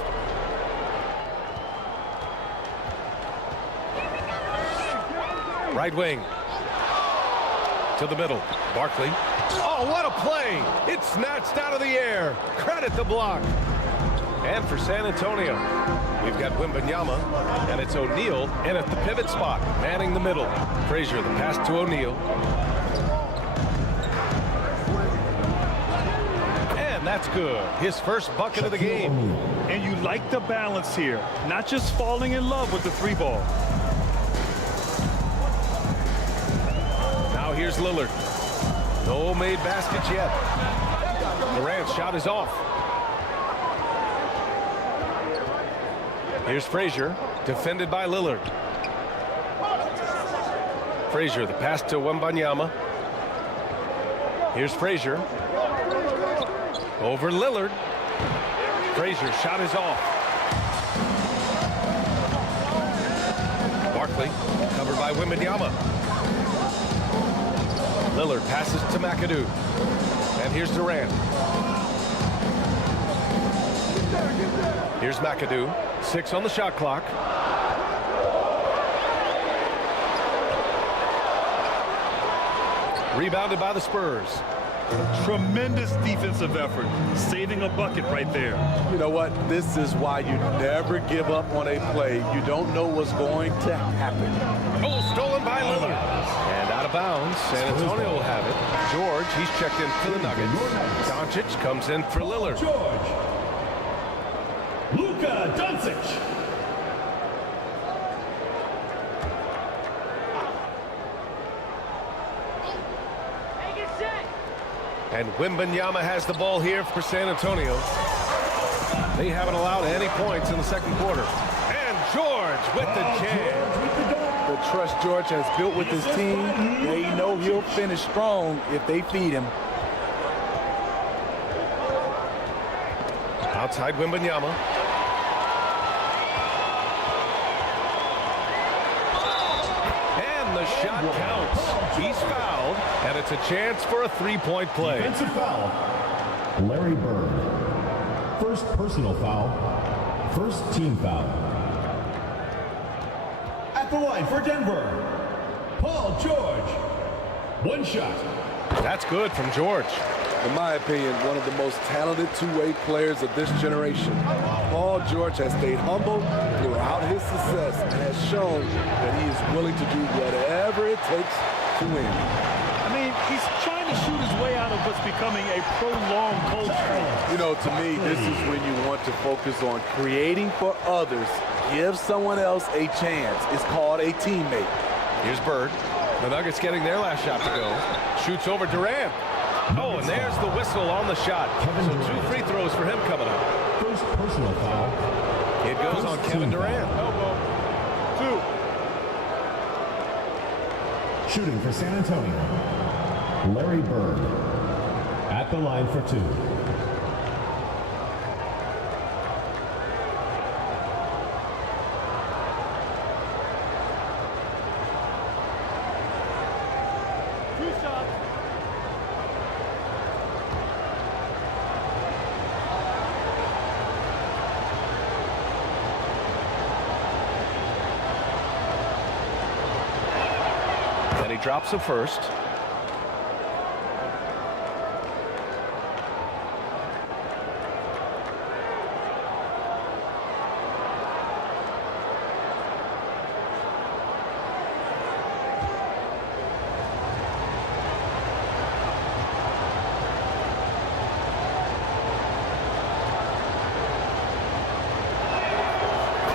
Right wing. To the middle. Barkley. Oh, what a play! It's snatched out of the air. Credit the block. And for San Antonio, we've got Wembanyama, and it's O'Neal in at the pivot spot, manning the middle. Frazier, the pass to O'Neal. And that's good. His first bucket of the game. And you like the balance here, not just falling in love with the 3-ball. Now here's Lillard. No made baskets yet. Durant's shot is off. Here's Frazier, defended by Lillard. Frazier, the pass to Wembanyama. Here's Frazier. Over Lillard. Frazier, shot is off. Barkley, covered by Wembanyama. Lillard passes to McAdoo. And here's Durant. Here's McAdoo. 6 on the shot clock. Rebounded by the Spurs. Tremendous defensive effort, saving a bucket right there. You know what? This is why you never give up on a play. You don't know what's going to happen. Oh, stolen by Lillard. And out of bounds. San Antonio will have it. George, he's checked in for the Nuggets. Doncic comes in for Lillard. George. Luka Doncic. And Wembanyama has the ball here for San Antonio. They haven't allowed any points in the second quarter. And George with the jam. The trust George has built with his team, they know he'll finish strong if they feed him. Outside Wembanyama. And the shot counts. He's fouled, and it's a chance for a three-point play. Defensive foul. Larry Bird. First personal foul. First team foul. At the line for Denver, Paul George. One shot. That's good from George. In my opinion, one of the most talented two-way players of this generation. Paul George has stayed humble throughout his success and has shown that he is willing to do whatever it takes to win. I mean, he's trying to shoot his way out of what's becoming a prolonged cold streak. You know, to me, this is when you want to focus on creating for others. Give someone else a chance. It's called a teammate. Here's Bird. The Nuggets getting their last shot to go. Shoots over Durant. Oh, and there's the whistle on the shot. So 2 free throws for him coming up. First personal foul. It goes on Kevin Durant. Shooting for San Antonio, Larry Bird. At the line for 2. And he drops the first.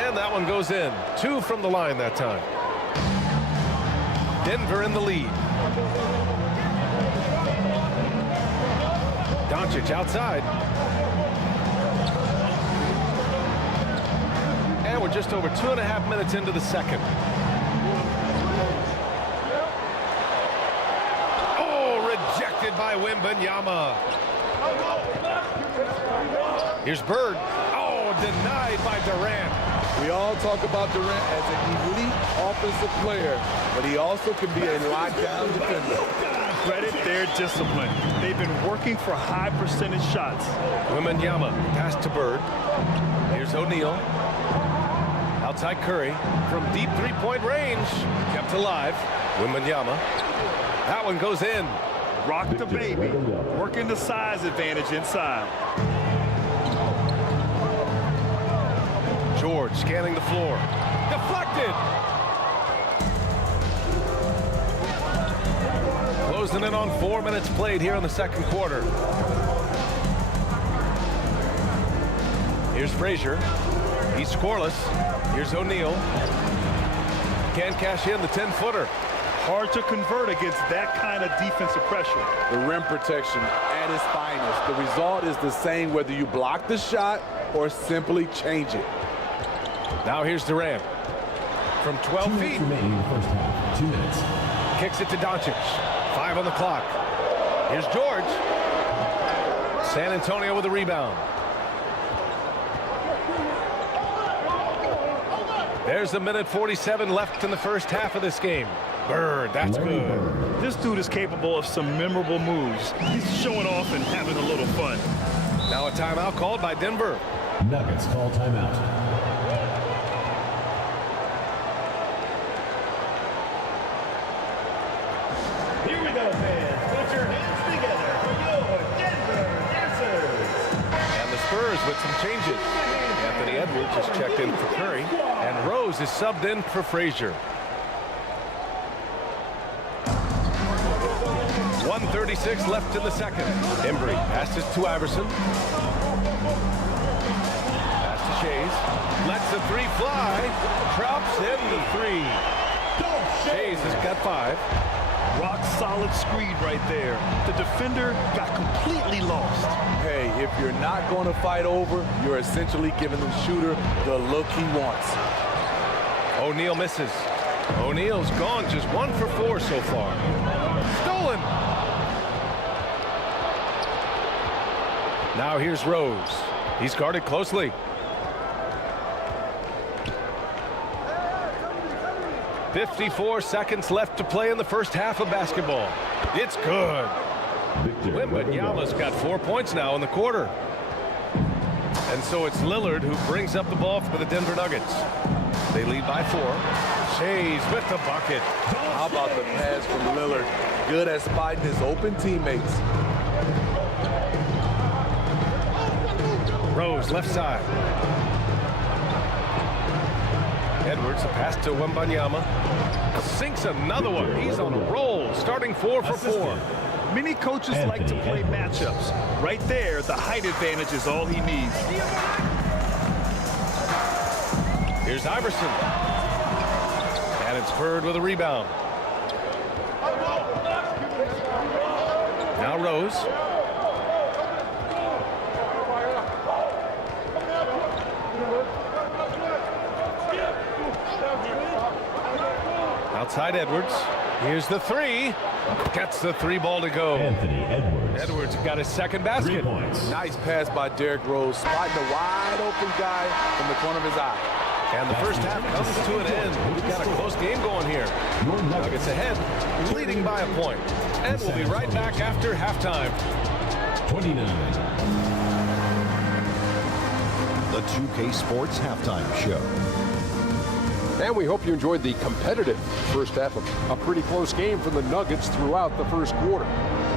And that one goes in. 2 from the line that time. Denver in the lead. Doncic outside. And we're just over 2.5 minutes into the second. Oh, rejected by Wembanyama. Here's Bird. Oh, denied by Durant. We all talk about Durant as an elite offensive player, but he also can be a lockdown defender. Credit their discipline. They've been working for high percentage shots. Wembanyama pass to Bird. Here's O'Neal. Outside Curry from deep three-point range. Kept alive. Wembanyama. That one goes in. Rock the baby. Working the size advantage inside. George scanning the floor. Deflected. Closing in on 4 minutes played here in the second quarter. Here's Frazier. He's scoreless. Here's O'Neal. Can't cash in the 10-footer. Hard to convert against that kind of defensive pressure. The rim protection at its finest. The result is the same whether you block the shot or simply change it. Now here's Durant. From 12 feet. Remaining in the first half. 2 minutes. Kicks it to Doncic. 5 on the clock. Here's George. San Antonio with a rebound. There's a minute 47 left in the first half of this game. Bird, that's good. This dude is capable of some memorable moves. He's showing off and having a little fun. Now a timeout called by Denver. Nuggets call timeout. Here we go, fans. Put your hands together for your Denver Dancers. And the Spurs with some changes. Anthony Edwards has checked in for Curry, and Rose is subbed in for Frazier. 1:36 left in the second. Embry passes to Iverson. Pass to Shays. Lets the three fly. Drops in the three. Shays has got 5. Rock solid screen right there. The defender got completely lost. Hey, if you're not going to fight over, you're essentially giving the shooter the look he wants. O'Neal misses. O'Neal's gone just 1 for 4 so far. Stolen. Now here's Rose. He's guarded closely. 54 seconds left to play in the first half of basketball. It's good. Wembanyama's got 4 points now in the quarter. And so it's Lillard who brings up the ball for the Denver Nuggets. They lead by 4. Shays with the bucket. How about the pass from Lillard? Good at spotting his open teammates. Rose left side. Edwards, a pass to Wembanyama. Sinks another one. He's on a roll, starting 4 for 4. Many coaches like to play matchups. Right there, the height advantage is all he needs. Here's Iverson. And it's Bird with a rebound. Now Rose. Outside Edwards. Here's the three. Gets the three ball to go. Anthony Edwards. Edwards got his second basket. 3 points. Nice pass by Derrick Rose, spotting the wide open guy from the corner of his eye. And the first half comes to an end. We've got a close game going here. Nuggets ahead, leading by a point. And we'll be right back after halftime. 29. The 2K Sports Halftime Show. And we hope you enjoyed the competitive first half of a pretty close game for the Nuggets throughout the first quarter.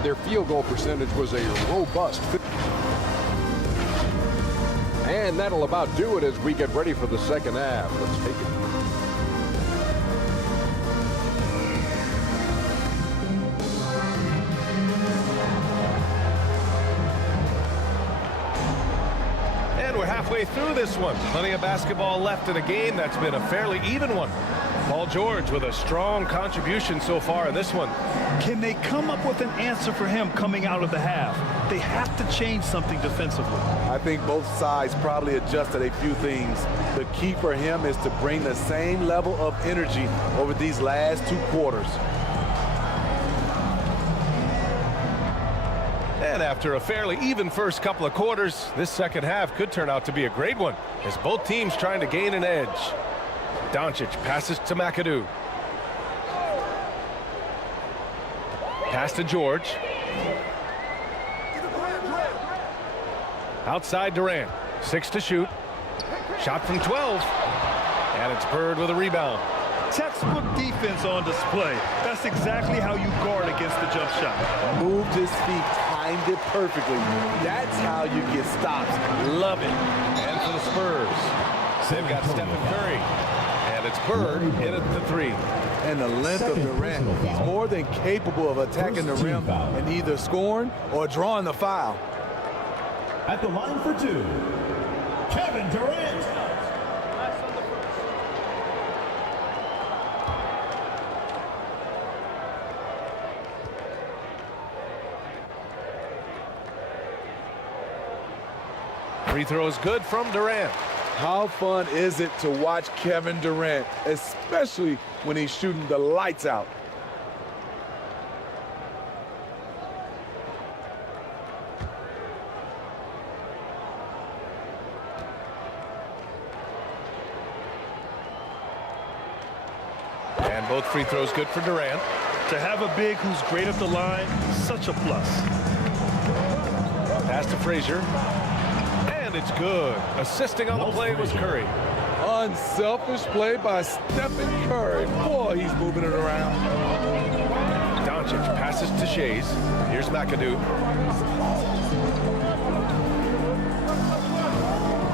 Their field goal percentage was a robust 50. And that'll about do it as we get ready for the second half. Let's take it. And we're halfway through this one. Plenty of basketball left in a game that's been a fairly even one. Paul George with a strong contribution so far in this one. Can they come up with an answer for him coming out of the half? They have to change something defensively. I think both sides probably adjusted a few things. The key for him is to bring the same level of energy over these last 2 quarters. And after a fairly even first couple of quarters, this second half could turn out to be a great one as both teams trying to gain an edge. Doncic passes to McAdoo. Pass to George. Outside Durant. 6 to shoot. Shot from 12. And it's Bird with a rebound. Textbook defense on display. That's exactly how you guard against the jump shot. Moved his feet, timed it perfectly. That's how you get stops. Love it. And for the Spurs, they've got Stephen Curry. And it's Bird in at the 3. And the length of Durant, he's more than capable of attacking the rim and either scoring or drawing the foul. At the line for 2, Kevin Durant. Free throw is good from Durant. How fun is it to watch Kevin Durant, especially when he's shooting the lights out? And both free throws good for Durant. To have a big who's great at the line, such a plus. Pass to Frazier. And it's good. Assisting on the play was Curry. Unselfish play by Stephen Curry. Boy, he's moving it around. Doncic passes to Shays. Here's McAdoo.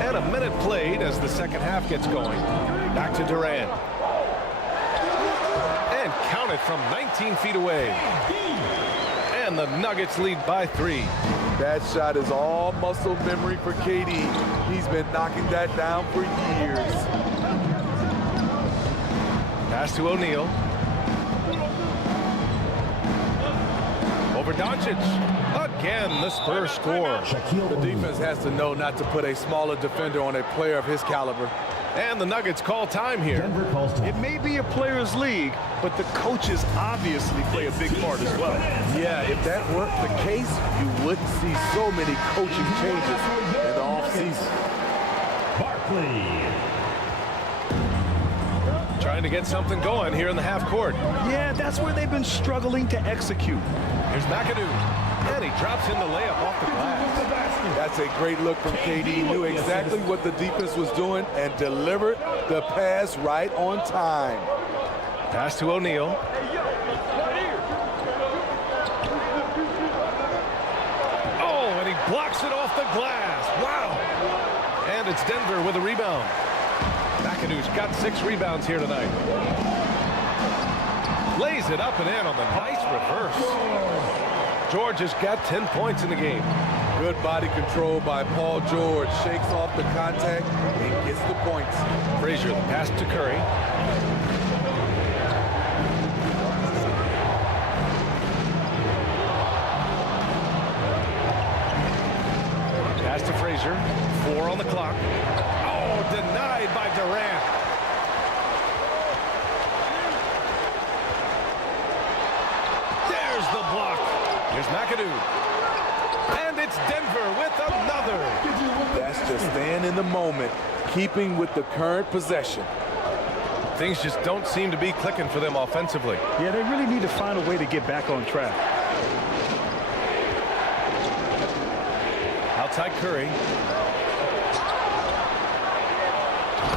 And a minute played as the second half gets going. Back to Durant. And counted from 19 feet away. And the Nuggets lead by 3. That shot is all muscle memory for KD. He's been knocking that down for years. Pass to O'Neal. Over Doncic. Again, the Spurs score. The defense has to know not to put a smaller defender on a player of his caliber. And the Nuggets call time here. It may be a players' league, but the coaches obviously play a big part as well. Yeah, if that weren't the case, you wouldn't see so many coaching changes in the offseason. Barkley. Trying to get something going here in the half court. Yeah, that's where they've been struggling to execute. Here's McAdoo. And he drops in the layup off the glass. That's a great look from KD. Knew exactly what the defense was doing and delivered the pass right on time. Pass to O'Neal. Oh, and he blocks it off the glass. Wow. And it's Denver with a rebound. McAdoo's got 6 rebounds here tonight. Lays it up and in on the nice reverse. George has got 10 points in the game. Good body control by Paul George. Shakes off the contact and gets the points. Frazier, the pass to Curry. Pass to Frazier. 4 on the clock. Oh, denied by Durant. McAdoo. And it's Denver with another. That's just staying in the moment, keeping with the current possession. Things just don't seem to be clicking for them offensively. Yeah, they really need to find a way to get back on track. Outside Curry.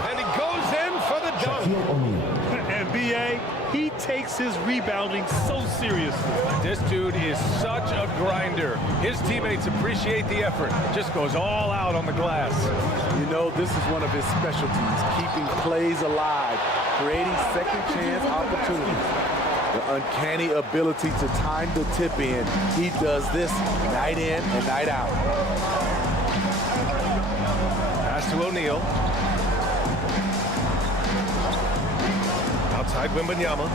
And he goes in for the dunk. And B.A., he takes his rebounding so seriously. This dude is such a grinder. His teammates appreciate the effort. Just goes all out on the glass. You know, this is one of his specialties, keeping plays alive, creating second chance opportunities. The uncanny ability to time the tip in. He does this night in and night out. Pass to O'Neal. Outside Wembanyama.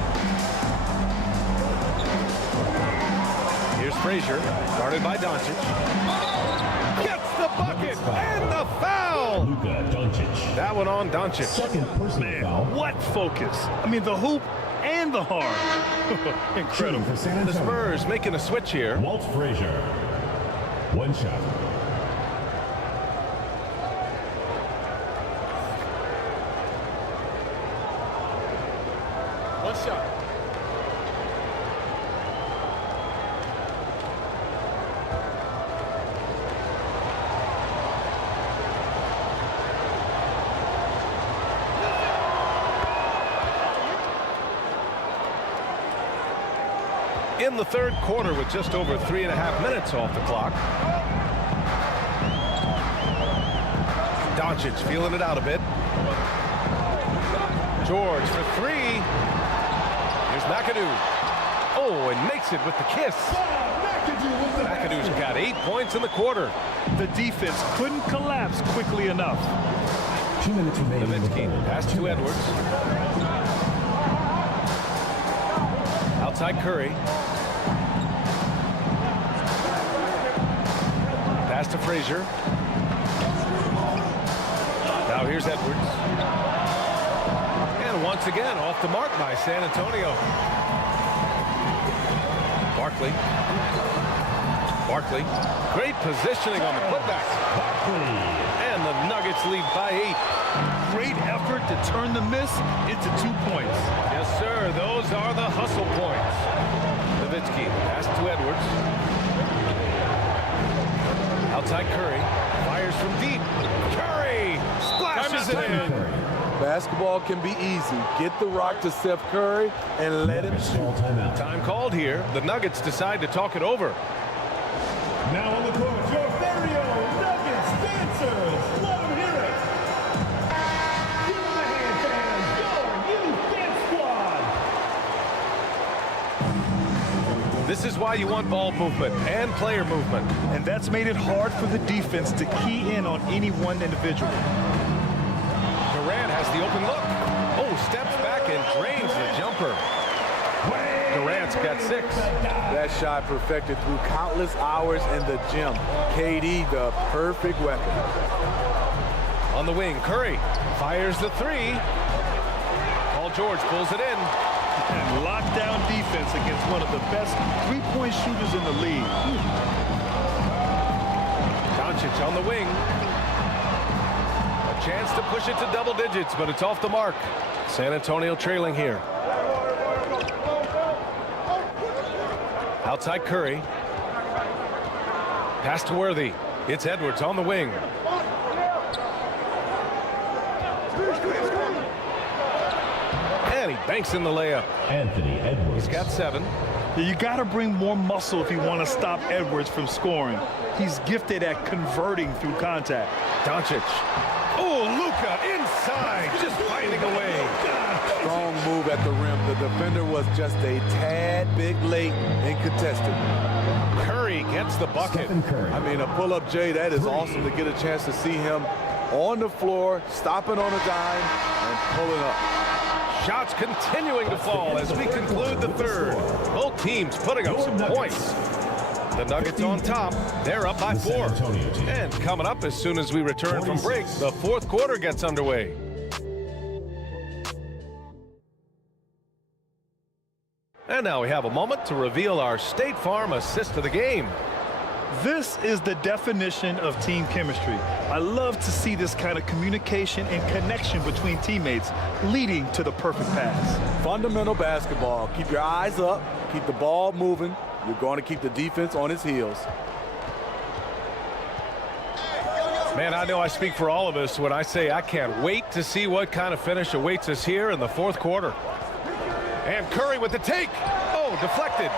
Here's Frazier, guarded by Doncic. Gets the bucket and the foul. That one on Doncic. Man, what focus. I mean, the hoop and the harm. Incredible. The Spurs making a switch here. Walt Frazier. One shot. One shot. In the third quarter with just over 3.5 minutes off the clock. Doncic feeling it out a bit. George for three. Here's McAdoo. Oh, and makes it with the kiss. McAdoo's got 8 points in the quarter. The defense couldn't collapse quickly enough. 2 minutes remaining. NOWITZKI pass to Edwards. Outside Curry. Pass to Frazier. Now here's Edwards. And once again, off the mark by San Antonio. Barkley. Great positioning on the putback. And the Nuggets lead by 8. Great effort to turn the miss into 2 points. Yes, sir. Those are the hustle points. NOWITZKI pass to Edwards. Outside Curry. Fires from deep. Curry splashes it in. Basketball can be easy. Get the rock to Steph Curry and let him shoot. Time called here. The Nuggets decide to talk it over. Now on the court, your very own Nuggets dancers. Let them hear it. Give them a hand, fans. Your youth dance squad. This is why you want ball movement and player movement. And that's made it hard for the defense to key in on any one individual. Durant has the open look. Oh, steps back and drains the jumper. Durant's got 6. That shot perfected through countless hours in the gym. KD, the perfect weapon. On the wing, Curry fires the 3. Paul George pulls it in. And lockdown defense against one of the best three-point shooters in the league. Doncic on the wing. A chance to push it to double digits, but it's off the mark. San Antonio trailing here. Outside Curry. Pass to Worthy. It's Edwards on the wing. And he banks in the layup. Anthony Edwards. He's got 7. You got to bring more muscle if you want to stop Edwards from scoring. He's gifted at converting through contact. Doncic. Oh, Luka inside, just finding a way. Strong move at the rim. The defender was just a tad bit late in contesting. Curry gets the bucket. I mean, a pull-up J, that is awesome to get a chance to see him on the floor, stopping on a dime, and pulling up. Shots continuing to fall as we conclude the third. Both teams putting up some points. The Nuggets on top. They're up by 4. And coming up as soon as we return from break, the fourth quarter gets underway. And now we have a moment to reveal our State Farm assist of the game. This is the definition of team chemistry. I love to see this kind of communication and connection between teammates leading to the perfect pass. Fundamental basketball. Keep your eyes up, keep the ball moving. You're going to keep the defense on its heels. Man, I know I speak for all of us when I say I can't wait to see what kind of finish awaits us here in the fourth quarter. And Curry with the take. Oh, deflected.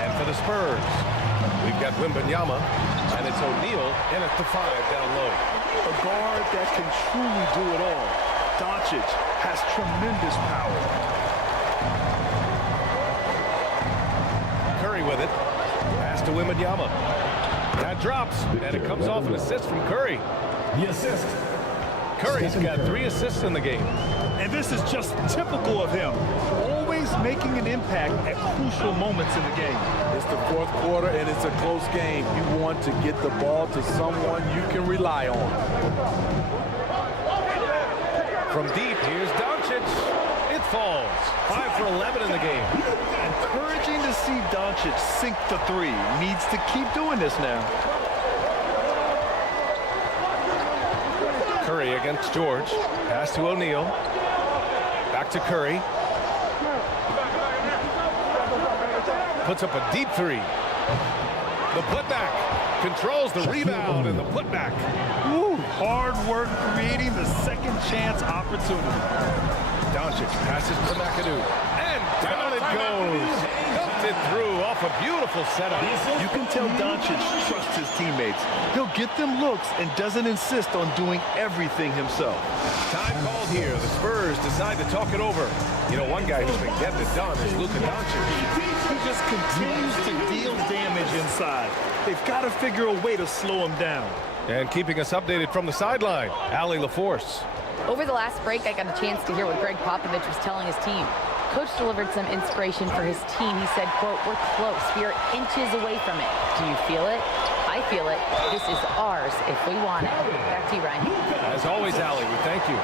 And for the Spurs, we've got Wembanyama, and it's O'Neal in at the 5 down low. A guard that can truly do it all. Doncic has tremendous power. Curry with it. Pass to Wembanyama. That drops, and it comes off an assist from Curry. The assist. Curry's got 3 assists in the game. And this is just typical of him. Always making an impact at crucial moments in the game. It's the fourth quarter, and it's a close game. You want to get the ball to someone you can rely on. From deep, here's Doncic. It falls. 5 for 11 in the game. Encouraging to see Doncic sink the 3. Needs to keep doing this now. Curry against George. Pass to O'Neal. Back to Curry. Puts up a deep 3. The putback. Controls the rebound and the putback. Woo, hard work creating the second chance opportunity. Doncic passes to McAdoo. And down it goes. Dumped it through off a beautiful setup. You can tell Doncic trusts his teammates. He'll get them looks and doesn't insist on doing everything himself. Time called here. The Spurs decide to talk it over. You know, one guy who's been getting it done is Luka Doncic. He just continues to deal damage inside. They've got to figure a way to slow him down. And keeping us updated from the sideline, Allie LaForce. Over the last break, I got a chance to hear what Greg Popovich was telling his team. Coach delivered some inspiration for his team. He said, quote, "We're close. We are inches away from it. Do you feel it? I feel it. This is ours if we want it." Back to you, Ryan. As always, Allie, we thank you.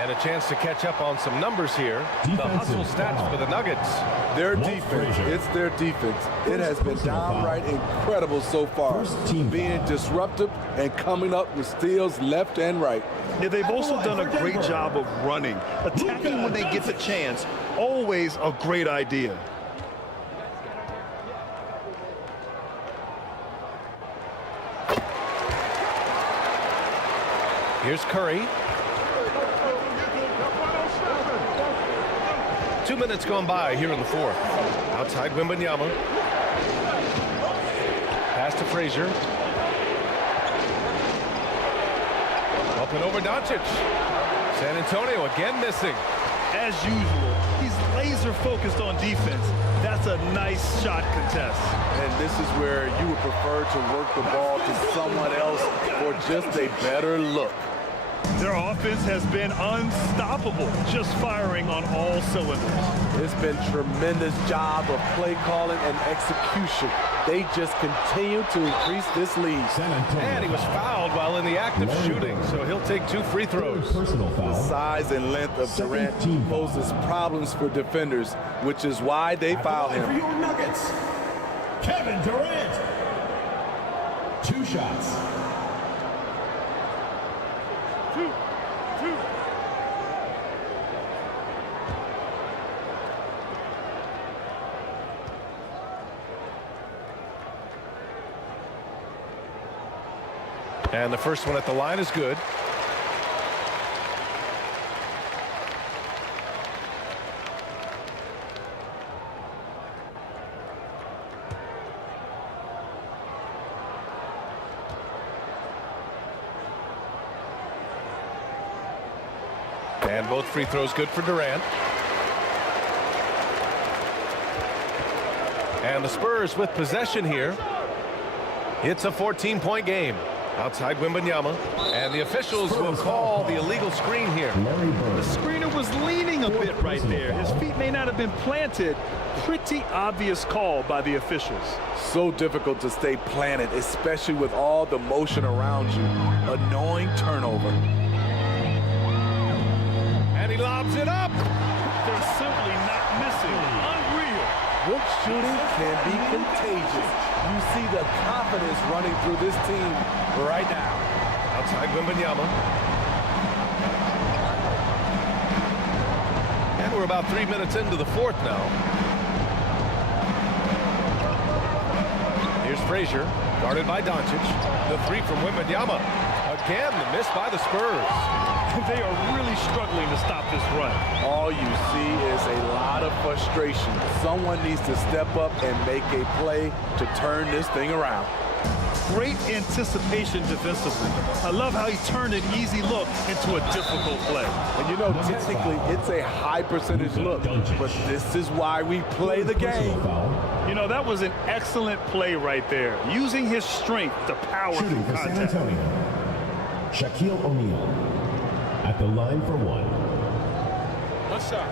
And a chance to catch up on some numbers here. The hustle stats for the Nuggets. Their defense, it's their defense. It has been downright incredible so far. Being disruptive and coming up with steals left and right. Yeah, they've also done a great job of running. Attacking when they get the chance, always a great idea. Here's Curry. 2 minutes gone by here in the fourth. Outside Wembanyama. Pass to Frazier. Up and over Doncic. San Antonio again missing. As usual, he's laser focused on defense. That's a nice shot contest. And this is where you would prefer to work the ball to someone else for just a better look. Their offense has been unstoppable, just firing on all cylinders. It's been tremendous job of play calling and execution. They just continue to increase this lead. And he was fouled while in the act of shooting, so he'll take 2 free throws. The size and length of Durant poses problems for defenders, which is why they foul him. For your Nuggets, Kevin Durant. 2 shots. 2. And the first one at the line is good. And both free throws good for Durant. And the Spurs with possession here. It's a 14-point game. Outside Wembanyama, and the officials will call the illegal screen here. The screener was leaning a bit right there. His feet may not have been planted. Pretty obvious call by the officials. So difficult to stay planted, especially with all the motion around you. Annoying turnover. And he lobs it up. They're simply not missing. shooting can be contagious. You see the confidence running through this team right now. Outside Wembanyama. And we're about 3 minutes into the fourth now. Here's Frazier, guarded by Doncic. The three from Wembanyama. Again, the miss by the Spurs. They are really struggling to stop this run. All you see is a lot of frustration. Someone needs to step up and make a play to turn this thing around. Great anticipation defensively. I love how he turned an easy look into a difficult play. And you know, technically, it's a high percentage look, but this is why we play the game. You know, that was an excellent play right there, using his strength to power through For San contact. Antonio, Shaquille O'Neal at the line for one. Good shot.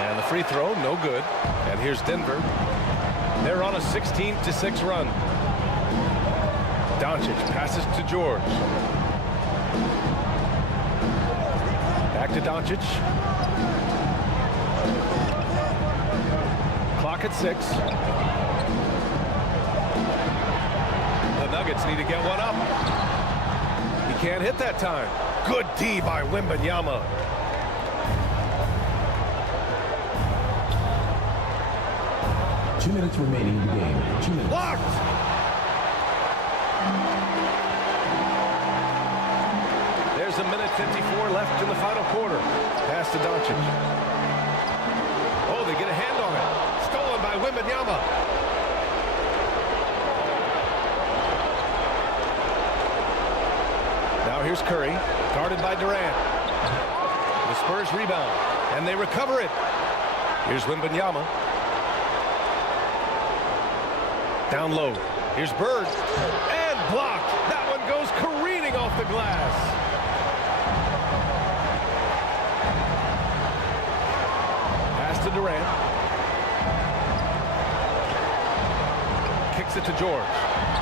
And the free throw, no good. And here's Denver. They're on a 16-6 run. Doncic passes to George. Back to Doncic. Clock at 6. The Nuggets need to get one up. He can't hit that time. Good D by Wembanyama. Two minutes remaining in the game. 2 minutes. Blocked! There's a minute 54 left in the final quarter. Pass to Doncic. Oh, they get a hand on it. Stolen by Wembanyama. Now here's Curry, guarded by Durant. The Spurs rebound, and they recover it. Here's Wembanyama. Down low. Here's Bird. And blocked. That one goes careening off the glass. Pass to Durant. Kicks it to George.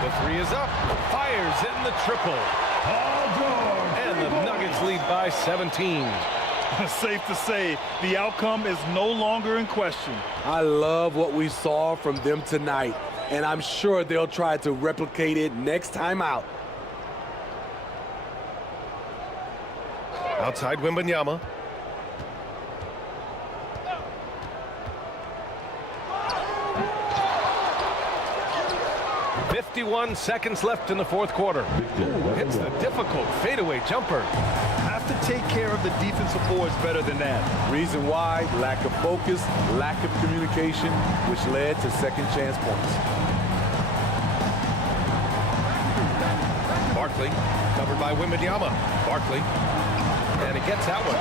The three is up. Fires in the triple. And the Nuggets lead by 17. Safe to say, the outcome is no longer in question. I love what we saw from them tonight, and I'm sure they'll try to replicate it next time out. Outside Wembanyama. "51 seconds left in the fourth quarter." Hits the difficult fadeaway jumper. Have to take care of the defensive boards better than that. Reason why? Lack of focus, lack of communication, which led to second chance points. Barkley, covered by Wembanyama. Barkley, and it gets that one.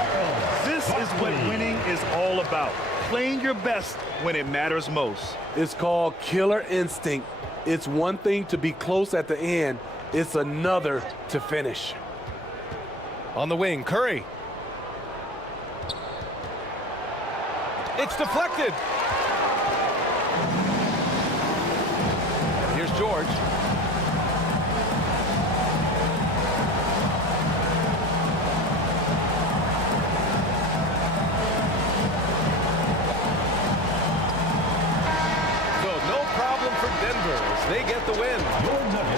This is what winning is all about. Playing your best when it matters most. It's called killer instinct. It's one thing to be close at the end. It's another to finish. On the wing, Curry. It's deflected. Here's George. Denver as they get the win.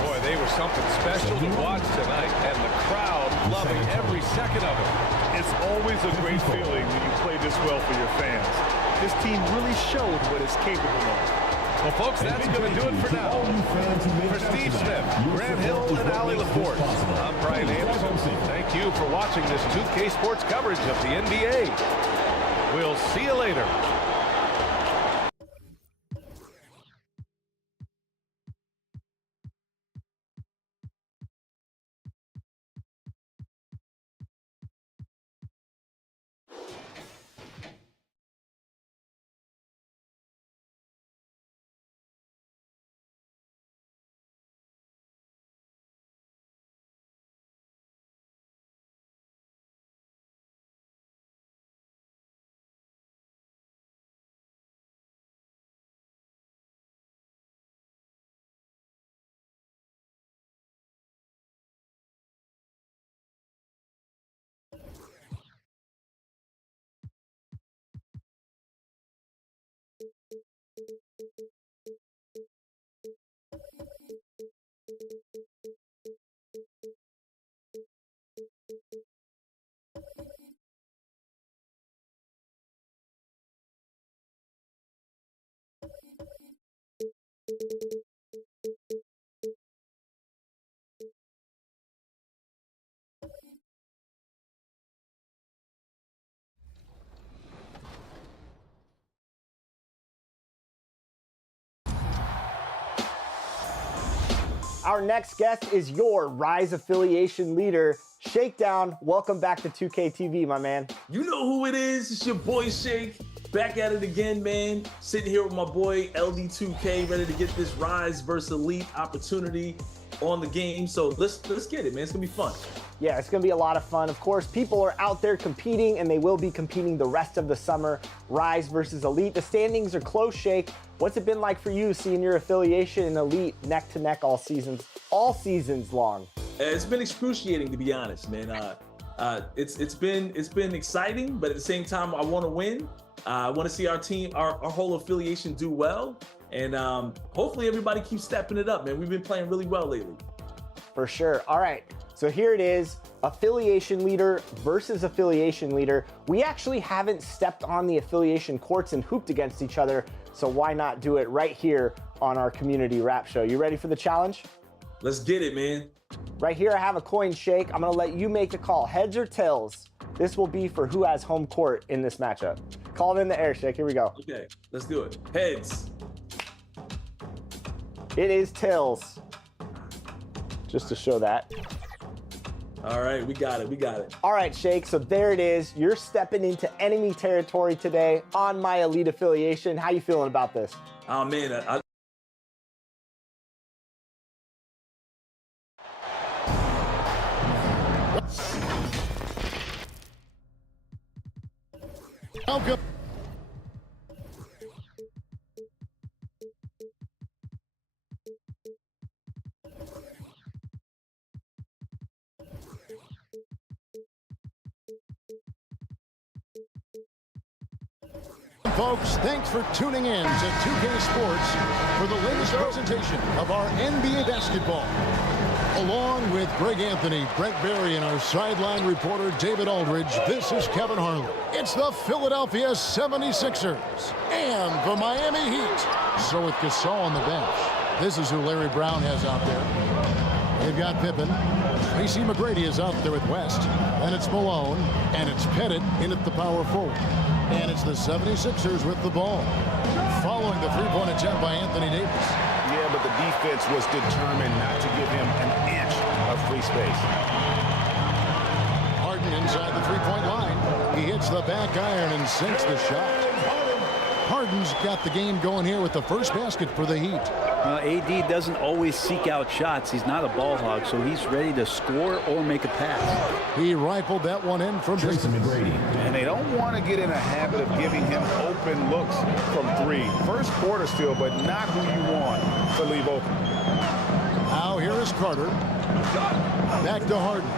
Boy, they were something special to watch tonight, and the crowd loving every second of it. It's always a great feeling when you play this well for your fans. This team really showed what it's capable of. Well, folks, that's going to do it for now. For Steve Smith, Grant Hill, and Allie LaForce, I'm Brian Anderson. Thank you for watching this 2K Sports coverage of the NBA. We'll see you later. Our next guest is your Rise affiliation leader, Shakedown. Welcome back to 2K TV, my man. You know who it is. It's your boy Shake. Back at it again, man. Sitting here with my boy LD2K, ready to get this Rise versus Elite opportunity on the game. So let's get it, man. It's gonna be fun. Yeah, it's gonna be a lot of fun. Of course, people are out there competing, and they will be competing the rest of the summer. Rise versus Elite. The standings are close, Shake. What's it been like for you seeing your affiliation and Elite neck to neck all seasons long? It's been excruciating, to be honest, man. It's been exciting, but at the same time, I want to win. I want to see our team, our whole affiliation do well, and hopefully everybody keeps stepping it up, man. We've been playing really well lately. For sure. All right. So here it is, affiliation leader versus affiliation leader. We actually haven't stepped on the affiliation courts and hooped against each other, so why not do it right here on our community rap show? You ready for the challenge? Let's get it, man. Right here, I have a coin, Shake. I'm gonna let you make the call, heads or tails. This will be for who has home court in this matchup. Call it in the air, Shake, here we go. Okay, let's do it. Heads. It is tails. Just to show that. All right, we got it. All right, Shake, so there it is. You're stepping into enemy territory today on my Elite affiliation. How you feeling about this? Oh, man, Welcome. Folks, thanks for tuning in to 2K Sports for the latest presentation of our NBA basketball. Along with Greg Anthony, Brent Berry, and our sideline reporter David Aldridge, this is Kevin Harlan. It's the Philadelphia 76ers and the Miami Heat. So with GASOL on the bench, this is who Larry Brown has out there. They've got Pippen. TRACY McGrady is out there with West. And it's Malone. And it's Pettit in at the power forward. And it's the 76ers with the ball. Following the three-point attempt by Anthony Davis. Yeah, but the defense was determined not to give him an inch of free space. Harden inside the three-point line. He hits the back iron and sinks the shot. Harden's got the game going here with the first basket for the Heat. AD doesn't always seek out shots. He's not a ball hog, so he's ready to score or make a pass. He rifled that one in from TRACY McGrady. And they don't want to get in a habit of giving him open looks from three. First quarter still, but not who you want to leave open. Now here is Carter. Back to Harden.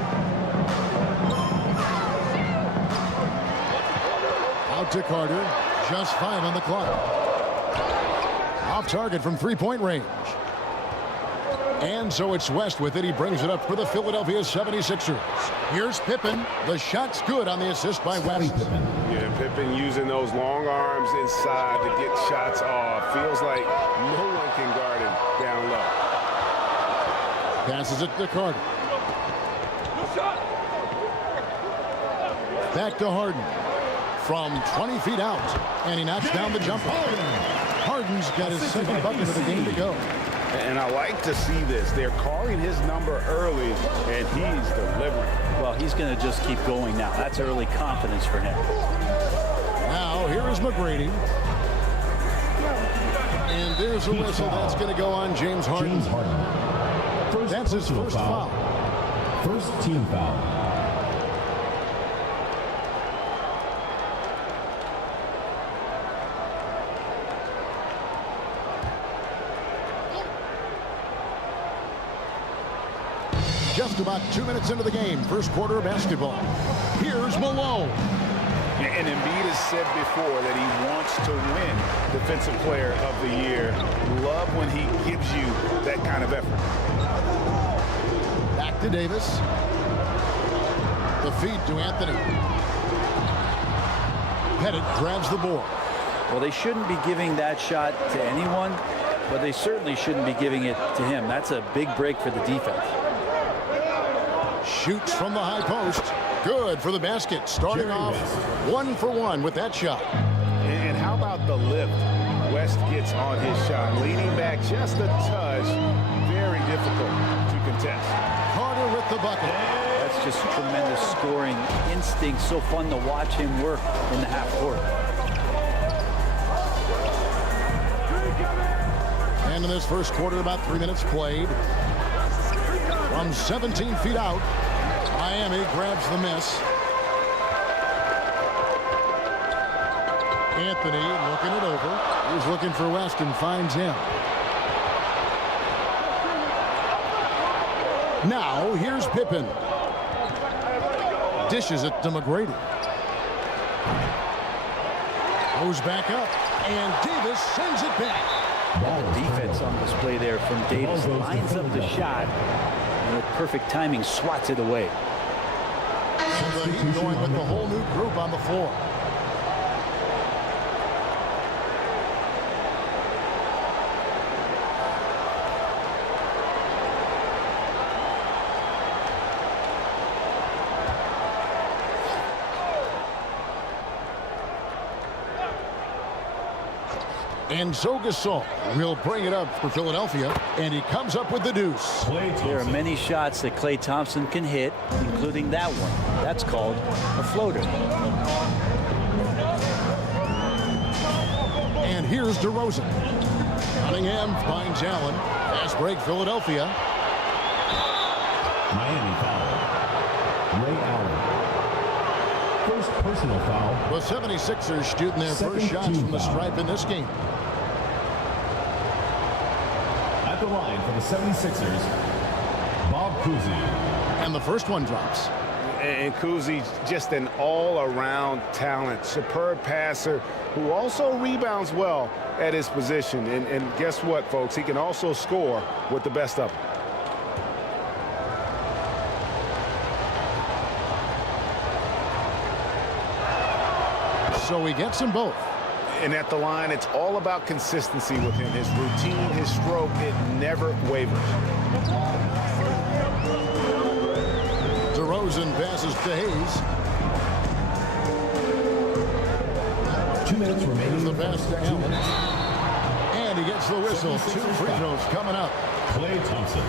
Out to Carter. Just 5 on the clock. Off target from three-point range. And so it's West with it. He brings it up for the Philadelphia 76ers. Here's Pippen. The shot's good on the assist by West. Yeah, Pippen using those long arms inside to get shots off. Feels like no one can guard him down low. Passes it to Carter. Back to Harden. From 20 feet out. And he knocks down the jumper. Harden's got his second bucket of the game to go. And I like to see this. They're calling his number early, and he's delivering. Well, he's going to just keep going now. That's early confidence for him. Now, here is McGrady. And there's a whistle. That's going to go on James Harden. That's his first foul. First team foul. Just about 2 minutes into the game, first quarter of basketball. Here's Malone. And Embiid has said before that he wants to win Defensive Player of the Year. Love when he gives you that kind of effort. Back to Davis. The feed to Anthony. Pettit grabs the board. Well, they shouldn't be giving that shot to anyone, but they certainly shouldn't be giving it to him. That's a big break for the defense. Shoots from the high post. Good for the basket. Starting off 1 for 1 with that shot. And how about the lift West gets on his shot? Leaning back just a touch. Very difficult to contest. Carter with the bucket. That's just tremendous scoring instinct. So fun to watch him work in the half court. And in this first quarter, about 3 minutes played. From 17 feet out, Miami grabs the miss. Anthony looking it over. He's looking for West and finds him. Now, here's Pippen. Dishes it to McGrady. Goes back up, and Davis sends it back. The defense on display there from Davis. Lines up the shot, and with perfect timing, swats it away. The Heat going with the whole new group on the floor. And so GASOL will bring it up for Philadelphia, and he comes up with the deuce. There are many shots that Klay Thompson can hit, including that one. That's called a floater. And here's DeRozan. Cunningham finds Allen. Fast break, Philadelphia. Miami foul. Ray Allen. First personal foul. The 76ers shooting their first shots from the stripe in this game. At the line for the 76ers, Bob Cousy. And the first one drops. And COUSY, just an all-around talent, superb passer who also rebounds well at his position. And guess what, folks? He can also score with the best of them. So he gets them both. And at the line, it's all about consistency with him. His routine, his stroke, it never wavers. DeRozan passes to Hayes. 2 minutes remaining. The pass to Allen. And he gets the whistle. 2 free throws coming up. Klay Thompson.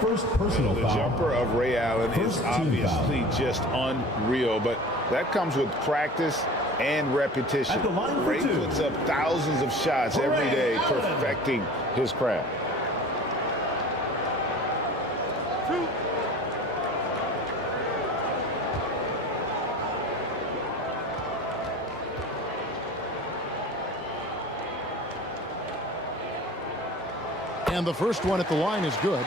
First personal the foul. Jumper of Ray Allen is First team obviously just unreal, but that comes with practice and repetition. At the line for Ray 2. puts up thousands of shots every day, perfecting his craft. And the first one at the line is good.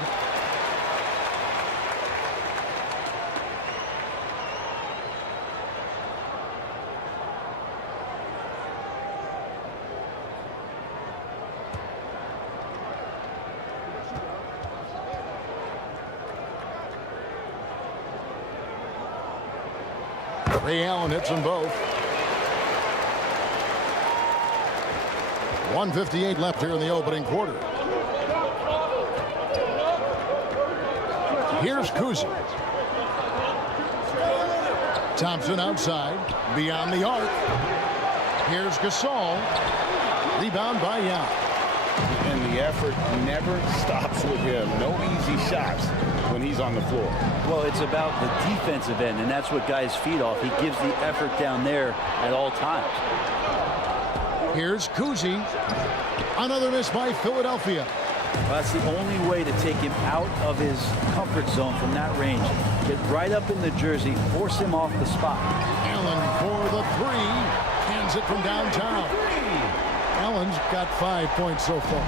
Ray Allen hits them both. 1:58 left here in the opening quarter. Here's COUSY. Thompson outside, beyond the arc. Here's GASOL. Rebound by Young. And the effort never stops with him. No easy shots when he's on the floor. Well, it's about the defensive end, and that's what guys feed off. He gives the effort down there at all times. Here's COUSY. Another miss by Philadelphia. Well, that's the only way to take him out of his comfort zone from that range. Get right up in the jersey, force him off the spot. Allen for the three. Hands it from downtown. Allen's got 5 points so far.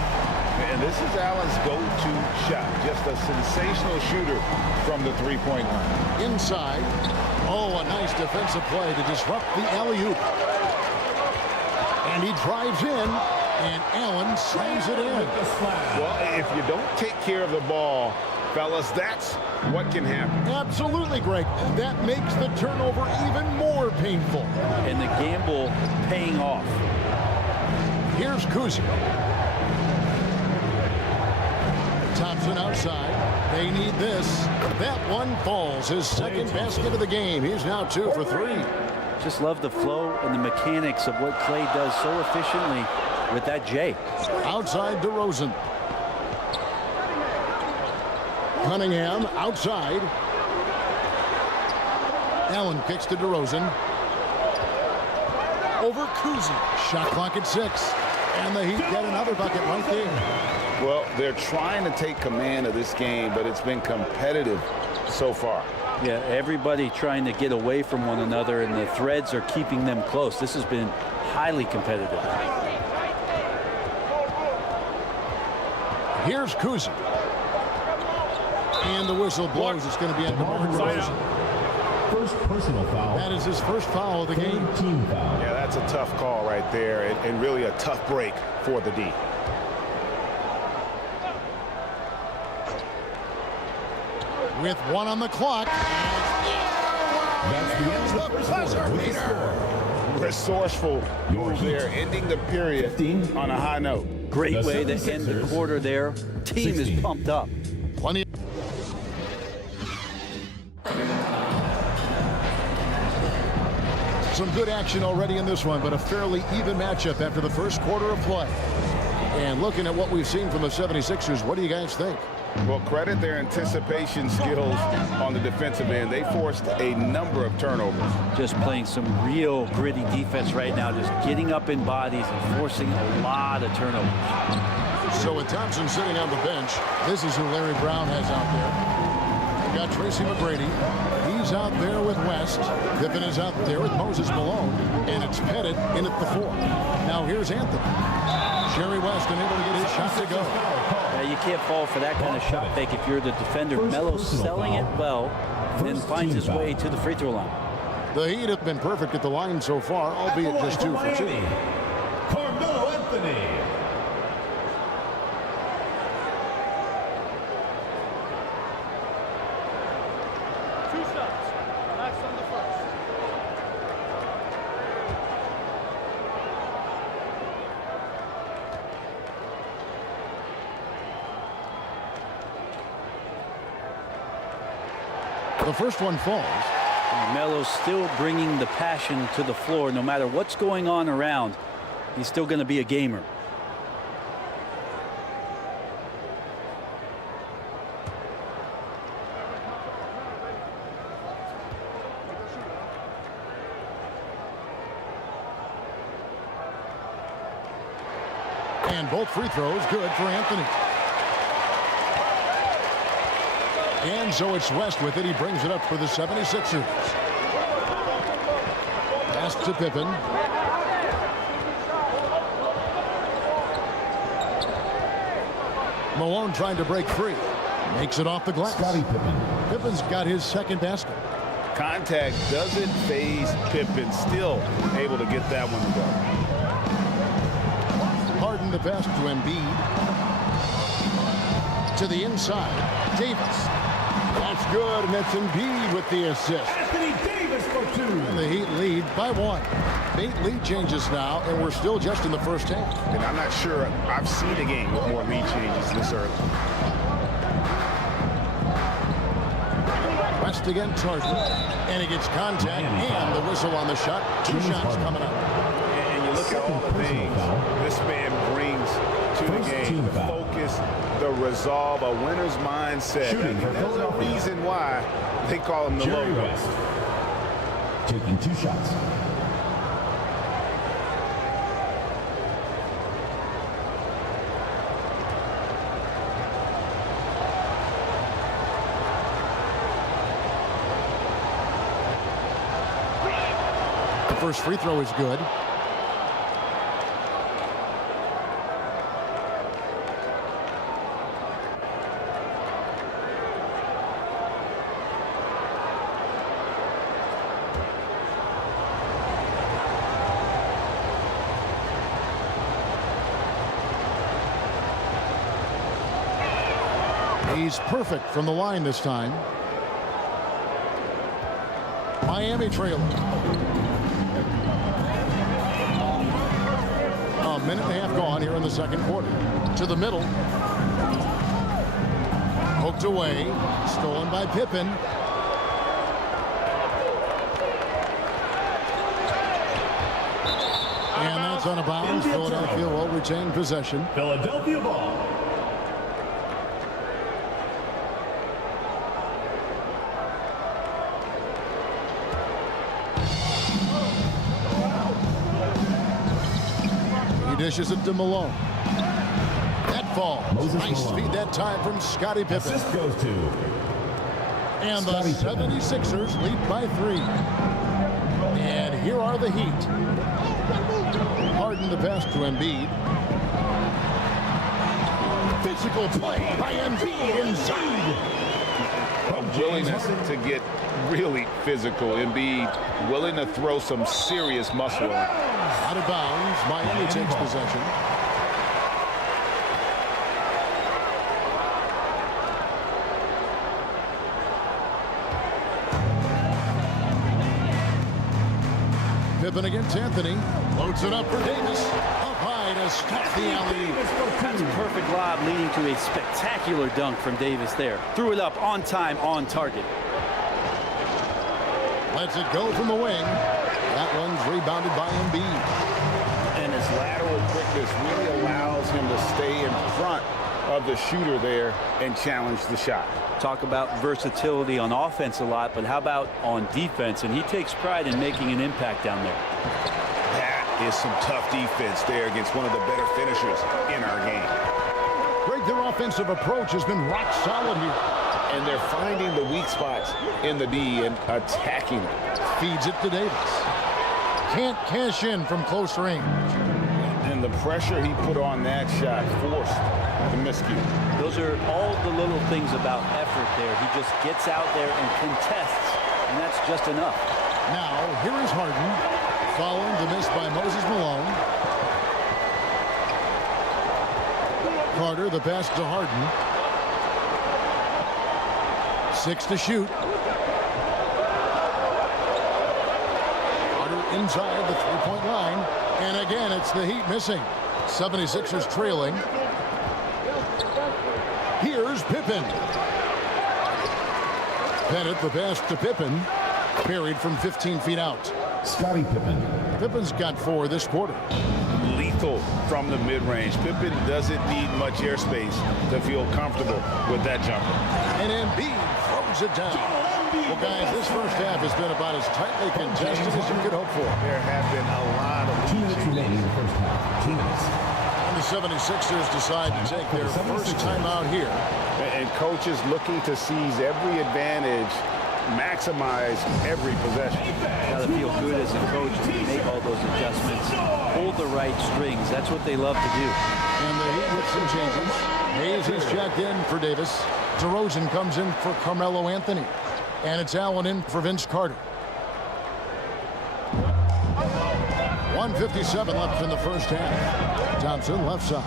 And this is Allen's go-to shot. Just a sensational shooter from the three-point line. Inside. Oh, a nice defensive play to disrupt the alley-oop. And he drives in, and Allen slams it in. Well, if you don't take care of the ball, fellas, that's what can happen. Absolutely, Greg. That makes the turnover even more painful. And the gamble paying off. Here's COUSY. Thompson outside. They need this. That one falls. His second basket of the game. He's now 2 for 3. Just love the flow and the mechanics of what Klay does so efficiently with that J. Outside DeRozan. Cunningham outside. Allen kicks to DeRozan. Over COUSY. Shot clock at 6. And the Heat get another bucket right there. Well, they're trying to take command of this game, but it's been competitive so far. Yeah, everybody trying to get away from one another, and the threads are keeping them close. This has been highly competitive. Here's COUSY. And the whistle blows. It's going to be at DeMar DeRozan. First personal foul. That is his first foul of the game. Team foul. Yeah, that's a tough call right there, and really a tough break for the D. With 1 on the clock. That's the end of the first quarter. Resourceful move there, ending the period on a high note. Great way to end the quarter there. Team is pumped up. Plenty. Some good action already in this one, but a fairly even matchup after the first quarter of play. And looking at what we've seen from the 76ers, what do you guys think? Well, credit their anticipation skills on the defensive end. They forced a number of turnovers. Just playing some real gritty defense right now, just getting up in bodies and forcing a lot of turnovers. So with Thompson sitting on the bench, this is who Larry Brown has out there. We've got TRACY McGrady. He's out there with West. Pippen is out there with Moses Malone. And it's Pettit in at the 4. Now here's Anthony. Jerry West unable to get his shot to go. You can't fall for that kind of shot fake if you're the defender. Melo selling it well, then finds his way to the free throw line. The Heat have been perfect at the line so far, albeit just 2 for 2. Carmelo Anthony. The first one falls. Melo's still bringing the passion to the floor. No matter what's going on around, he's still going to be a gamer. And both free throws good for Anthony. And so it's West with it. He brings it up for the 76ers. Pass to Pippen. Malone trying to break free. Makes it off the glass. Pippen's got his second basket. Contact doesn't phase Pippen. Still able to get that one to go. Harden the pass to Embiid. To the inside. Davis. That's good, and that's Embiid with the assist. Anthony Davis for 2. And the Heat lead by 1. 8 lead changes now, and we're still just in the first half. And I'm not sure I've seen a game with more lead changes this early. West against Harden, and he gets contact and the whistle on the shot. 2 shots coming up. And you look at all the things this man brings to the game. The focus, the resolve, a winner's mindset. I mean, there's a reason why they call him the logo. West taking 2 shots. The first free throw is good. He's perfect from the line this time. Miami trailing. A minute and a half gone here in the second quarter. To the middle. Poked away. Stolen by Pippen. And that's on a bounce. Philadelphia will retain possession. Philadelphia ball. Dishes it to Malone. That falls. Nice feed that time from Scottie Pippen. Assist goes to. And the 76ers lead by 3. And here are the Heat. Harden the pass to Embiid. Physical play by Embiid inside. A willingness to get really physical. Embiid willing to throw some serious muscle on. Out of bounds. Miami takes possession. Pippen against Anthony. Loads it up for Davis. Up high to stop the alley. That's a perfect lob leading to a spectacular dunk from Davis there. Threw it up on time, on target. Lets it go from the wing. That one's rebounded by Embiid. And his lateral quickness really allows him to stay in front of the shooter there and challenge the shot. Talk about versatility on offense a lot, but how about on defense? And he takes pride in making an impact down there. That is some tough defense there against one of the better finishers in our game. Greg, their offensive approach has been rock solid here. And they're finding the weak spots in the D and attacking it. Feeds it to Davis. Can't cash in from close range. And the pressure he put on that shot forced the miscue. Those are all the little things about effort there. He just gets out there and contests, and that's just enough. Now, here is Harden, following the miss by Moses Malone. Carter, the pass to Harden. 6 to shoot. Carter inside the three-point line. And again, it's the Heat missing. 76ers trailing. Here's Pippen. Pettit, the pass to Pippen. Buried from 15 feet out. Scottie Pippen. Pippen's got 4 this quarter. Lethal from the mid-range. Pippen doesn't need much airspace to feel comfortable with that jumper. And Embiid throws it down. Well, guys, this first half has been about as tightly contested as you could hope for. There have been a lot of 2 minutes remaining in the first half. 2 minutes. And the 76ers decide to take their first time out here. And coaches looking to seize every advantage, maximize every possession. Got to feel good as a coach when you make all those adjustments. Hold the right strings. That's what they love to do. And the Heat with some changes. Hayes is checked in for Davis. DeRozan comes in for Carmelo Anthony. And it's Allen in for Vince Carter. 1:57 left in the first half. Thompson left side.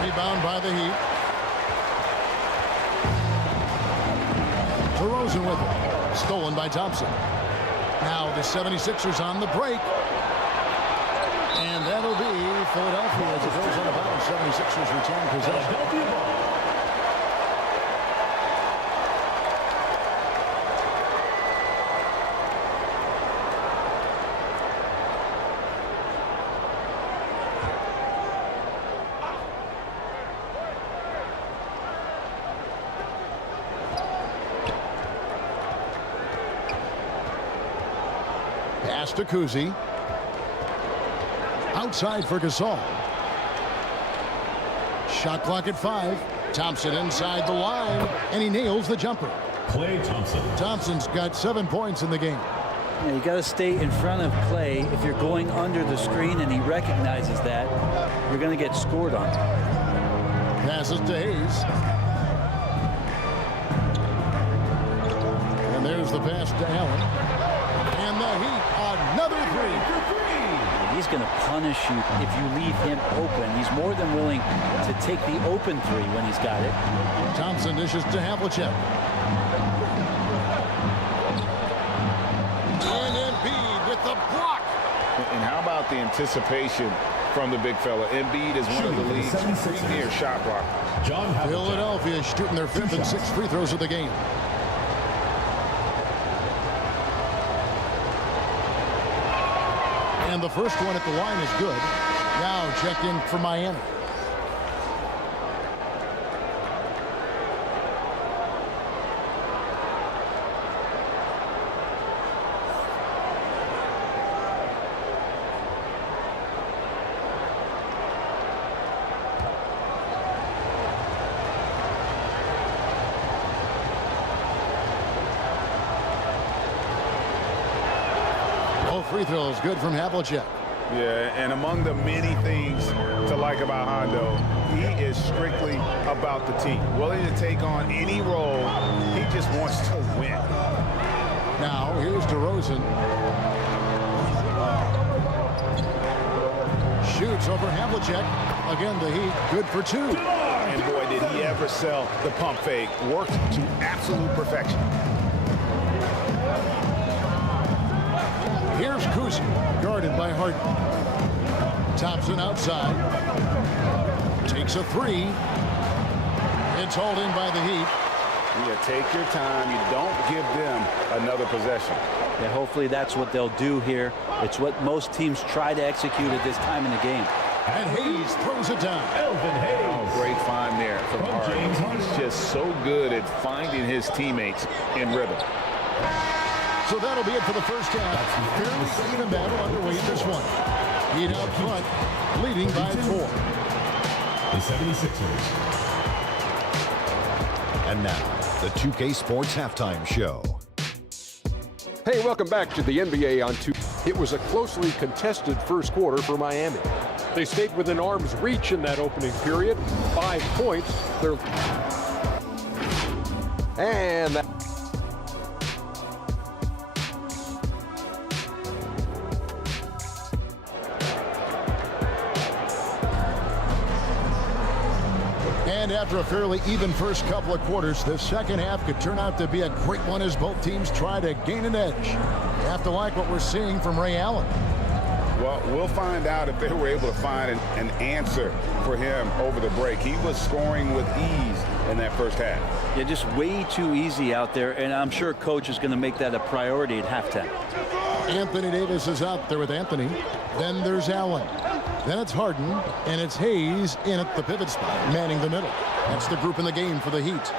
Rebound by the Heat. DeRozan with it. Stolen by Thompson. Now the 76ers on the break. And that'll be Philadelphia as it goes on about. 76ers retain possession. Pass to COUSY. Outside for GASOL. Shot clock at 5. Thompson inside the line, and he nails the jumper. Klay Thompson. Thompson's got 7 points in the game. Yeah, you got to stay in front of Klay. If you're going under the screen and he recognizes that, you're going to get scored on. Passes to Hayes. And there's the pass to Allen. And the Heat, another 3. He's going to punish you if you leave him open. He's more than willing to take the open 3 when he's got it. Thompson dishes to HAVLICEK. And Embiid with the block. And how about the anticipation from the big fella? Embiid is one of the league's premier shot blockers. Philadelphia shooting their 5th and 6th free throws of the game. And the first one at the line is good. Now checked in for Miami. free throws good from Havlicek. Yeah, and among the many things to like about Hondo, he is strictly about the team. Willing to take on any role. He just wants to win. Now, here's DeRozan. Shoots over Havlicek. Again, the Heat, good for 2. And boy, did he ever sell the pump fake. Worked to absolute perfection. Here's COUSY, guarded by Harden. Thompson outside. Takes a 3. It's hauled in by the Heat. You take your time. You don't give them another possession. Yeah, hopefully that's what they'll do here. It's what most teams try to execute at this time in the game. And Hayes throws it down. Oh, great find there from Harden. He's just so good at finding his teammates in rhythm. So that'll be it for the first half. Fairly even battle underway in this one. Heat out front, leading by 4. The 76ers. And now, the 2K Sports Halftime Show. Hey, welcome back to the NBA on 2. It was a closely contested first quarter for Miami. They stayed within arm's reach in that opening period. 5 points. And that. And after a fairly even first couple of quarters, the second half could turn out to be a great one as both teams try to gain an edge. You have to like what we're seeing from Ray Allen. Well, we'll find out if they were able to find an answer for him over the break. He was scoring with ease in that first half. Yeah, just way too easy out there, and I'm sure Coach is going to make that a priority at halftime. Anthony Davis is out there with Anthony. Then there's Allen. Then it's Harden, and it's Hayes in at the pivot spot, manning the middle. That's the group in the game for the Heat.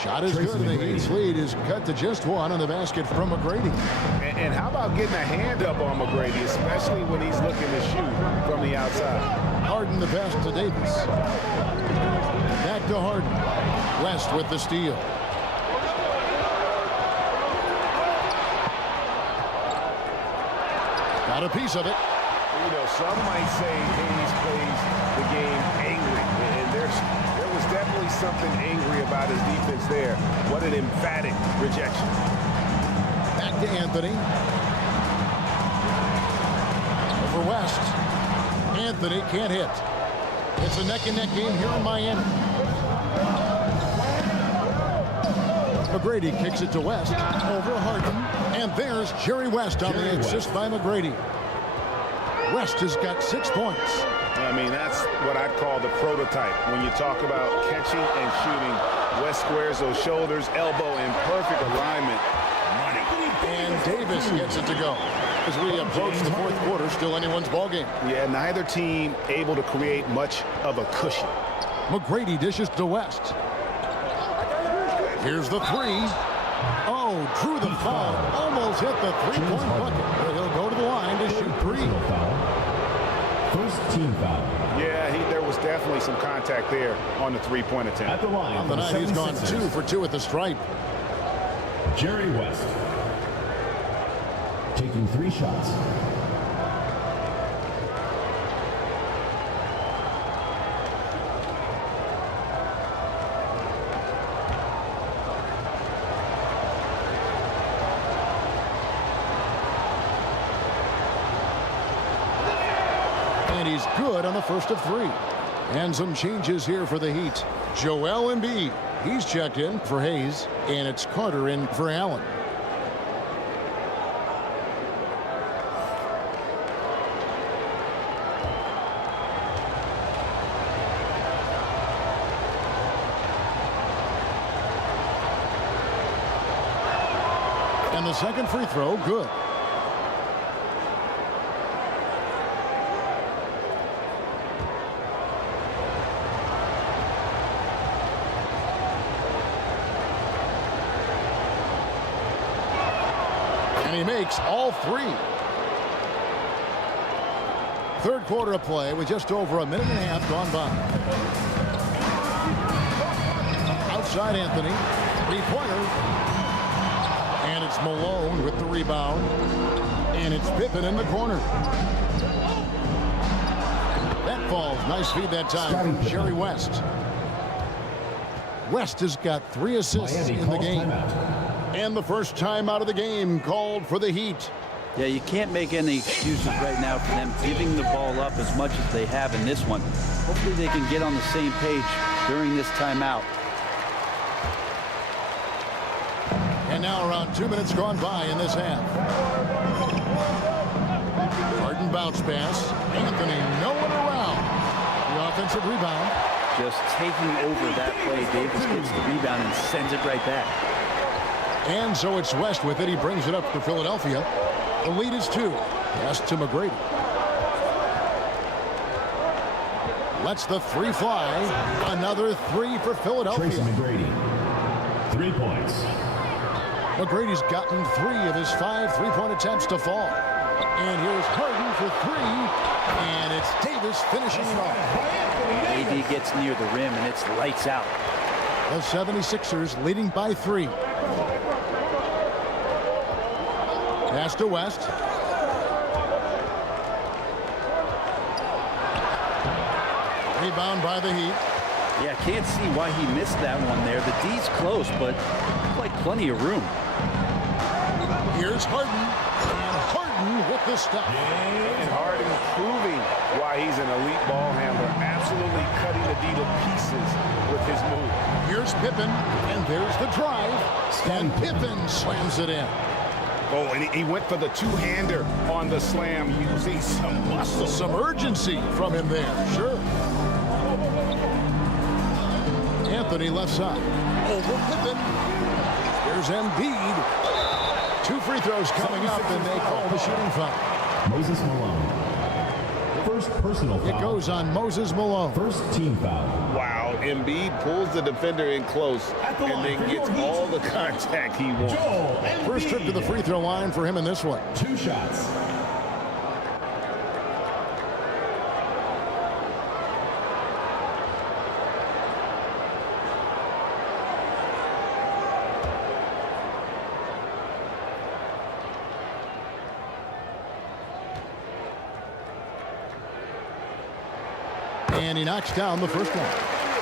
Shot is good, and the Heat's lead is cut to just 1 on the basket from McGrady. And how about getting a hand up on McGrady, especially when he's looking to shoot from the outside? Harden the pass to Davis. Back to Harden. West with the steal. Got a piece of it. You know, some might say Hayes plays the game angry, and there was definitely something angry about his defense there. What an emphatic rejection. Back to Anthony. Over West. Anthony can't hit. It's a neck-and-neck game here in Miami. McGrady kicks it to West. Over Harden. And there's Jerry West on the assist by McGrady. West has got 6 points. I mean, that's what I'd call the prototype. When you talk about catching and shooting, West squares those shoulders, elbow in perfect alignment. Money. And Davis gets it to go. As we approach the fourth quarter, still anyone's ballgame. Yeah, neither team able to create much of a cushion. McGrady dishes to West. Here's the 3. Oh, drew the foul. Almost hit the 3-point bucket. But he'll go to the line to shoot 3. First team foul. Yeah, there was definitely some contact there on the 3-point attempt. At the line, on the night, he's gone 2 for 2 at the stripe. Jerry West. Taking 3 shots. And he's good on the first of 3. And some changes here for the Heat. Joel Embiid, he's checked in for Hayes, and it's Carter in for Allen. And the second free throw, good. And he makes all 3. Third quarter of play with just over a minute and a half gone by. Outside Anthony. 3-pointer. And it's Malone with the rebound. And it's Pippen in the corner. That falls. Nice feed that time from Sherry West. West has got 3 assists in the game. And the first time out of the game called for the Heat. Yeah, you can't make any excuses right now for them giving the ball up as much as they have in this one. Hopefully they can get on the same page during this timeout. And now around 2 minutes gone by in this half. Harden bounce pass. Anthony nowhere around. The offensive rebound. Just taking over that play. Davis gets the rebound and sends it right back. And so it's West with it. He brings it up for Philadelphia. The lead is 2. Pass to McGrady. Lets the 3 fly. Another 3 for Philadelphia. TRACY McGrady, 3 points. McGrady's gotten 3 of his 5 3-point attempts to fall. And here's Harden for 3. And it's Davis finishing it off. AD gets near the rim and it's lights out. The 76ers leading by 3. Pass to West. Rebound by the Heat. Yeah, can't see why he missed that one there. The D's close, but like plenty of room. Here's Harden. And Harden with the stop. And Harden proving why he's an elite ball handler. Absolutely cutting the D to pieces with his move. Here's Pippen. And there's the drive. And Pippen slams it in. Oh, and he went for the two-hander on the slam, using some muscle. Some urgency from him there, sure. Anthony left side. Over Pippen. Here's Embiid. 2 free throws coming up, and they call the shooting foul. Moses Malone. First personal foul. It goes on Moses Malone. First team foul. Wow, Embiid pulls the defender in close and then gets all the contact he wants. First trip to the free throw line for him in this one. 2 shots. And he knocks down the first one.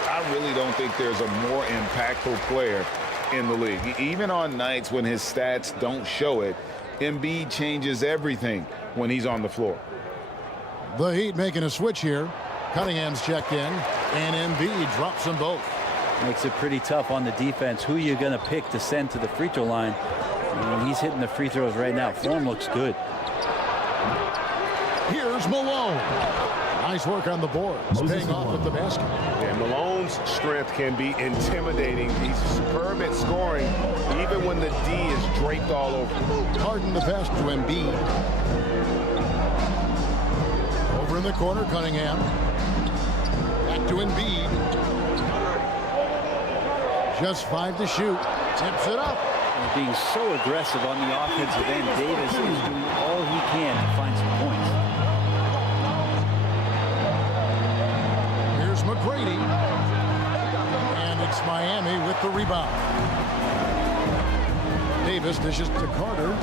I really don't think there's a more impactful player in the league. Even on nights when his stats don't show it, Embiid changes everything when he's on the floor. The Heat making a switch here. Cunningham's checked in, and Embiid drops them both. Makes it pretty tough on the defense. Who are you going to pick to send to the free throw line? I mean, he's hitting the free throws right now. Form looks good. Here's Malone. Nice work on the board. Paying off with the basket. And Malone's strength can be intimidating. He's superb at scoring, even when the D is draped all over. Harden the pass to Embiid. Over in the corner, Cunningham. Back to Embiid. Just 5 to shoot. Tips it up. And being so aggressive on the offensive end, Davis is doing all he can to find some points. Here's McGrady. And it's Miami with the rebound. Davis dishes to Carter.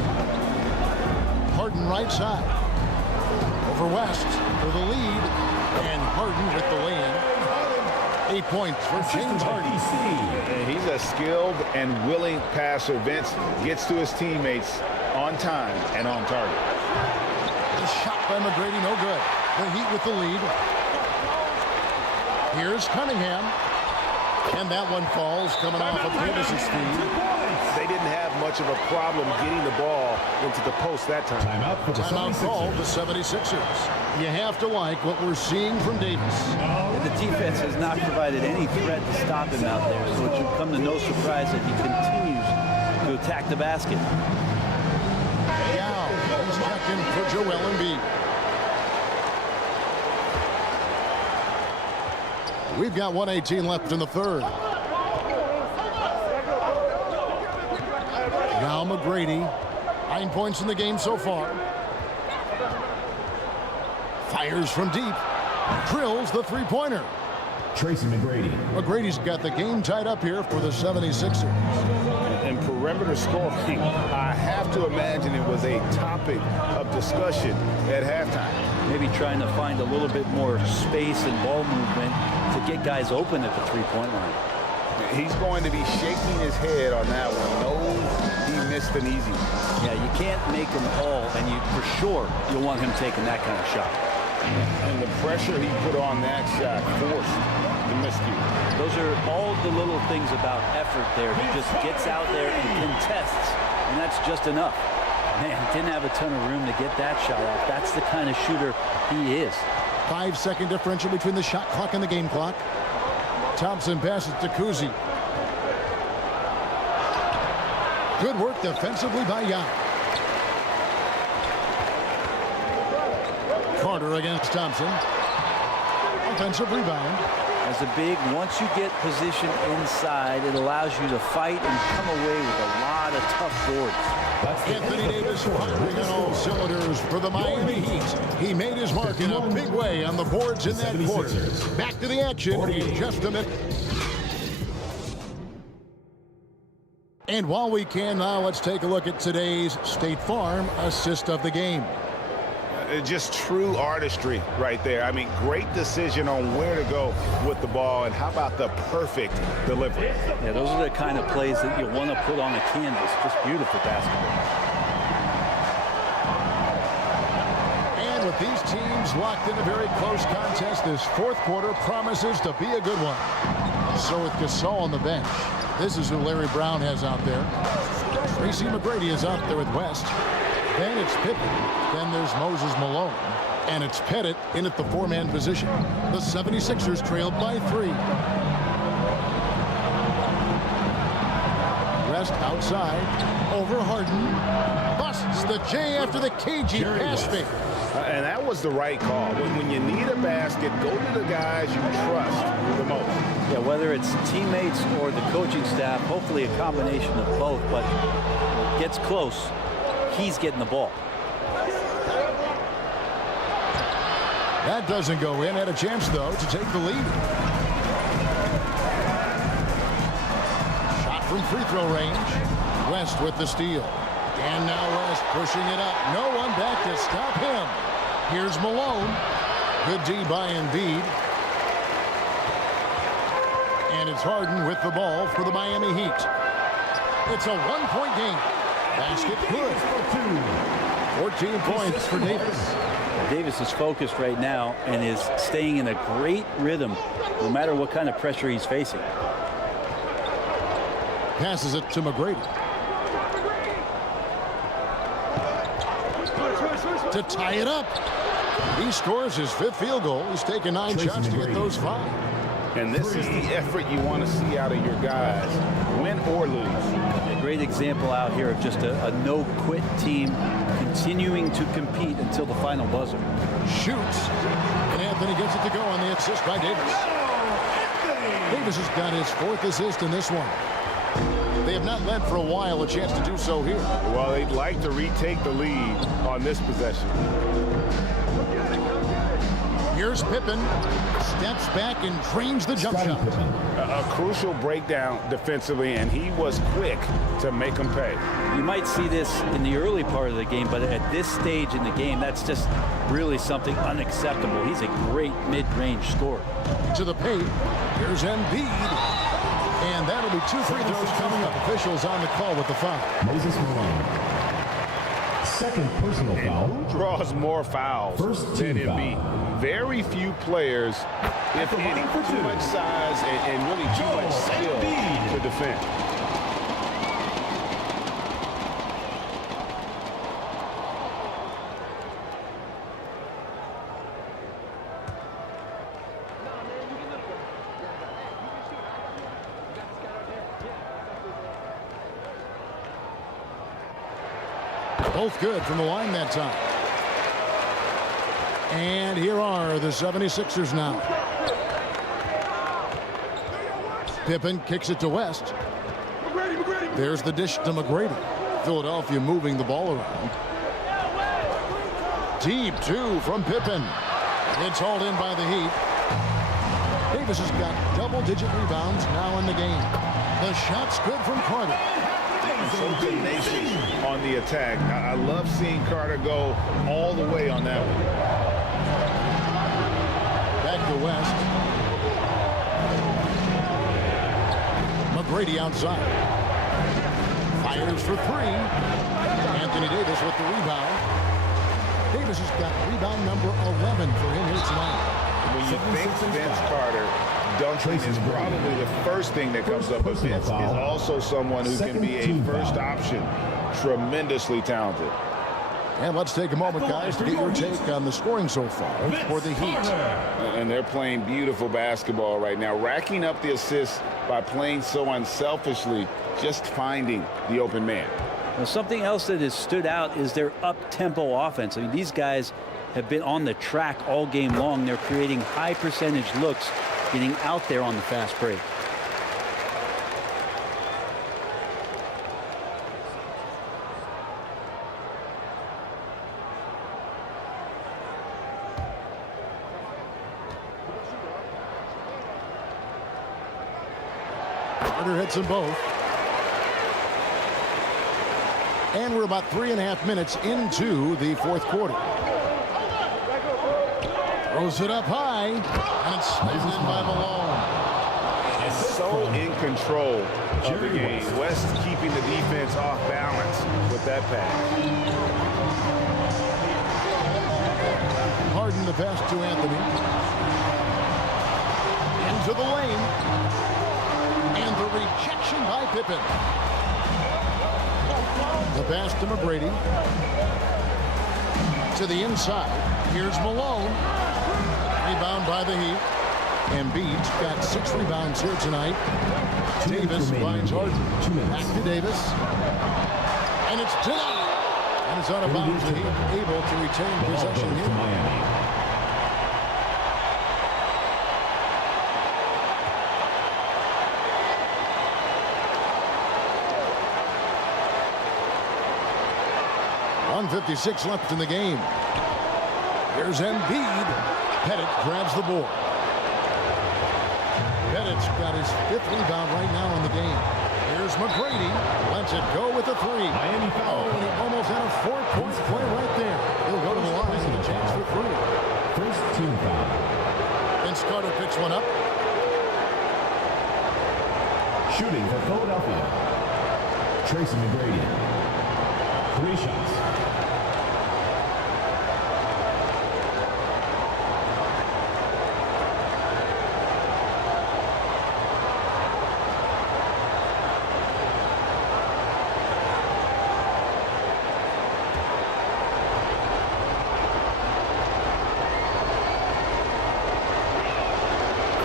Harden right side. Over West for the lead. And Harden with the lay-in. 8 points for James Harden. He's a skilled and willing passer. Vince gets to his teammates on time and on target. The shot by McGrady, no good. The Heat with the lead. Here's Cunningham. And that one falls coming off of Davis's feed. They didn't have much of a problem getting the ball into the post that time. Timeout called the 76ers. You have to like what we're seeing from Davis. The defense has not provided any threat to stop him out there, so it should come to no surprise that he continues to attack the basket. Now, he's checking for Joel Embiid. We've got 1:18 left in the third. Now McGrady, 9 points in the game so far. Fires from deep, drills the three-pointer. TRACY McGrady. McGrady's got the game tied up here for the 76ers. And perimeter scoring, I have to imagine it was a topic of discussion at halftime. Maybe trying to find a little bit more space and ball movement to get guys open at the three-point line. He's going to be shaking his head on that one. No, he missed an easy one. Yeah, you can't make them all, and you for sure you'll want him taking that kind of shot. And the pressure he put on that shot forced the miscue. Those are all the little things about effort there. He just gets out there and contests, and that's just enough. Man, didn't have a ton of room to get that shot off. That's the kind of shooter he is. 5-second differential between the shot clock and the game clock. Thompson passes to COUSY. Good work defensively by Young. Carter against Thompson. Offensive rebound. As a big, once you get position inside, it allows you to fight and come away with a lot of tough boards. Anthony Davis firing on all cylinders for the Miami Heat. He made his mark in a big way on the boards in that quarter. Back to the action in just a minute. And while we can now, let's take a look at today's State Farm assist of the game. Just true artistry right there. I mean, great decision on where to go with the ball, and how about the perfect delivery? Yeah, those are the kind of plays that you want to put on the canvas. Just beautiful basketball. And with these teams locked in a very close contest, this fourth quarter promises to be a good one. So with GASOL on the bench, this is who Larry Brown has out there. TRACY McGrady is out there with West. Then it's Pippen. Then there's Moses Malone. And it's Pettit in at the four-man position. The 76ers trailed by 3. West outside. Over Harden. Busts the J after the KG pass fake. And that was the right call. When you need a basket, go to the guys you trust the most. Yeah, whether it's teammates or the coaching staff, hopefully a combination of both, but when it gets close, he's getting the ball. That doesn't go in. Had a chance, though, to take the lead. Shot from free throw range. West with the steal. And now West pushing it up. No one back to stop him. Here's Malone. Good D by Embiid. And it's Harden with the ball for the Miami Heat. It's a one-point game. Basket good. 14 points for Davis. Davis is focused right now and is staying in a great rhythm no matter what kind of pressure he's facing. Passes it to McGrady. To tie it up. He scores his 5th field goal. He's taken 9 shots to get those 5. And this is the effort you want to see out of your guys, win or lose. A great example out here of just a no-quit team continuing to compete until the final buzzer. Shoots. And Anthony gets it to go on the assist by Davis. Davis has got his 4th assist in this one. They have not led for a while. A chance to do so here. Well, they'd like to retake the lead on this possession. Here's Pippen. Steps back and drains the jump shot. A crucial breakdown defensively, and he was quick to make them pay. You might see this in the early part of the game, but at this stage in the game, that's just really something unacceptable. He's a great mid-range scorer. To the paint. Here's Embiid. And that'll be 2 free throws coming up. Officials on the call with the foul. Moses Malone. 2nd personal foul. Who draws more fouls than Embiid? Very few players, if any, too much size and really too much skill to defend. Both good from the line that time. And here are the 76ers now. Pippen kicks it to West. There's the dish to McGrady. Philadelphia moving the ball around. Deep 2 from Pippen. It's hauled in by the Heat. Davis has got double-digit rebounds now in the game. The shot's good from Carter. So on the attack. I love seeing Carter go all the way on that one. Back to West. McGrady outside. Fires for three. Anthony Davis with the rebound. Davis has got rebound number 11 for him here tonight. When you think Vince Carter, dunking is probably the first thing that comes up, but Vince is also someone who can be a first option. Tremendously talented. And let's take a moment, guys, to get your take on the scoring so far for the Heat. And they're playing beautiful basketball right now, racking up the assists by playing so unselfishly, just finding the open man. Well, something else that has stood out is their up-tempo offense. I mean, these guys have been on the track all game long. They're creating high percentage looks, getting out there on the fast break. Carter hits them both. And we're about 3.5 minutes into the fourth quarter. Throws it up high, and it's slammed in by Malone. So in control of the game. West keeping the defense off balance with that pass. Harden the pass to Anthony. Into the lane. And the rejection by Pippen. The pass to McGrady. To the inside. Here's Malone. Rebound by the Heat. Embiid's got 6 rebounds here tonight. Davis finds Harden. Back to Davis. And it's denied. And it's out of bounds. The Heat able to retain possession here. .156 left in the game. Here's Embiid. Pettit grabs the board. Pettit's got his 5th rebound right now in the game. Here's McGrady. Lets it go with the 3. Oh, and he almost had a 4-point play right there. He'll go to the line with a chance for 3. First team foul. Vince Carter picks one up. Shooting for Philadelphia. Tracy McGrady. 3 shots.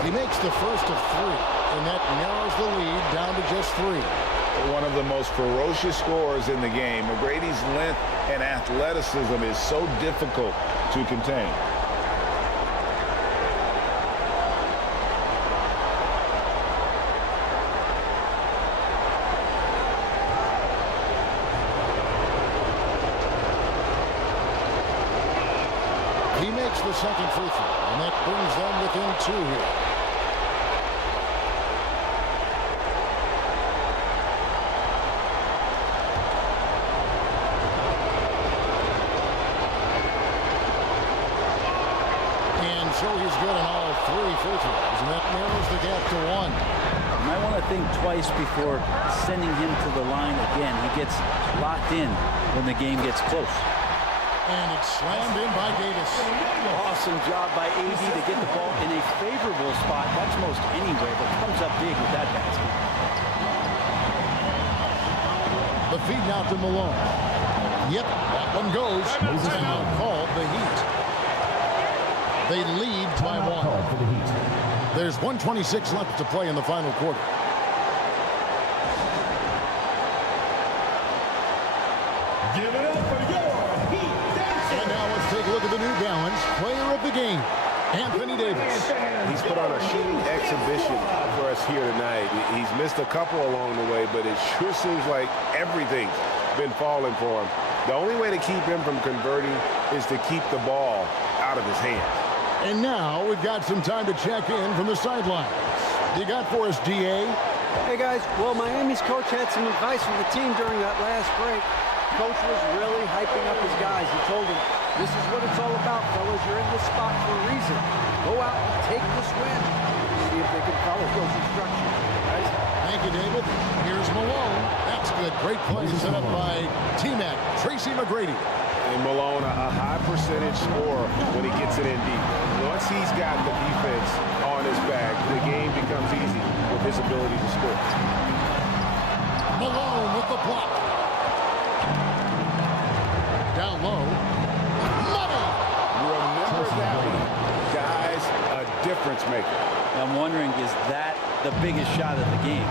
He makes the first of 3, and that narrows the lead down to just 3. One of the most ferocious scorers in the game. McGrady's length and athleticism is so difficult to contain. He makes the second free throw, and that brings them within 2 here. So he's good on all 3 free throws, and that narrows the gap to 1. You might want to think twice before sending him to the line again. He gets locked in when the game gets close. And it's slammed in by Davis. Awesome job by AD to get the ball in a favorable spot. That's most anywhere, but comes up big with that basket. The feed now to Malone. Yep, that one goes. Timeout called the Heat. They lead by 1. There's 1:26 left to play in the final quarter. Give it up for your Heat dancer. And now let's take a look at the New Balance player of the game, Anthony Davis. He's put on a shooting exhibition for us here tonight. He's missed a couple along the way, but it sure seems like everything's been falling for him. The only way to keep him from converting is to keep the ball out of his hands. And now we've got some time to check in from the sidelines. You got for us, DA? Hey, guys. Well, Miami's coach had some advice for the team during that last break. Coach was really hyping up his guys. He told them, this is what it's all about, fellas. You're in this spot for a reason. Go out and take this win. See if they can follow those instructions. Guys. Thank you, David. Here's Malone. That's good. Great play set up by T-Mac, TRACY McGrady. And Malone, a high percentage scorer when he gets it in deep. Once he's got the defense on his back, the game becomes easy with his ability to score. Malone with the block. Down low. Money! Remember that one. Guys, a difference maker. I'm wondering, is that the biggest shot of the game?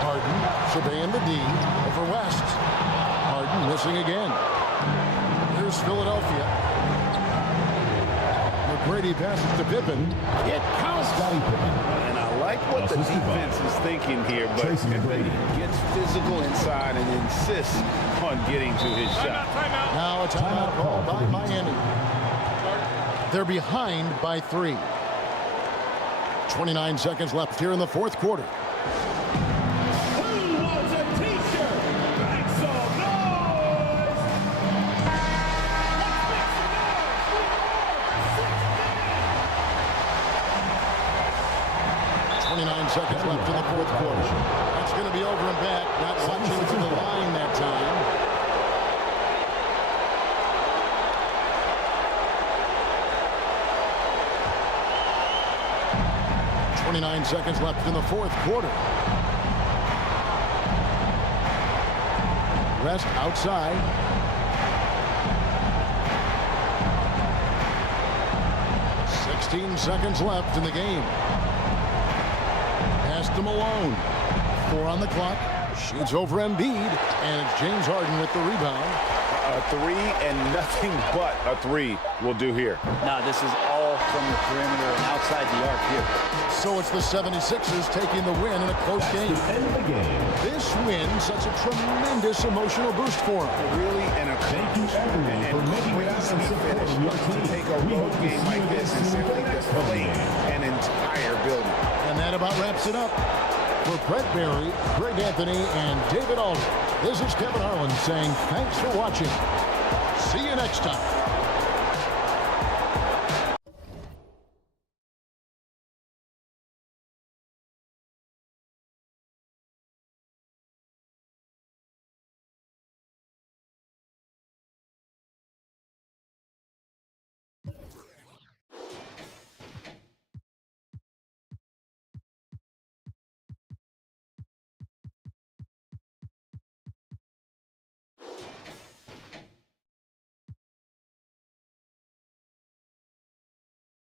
Harden surveying the D over West. Harden missing again. Here's Philadelphia. McGrady passes to Pippen. It counts. And I like what the defense is thinking here, but gets physical inside and insists on getting to his shot. Now a timeout call by Miami. They're behind by 3. 29 seconds left here in the fourth quarter. Who wants a t-shirt? Make some noise! 29 seconds left in the fourth quarter. That's going to be over and back. Not watching to the line that time. 29 seconds left in the fourth quarter. Rest outside. Seconds left in the game. Pass to Malone. 4 on the clock. Shoots over Embiid, and it's James Harden with the rebound. A 3 and nothing but a 3 will do here. No, this is all from the perimeter and outside the arc here. So it's the 76ers taking the win in a close game. This win sets a tremendous emotional boost for them. Really an accomplishment and crazy finish to take a road game like this and simply deflate an entire building. And that about wraps it up. For Brett Barry, Greg Anthony, and David Aldridge, this is Kevin Harlan saying thanks for watching. See you next time.